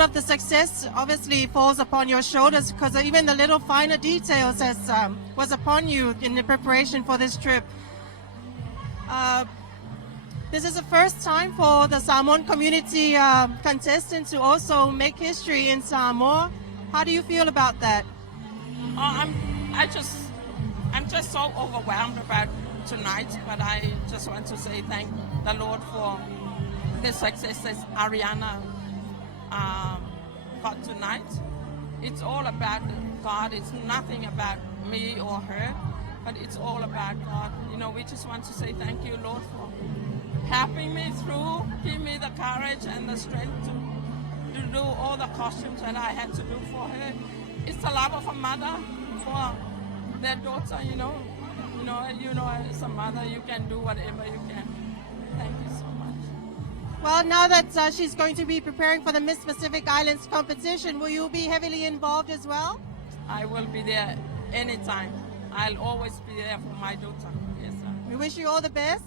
of the success obviously falls upon your shoulders because even the little finer details was upon you in the preparation for this trip. This is the first time for the Samoan community contestant to also make history in Samoa. How do you feel about that? I'm just so overwhelmed about tonight, but I just want to say thank the Lord for the success that Ariana got tonight. It's all about God. It's nothing about me or her, but it's all about God. You know, we just want to say thank you, Lord, for helping me through, give me the courage and the strength to do all the costumes that I had to do for her. It's the love of a mother for their daughter, you know, as a mother, you can do whatever you can. Thank you so much. Well, now that she's going to be preparing for the Miss Pacific Islands competition, will you be heavily involved as well? I will be there anytime. I'll always be there for my daughter. Yes, sir. We wish you all the best.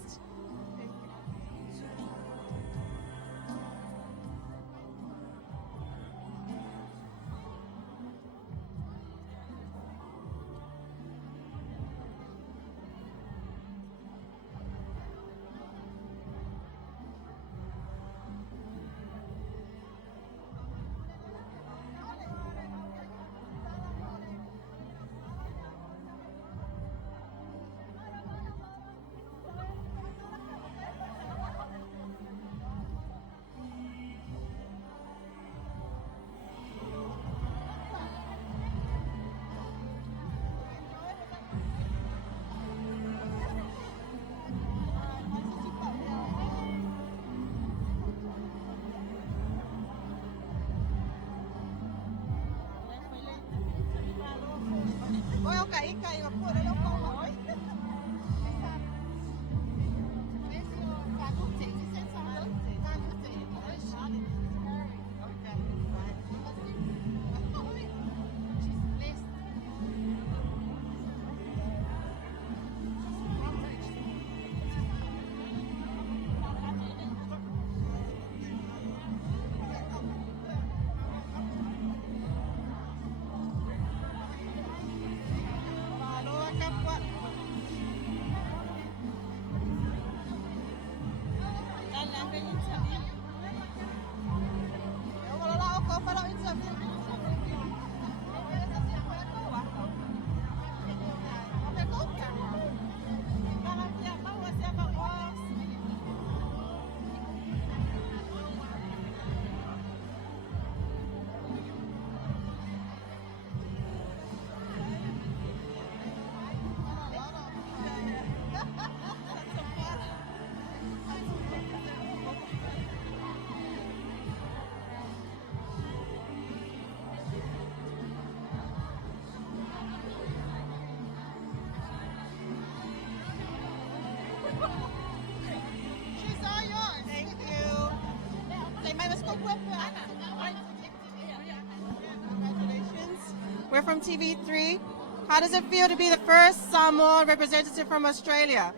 We're from TV3. How does it feel to be the first Samoa representative from Australia?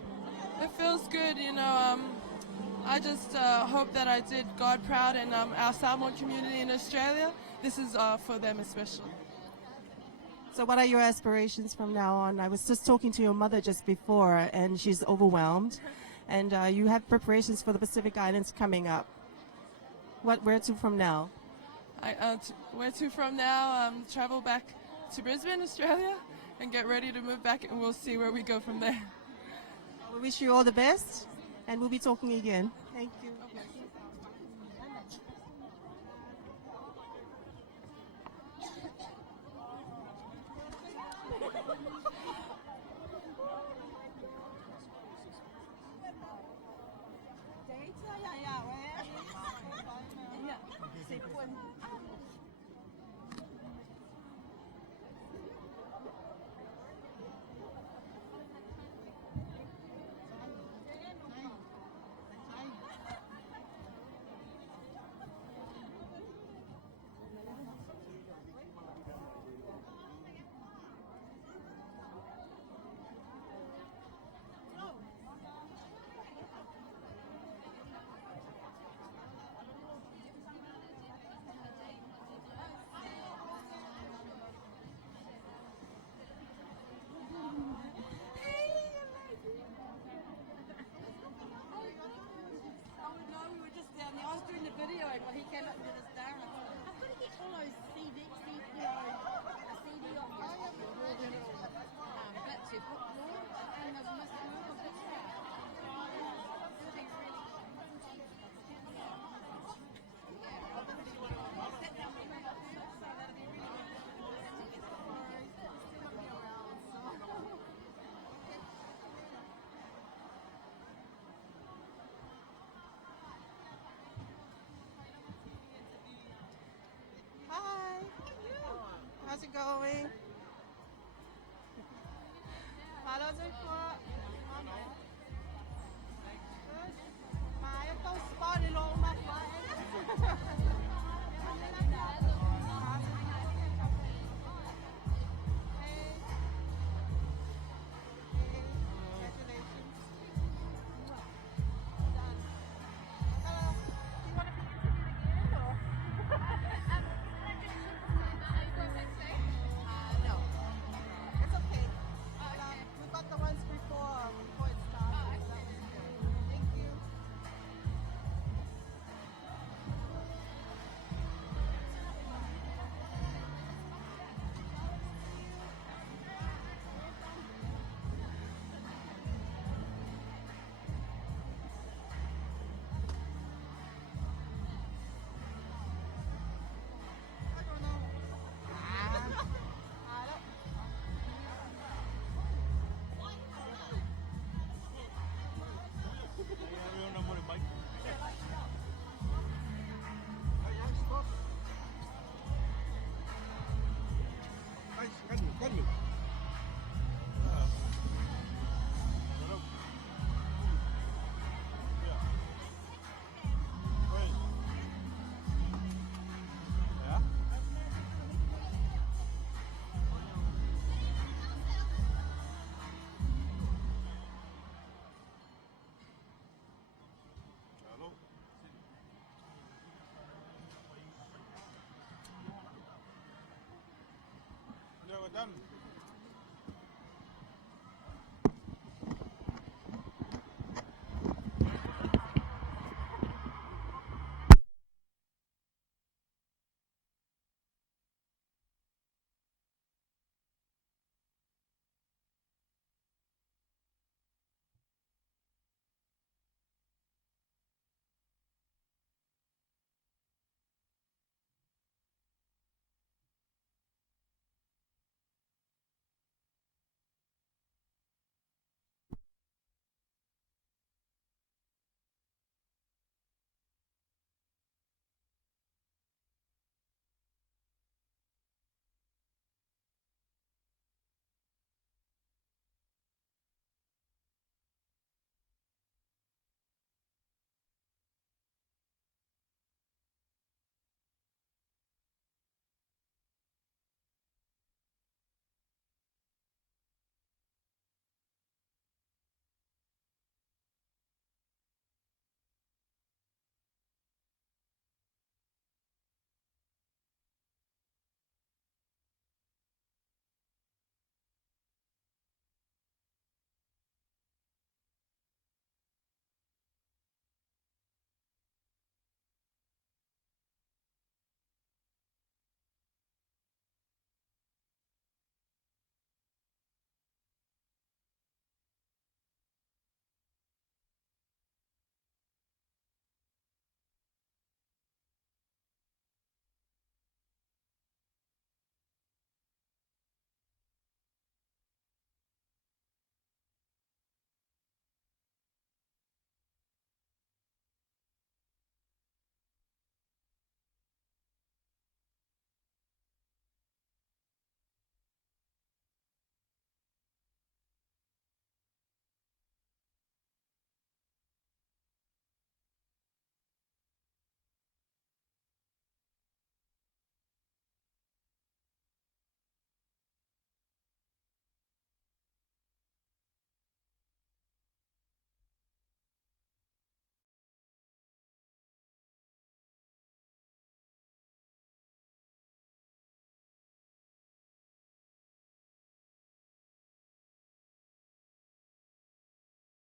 It feels good, you know. I just hope that I did God proud and our Samoan community in Australia. This is for them especially. So what are your aspirations from now on? I was just talking to your mother just before, and she's overwhelmed. And you have preparations for the Pacific Islands coming up. Where to from now? Where to from now? Travel back to Brisbane, Australia, and get ready to move back, and we'll see where we go from there. We wish you all the best, and we'll be talking again. Thank you. Hallo Zikwa. Maar je kan spannen om maar No. It's okay. We got the ones before it started. That was good. Thank you. Yeah, we're done.